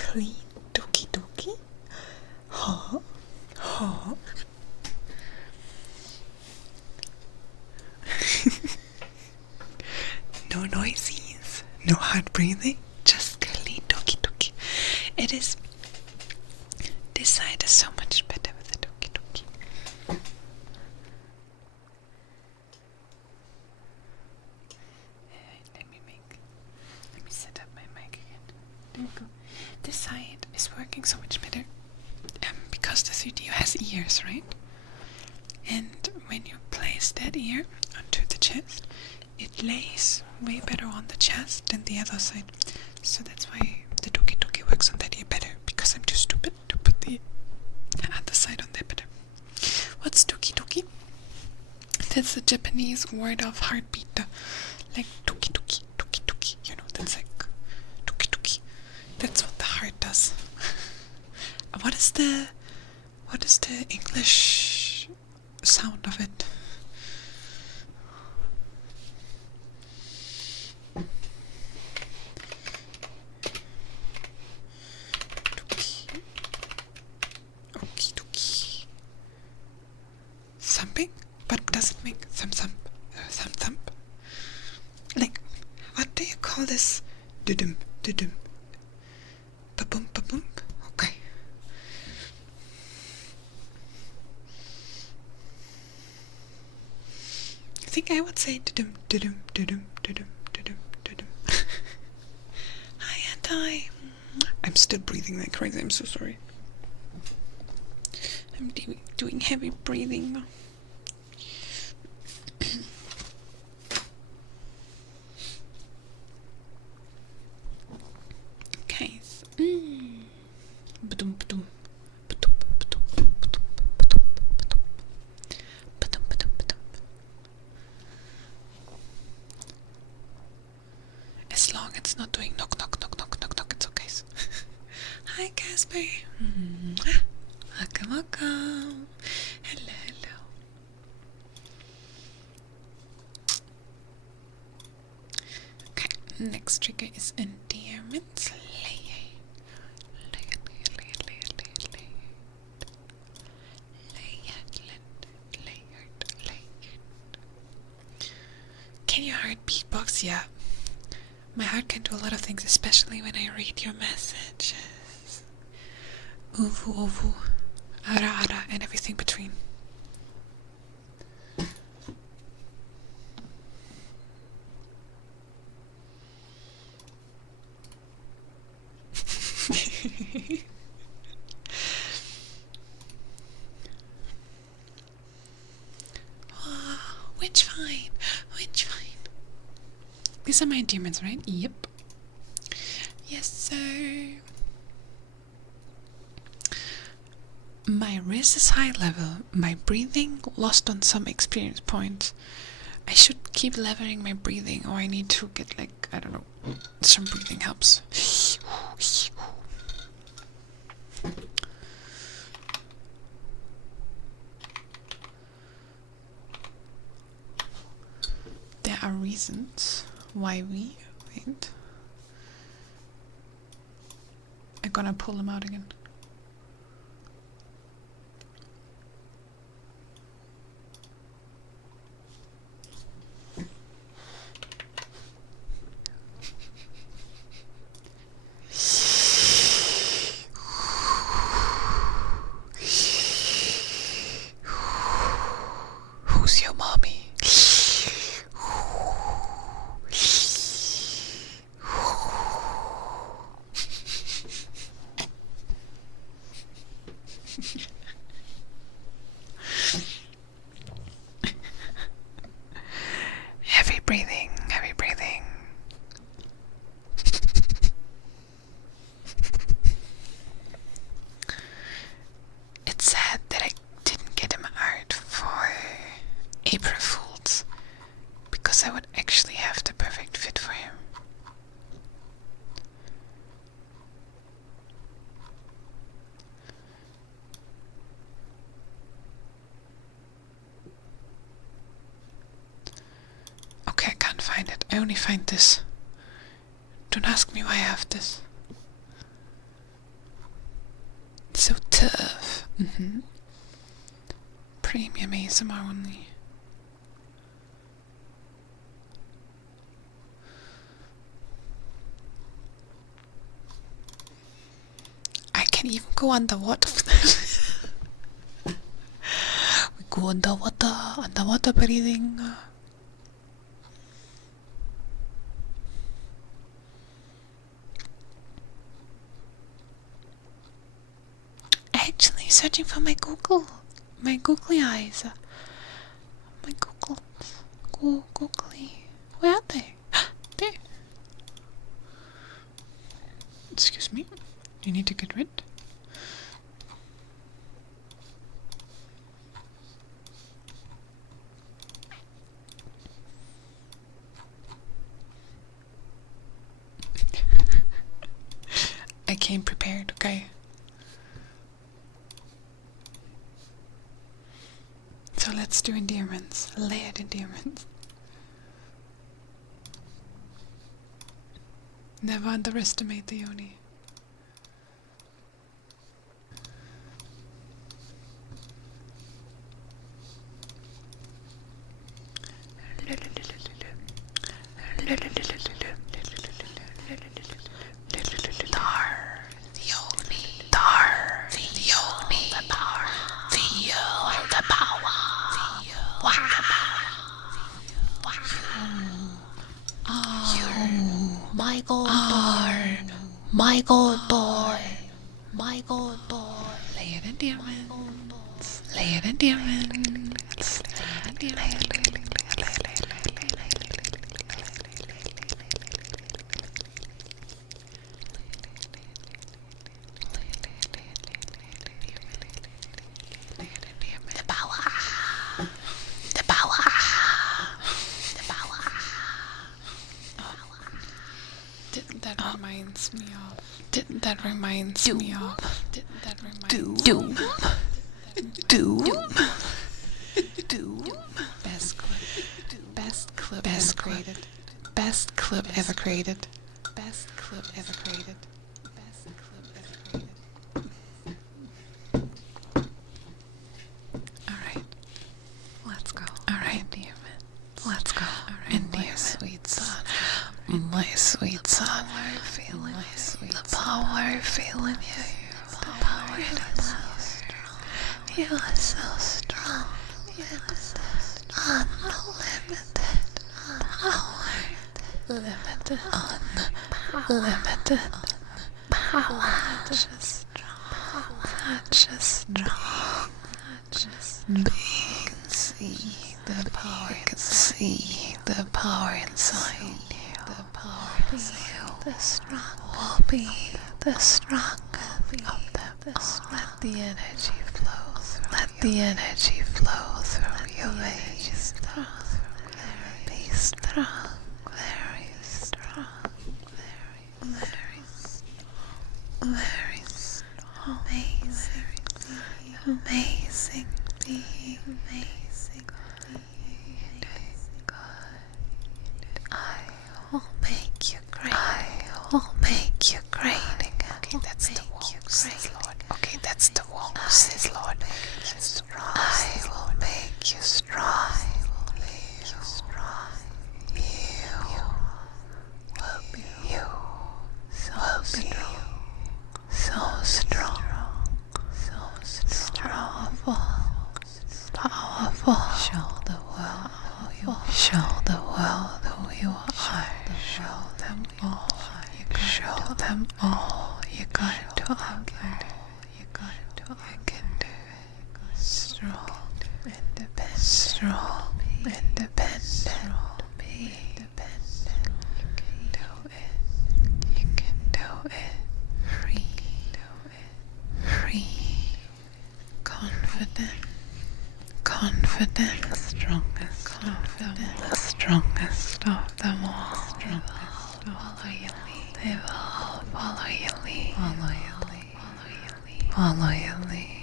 clean doki doki? Huh? Huh? No noises, no hard breathing, just clean doki doki. It is. This side is so much better with the doki doki. Let me set up my mic again. There you go. This side is working so much better because the 3DO has ears, right? And when you place that ear onto the chest, it lays way better on the chest than the other side. So that's why the doki doki works on that ear better, because I'm too stupid to put the other side on there better. What's doki doki? That's the Japanese word of heartbeat. Like doki doki, doki doki. You know, that's like doki doki. That's what the heart does. What is the English sound of it? Doki. Okie dokie. Thumping? But does it make thump thump? Thump thump? Like, what do you call this? Dudum, dudum. Ba-boom, ba-boom. Okay. I think I would say dudum, dudum, dudum, dudum, dudum, dudum. Hi, Anti. I'm still breathing like crazy. I'm so sorry. I'm doing heavy breathing. Okay. Ba-dum, ba-dum. Ba-dum, ba-dum, ba-dum, ba-dum, ba-dum. Ba-dum, ba-dum, ba-dum. As long as it's not doing knock, knock, knock, knock, knock, knock, it's okay. Hi, Casper. Welcome, welcome. Hello, hello. Okay, next trigger is endearment. Can your heart beatbox? Yeah. My heart can do a lot of things, especially when I read your messages. Uvu, uvu, ara, ara, and everything between. Which fine? Which fine? These are my endearments, right? Yep. Yes, sir. My risk is high level. My breathing lost on some experience points. I should keep leveling my breathing, or I need to get, like, I don't know, some breathing helps. There are reasons why we wait. I'm gonna pull them out again. Who's your mommy? Heavy breathing, heavy breathing. It's sad that I didn't get him out for April Fools, because I would actually have the perfect fit for him. Okay, I can't find it. I only find this. Don't ask me why I have this. Tough. Premium ASMR only. I can even go underwater. We go underwater breathing. Actually, searching for my googly eyes. My googly. Where are they? There. Excuse me. You need to get rid. I came prepared, okay? So let's do endearments. Layered endearments. Never underestimate the yoni. My good boy. My good boy. Layered endearments. Layered endearments. The power. The power. The power. That reminds me of. That reminds me of. Doom. Best clip. Best clip ever created. Best clip ever created. Best clip ever created. Best clip ever created. Alright. Let's go. Alright. Let's go. Alright. My sweet son. My sweet son. Feeling my sweet the power feeling you. The power is so strong. You are so strong. You are so strong. Unlimited power. Limited. Unlimited power. Just strong. Just strong. Just being see the power. You can see the power inside you. The power inside you. The strong will be the strong of them. Let the energy flow through. Let the energy flow through your veins. Be strong. Very strong. Very strong. Amazing. Amazing being. Amazing being. Good. I will make you great. I will make you great again. Okay, that's the wall, says Lord. Okay, that's the wall, says Lord. I will make you strong. I will make you strong. You will be so strong. So powerful. Show the world who you are. Show the world who you are. Show them all. Show them all. You got to you can do it. Strong, independent. Strong, independent. Be independent. You can do it. Free. Free. Confident. The strongest of them all. Follow your lead. They will follow your lead. Follow your lead. Following your lead.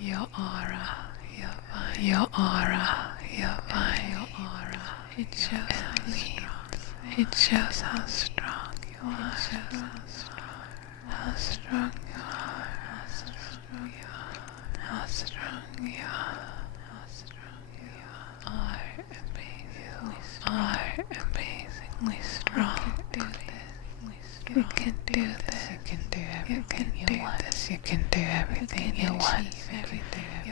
Your aura, your aura, your aura. It shows how strong. It shows how strong you are. How strong you are. How strong you are. How strong you are. How strong you are. Amazingly strong. You can do this. You can do everything you want. You can do everything you want.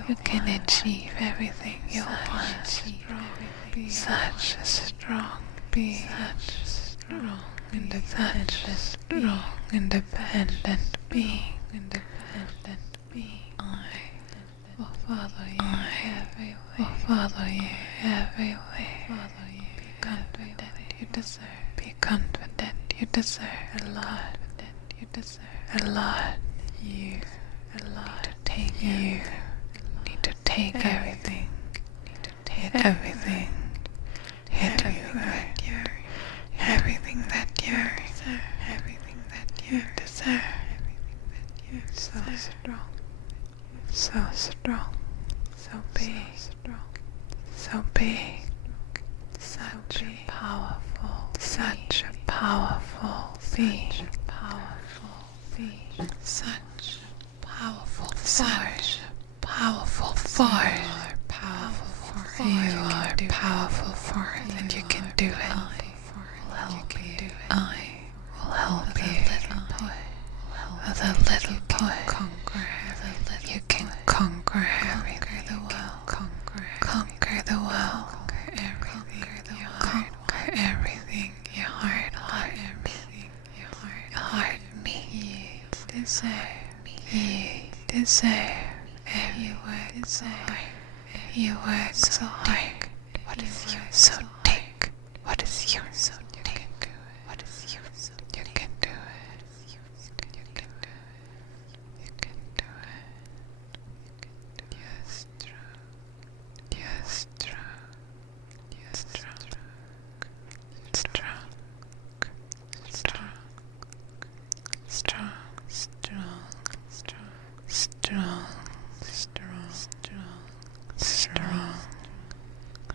You can achieve everything you want. Such a strong being. Such a strong, independent being. I will follow you everywhere. Be confident you deserve. Be confident you deserve a lot. You need to take everything. Hit everything that you deserve. So strong. So strong. So big. So big. Such a powerful being. Such powerful force. You are powerful force, and you can do it. I will help you. With a little push, you can conquer everything. Conquer the world. Conquer everything. Your heart needs. You deserve. You work so hard. What is yours? So take. What is yours? You can do it. What is yours? You can do it. You can do it. You can do it. Yes, true. Yes, true. Yes, true. Strong. Strong. Strong. Strong. Strong. Strong.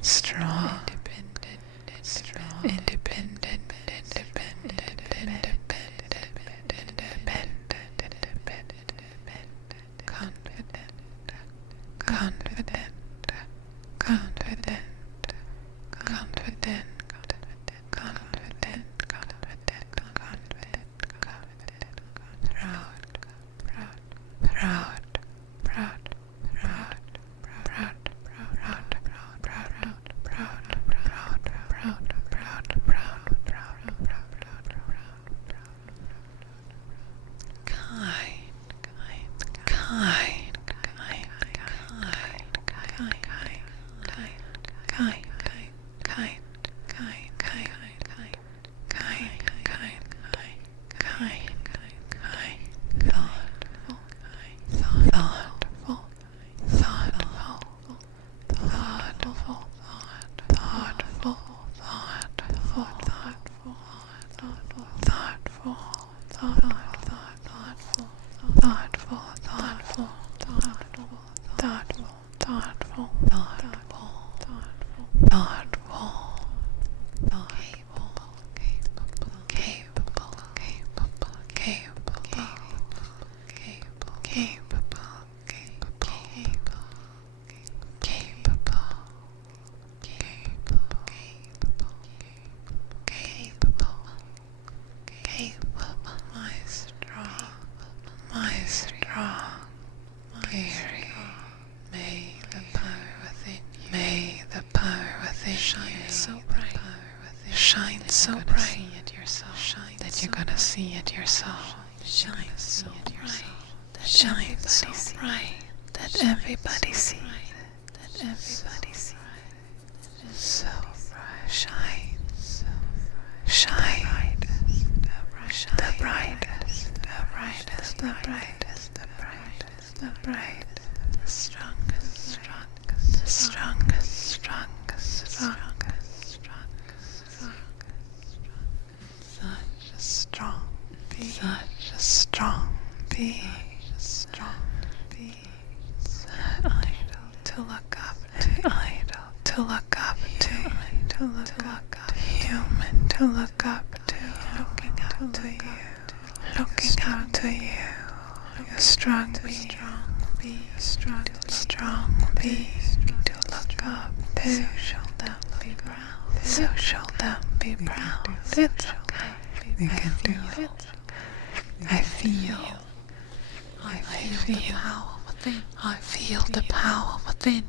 Strong. Strong. Independent. Shine so bright that you're gonna see it yourself. Shine so bright that everybody sees it. So bright. Shine. The brightest. The strongest. Such a strong being. Such idol to look up to. to look up to, looking up to you, looking up to you. You're strong being, strong being to look up to. Shoulder be proud, so shoulder be proud. It's okay, you can do it. I feel the power within. I feel the power within.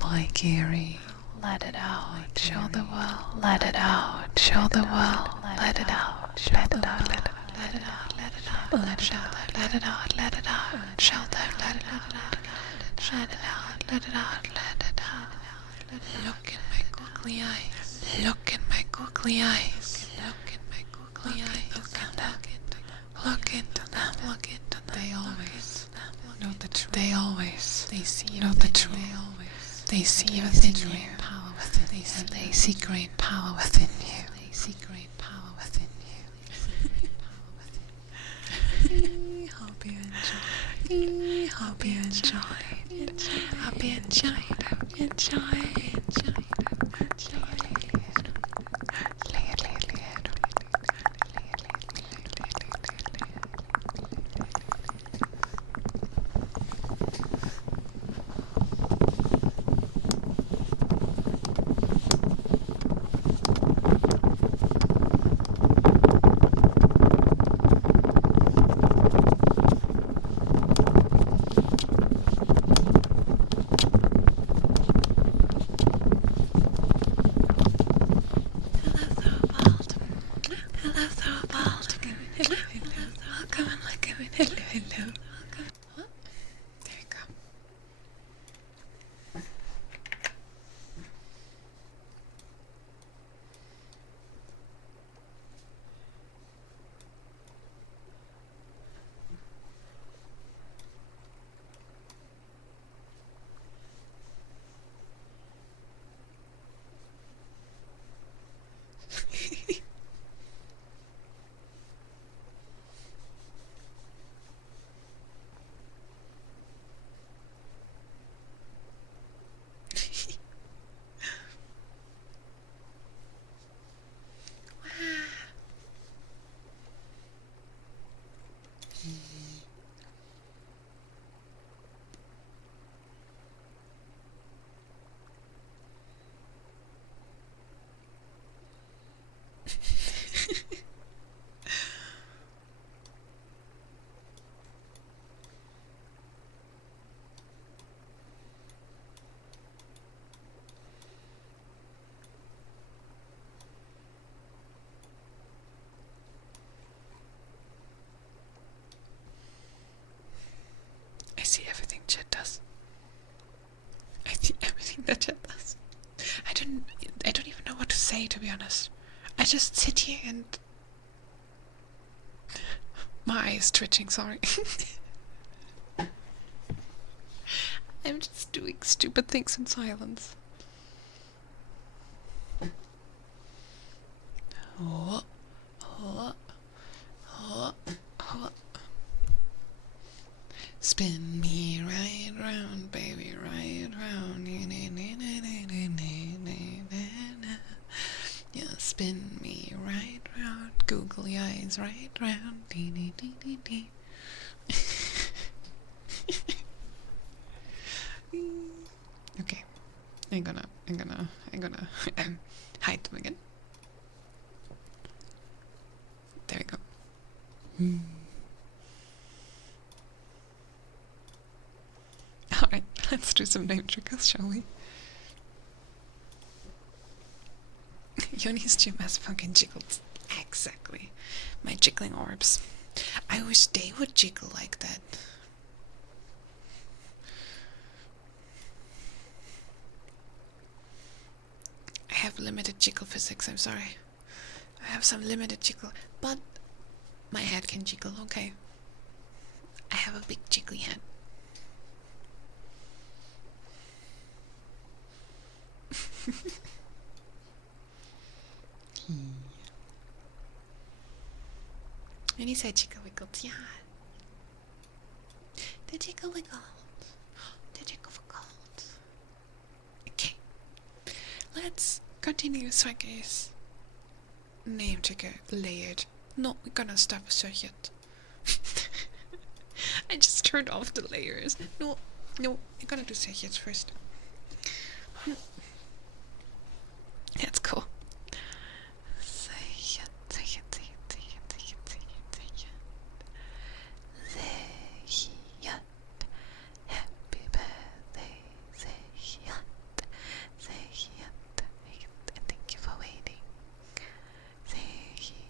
My Gary. Let it out. Show the world. Let it out. Show the world. Let it out. Let it out. Let it out. Let it out. Let it out. Let it out. Let it out. Let it out. Show them. Let it out. Let it out. Let it out. Let it out. Look in my googly eyes. Look in my googly eyes. Look in my googly eyes. Look into them. Look into them. Look into them. They always know the truth. They always. They see know the truth. They see within you. Power within. They see great power within you. They see great power within you. Hope you enjoy. Hope you enjoy. Hope you enjoyed. Enjoy. I see everything Chet does. I see everything that Chet does. I don't even know what to say, to be honest. I just sit here and my eye is twitching, sorry. I'm just doing stupid things in silence. Oh, oh, oh, oh. Spin me right round, baby, right round. Yeah, spin me right round, googly eyes right round. Okay, I'm gonna hide them again. There we go. Alright, let's do some name triggers, shall we? Yoni's gym has fucking jiggles. Exactly. My jiggling orbs. I wish they would jiggle like that. I have limited jiggle physics, I'm sorry. I have some limited jiggle, but my head can jiggle, okay. I have a big jiggly head. And he said jiggle wiggled, yeah. The jiggle wiggled. The jiggle wiggled. Okay. Let's Continue, Swaggies. Name checker layered. No, we're gonna stop a search yet. I just turned off the layers. No, we're gonna do search yet first. That's cool. Say it. Happy birthday, Zayat. Thank you for waiting. Zayat.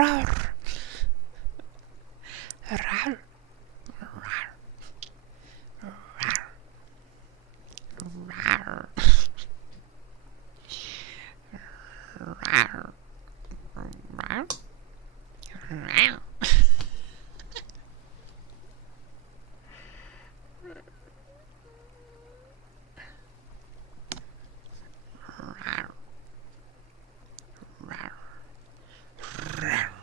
Rar. Rar. Rar. Rar. Rar. Rar. Rar. Rar.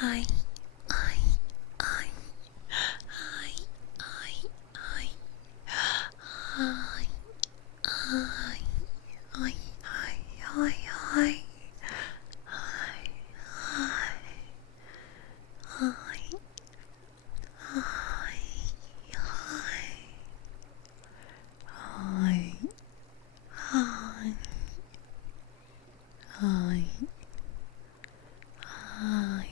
Hi. Hi. Hi. Hi. Hi. Hi. Hi. Hi. Hi. Hi. Hi. Hi. Hi.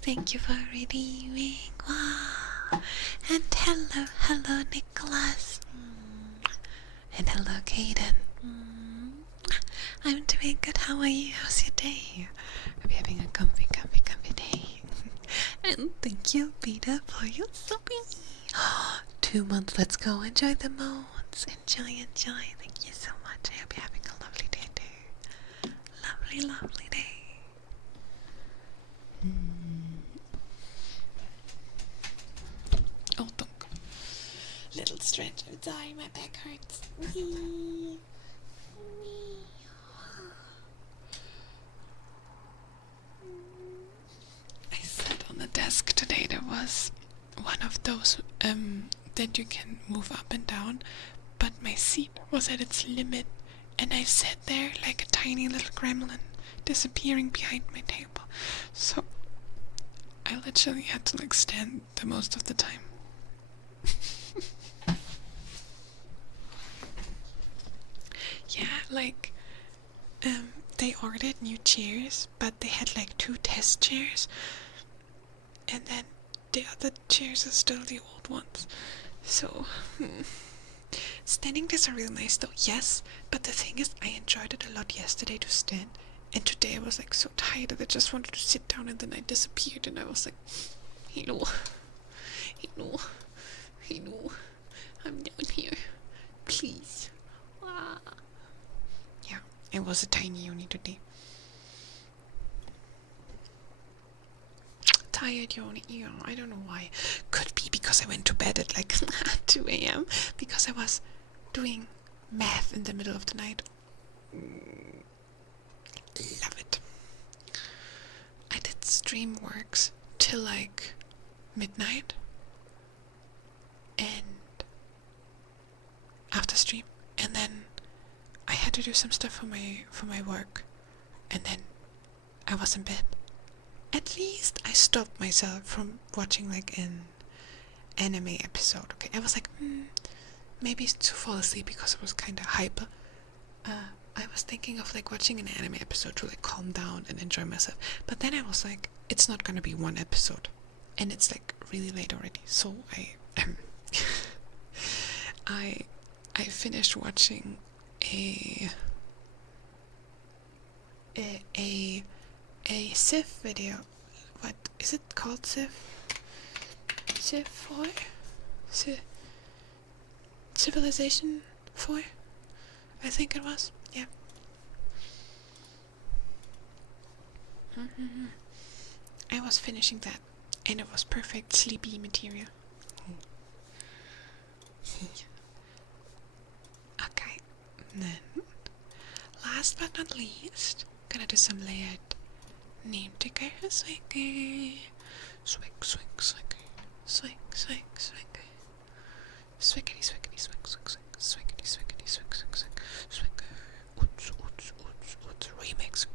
Thank you for redeeming. Wow. And hello, Nicholas. And hello, Kaden. I'm doing good. How are you? How's your day? Are you having a comfy day? And thank you, Peter, for your subbing. 2 months. Let's go. Enjoy the months. Enjoy. Thank you so much. I hope you're having a lovely day too. Lovely day. Oh, dunk. Little stretch. I'm sorry, my back hurts. I sat on the desk today. There was one of those that you can move up and down, but my seat was at its limit, and I sat there like a tiny little gremlin, disappearing behind my table. So I literally had to like stand the most of the time. Yeah, like they ordered new chairs, but they had like 2 test chairs, and then the other chairs are still the old ones. So standing is real nice though, yes, but the thing is I enjoyed it a lot yesterday to stand, and today I was like so tired that I just wanted to sit down, and then I disappeared, and I was like, hello, I'm down here, please. Yeah, it was a tiny uni today. Tired yoni, yeah, I don't know why. Could be because I went to bed at like 2 a.m. because I was doing math in the middle of the night. Love it. I did Streamworks till like midnight, and after stream, and then I had to do some stuff for my work, and then I was in bed. At least I stopped myself from watching like an anime episode. Okay, I was like, maybe to fall asleep because I was kind of hyper. I was thinking of like watching an anime episode to like calm down and enjoy myself. But then I was like, it's not gonna be one episode, and it's like really late already. So I finished watching a Civ video. What is it called? Civ 4? Civilization 4? I think it was. Yeah. I was finishing that, and it was perfect sleepy material. Okay, then last but not least, gonna do some layered name ticker. Swiggy. Swig. Swiggity, swiggity, swig, swig, swig. Swiggity, swiggity, swig, swig, swig. Swig. Oots. Remix.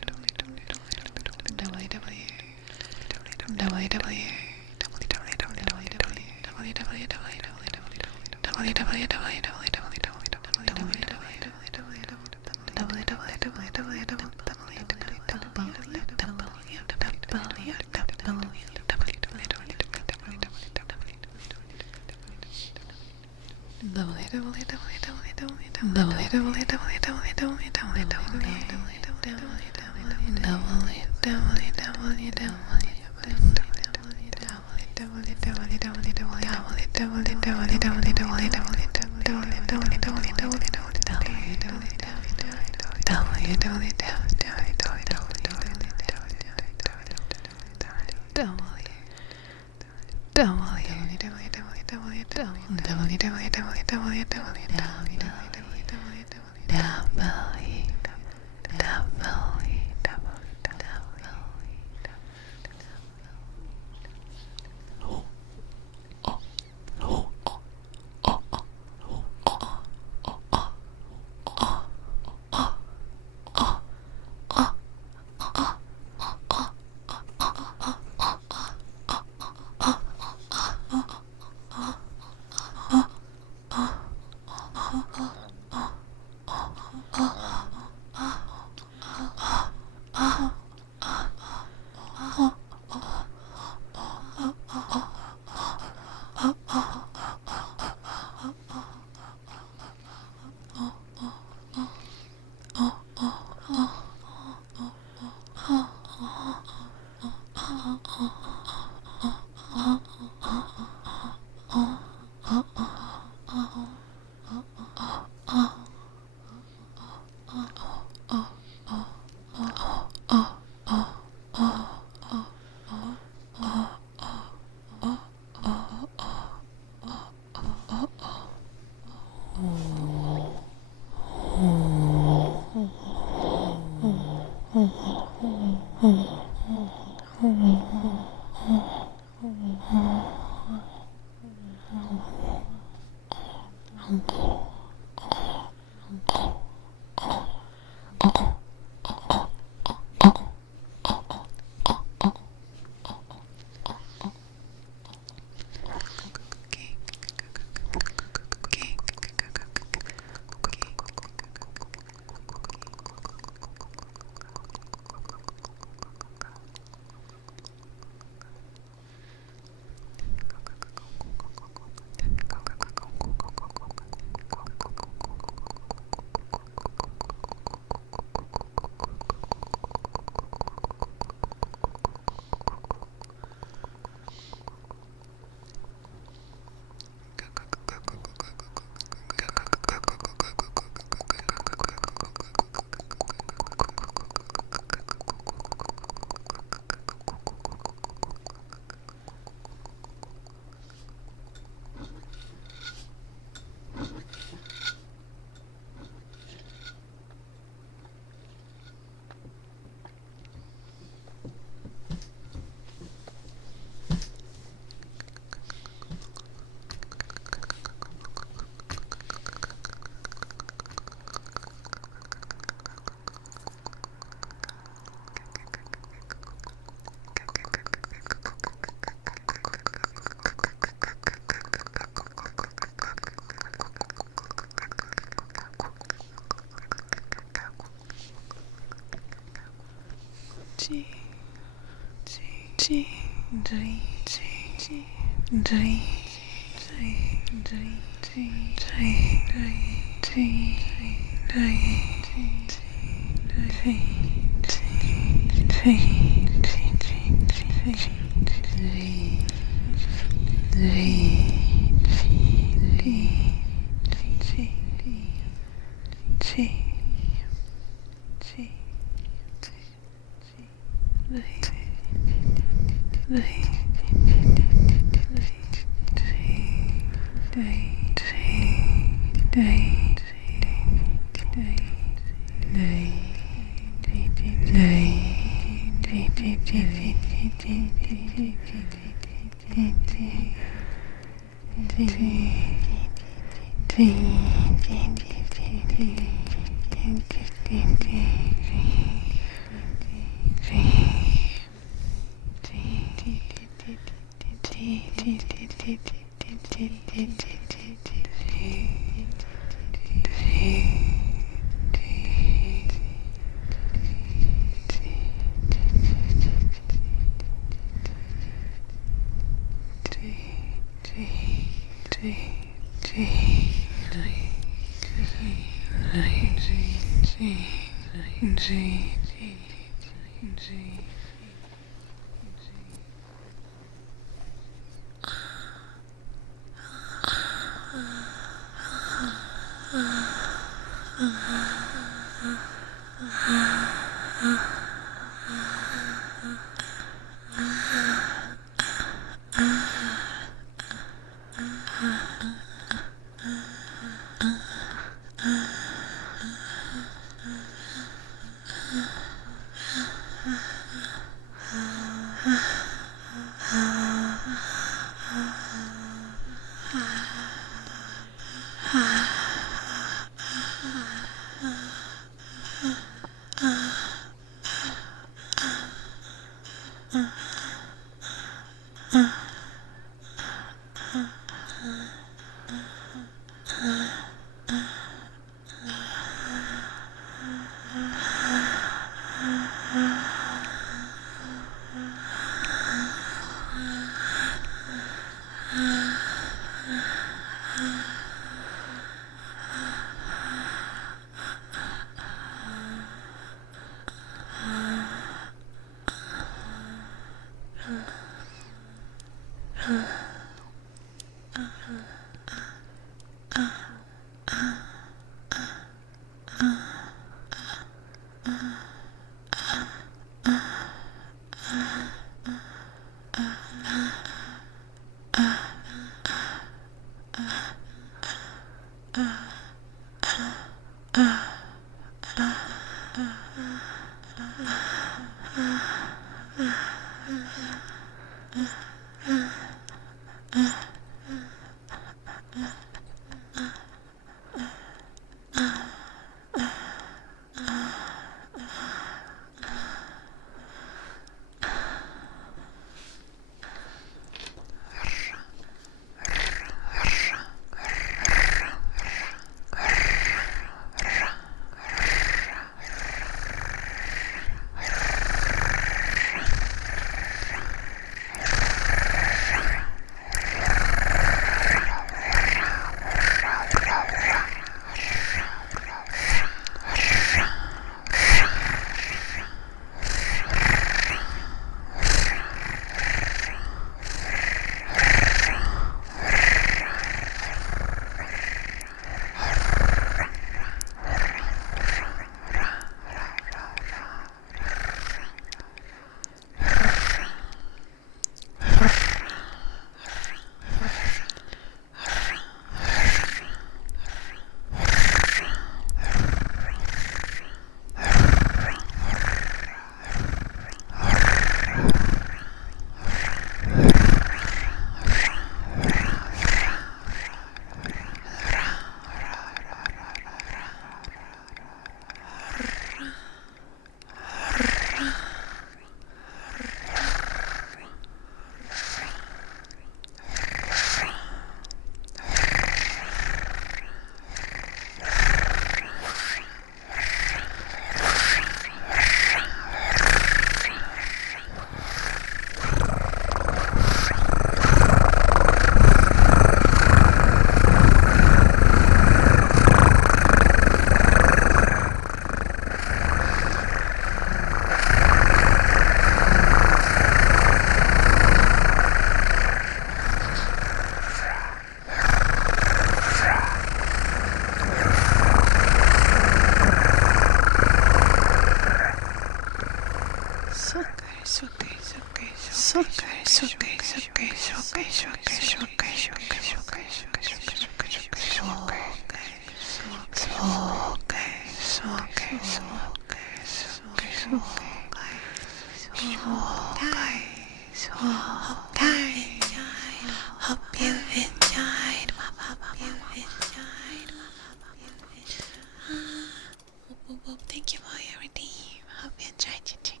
Thank you for your redeem. Hope you enjoyed your chicken.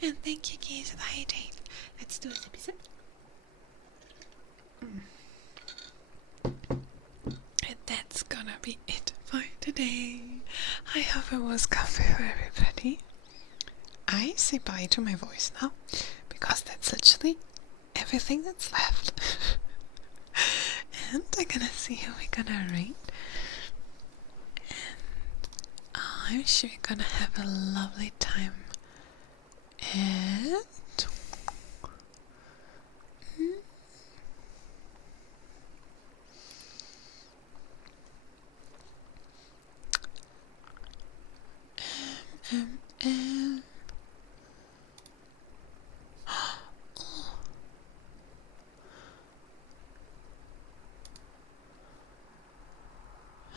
And thank you, guys, for the hydrate. Let's do a sippy hope it was comfy for everybody. I say bye to my voice now because that's literally everything that's left. And I'm gonna see who we're gonna rate. And I'm sure you're gonna have a lovely time. And um, um, oh,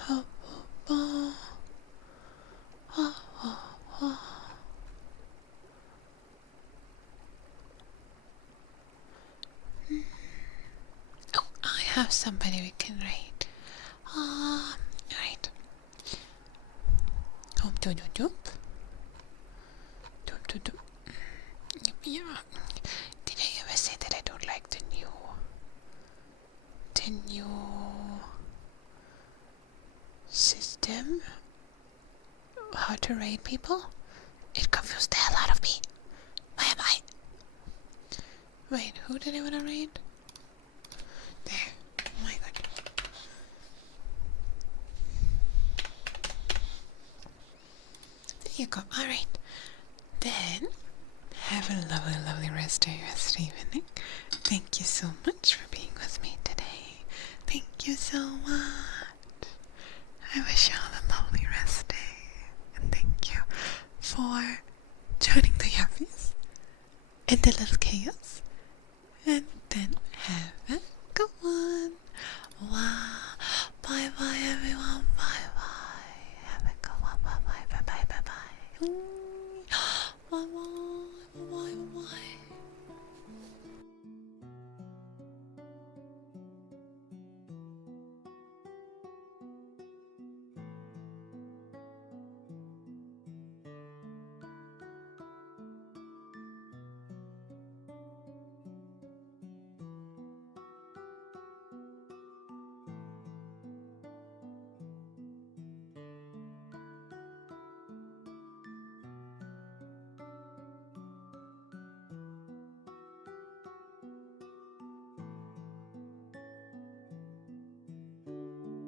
oh, oh, oh, oh. Oh, I have somebody we can rate. Right. Doop, doop, doop, doop. Doop, doop, doop. Yeah. Did I ever say that I don't like the new system? How to rate people? It confused the hell out of me. Where am I? Wait, who did I want to rate? There. Oh my god. There you go. Alright. Then, have a lovely, lovely rest of your evening. Thank you so much for being with me today. Thank you so much. I wish you all a lovely rest day. And thank you for joining the Yappies and the little chaos. And then